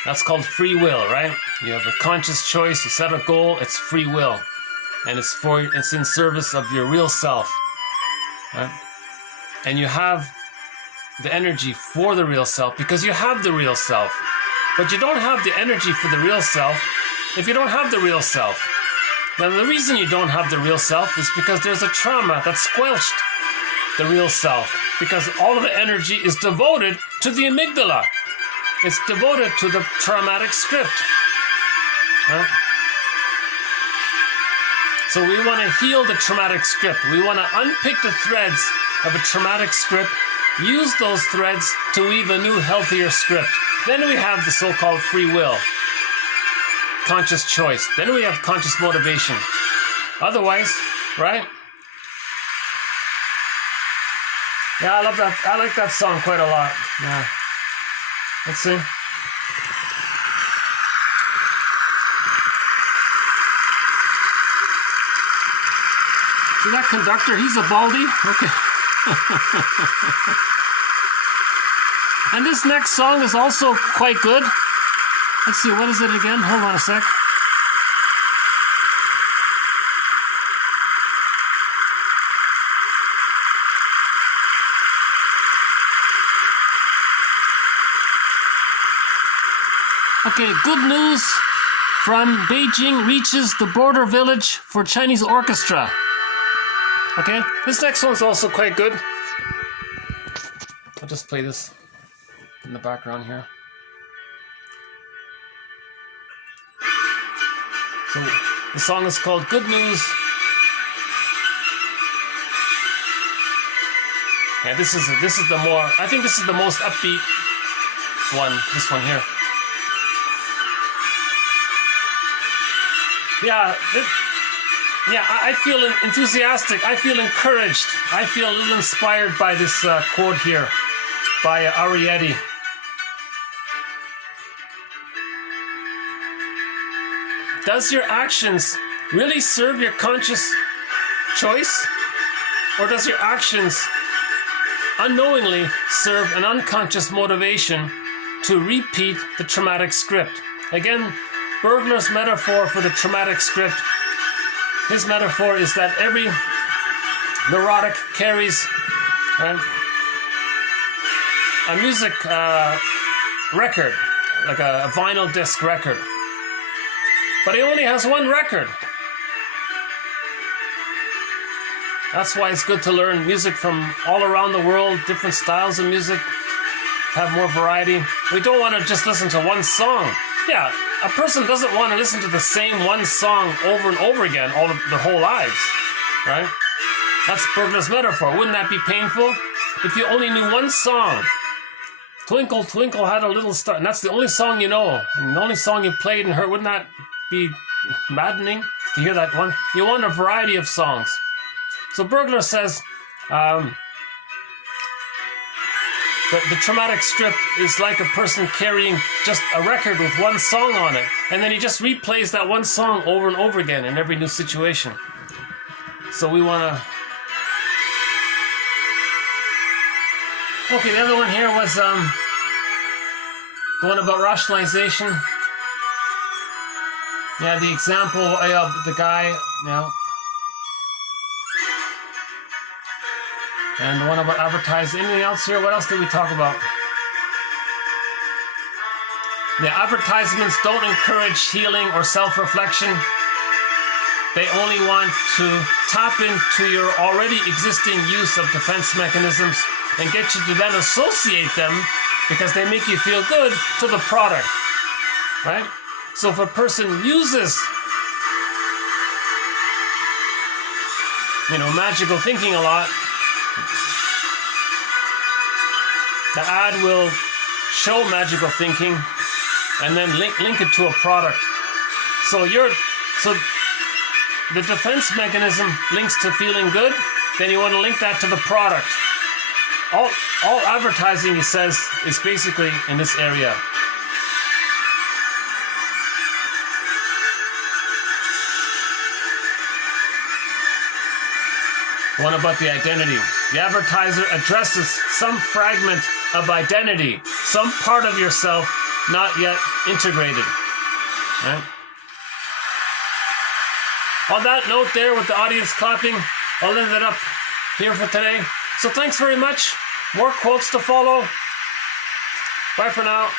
That's called free will, right? You have a conscious choice, you set a goal, it's free will. And it's in service of your real self. Right? And you have the energy for the real self because you have the real self. But you don't have the energy for the real self if you don't have the real self. Now, the reason you don't have the real self is because there's a trauma that squelched the real self, because all of the energy is devoted to the amygdala. It's devoted to the traumatic script. Right? So we want to heal the traumatic script. We want to unpick the threads of a traumatic script, use those threads to weave a new, healthier script. Then we have the so-called free will. Conscious choice. Then we have conscious motivation. Otherwise, right? Yeah, I love that. I like that song quite a lot. Yeah. Let's see. See that conductor? He's a baldy. Okay. And this next song is also quite good. Let's see, what is it again? Hold on a sec. Okay, good news from Beijing reaches the border village for Chinese orchestra. Okay, this next one's also quite good. I'll just play this in the background here. So the song is called Good News. Yeah, this is the more, I think this is the most upbeat one, this one here. I feel enthusiastic, I feel encouraged, I feel a little inspired by this quote here by Arieti. Does your actions really serve your conscious choice? Or does your actions unknowingly serve an unconscious motivation to repeat the traumatic script? Again, Bergler's metaphor for the traumatic script, his metaphor is that every neurotic carries a music record, like a vinyl disc record. But he only has one record. That's why it's good to learn music from all around the world, different styles of music, have more variety. We don't want to just listen to one song. Yeah, a person doesn't want to listen to the same one song over and over again all their whole lives, right? That's Bergler's metaphor. Wouldn't that be painful? If you only knew one song, Twinkle, Twinkle had a little star, and that's the only song you know, and the only song you played and heard, wouldn't that be maddening to hear that one? You want a variety of songs. So Bergler says the traumatic script is like a person carrying just a record with one song on it, and then he just replays that one song over and over again in every new situation. So we want to... Okay, the other one here was the one about rationalization. Yeah, the example of the guy, you know, and the one about advertising. Anything else here? What else did we talk about? The advertisements don't encourage healing or self-reflection. They only want to tap into your already existing use of defense mechanisms and get you to then associate them, because they make you feel good, to the product, right? So if a person uses, magical thinking a lot, the ad will show magical thinking and then link it to a product. So the defense mechanism links to feeling good, then you want to link that to the product. All advertising, he says, is basically in this area. One about the identity. The advertiser addresses some fragment of identity, some part of yourself not yet integrated. Right? On that note there, with the audience clapping, I'll end it up here for today. So thanks very much. More quotes to follow. Bye for now.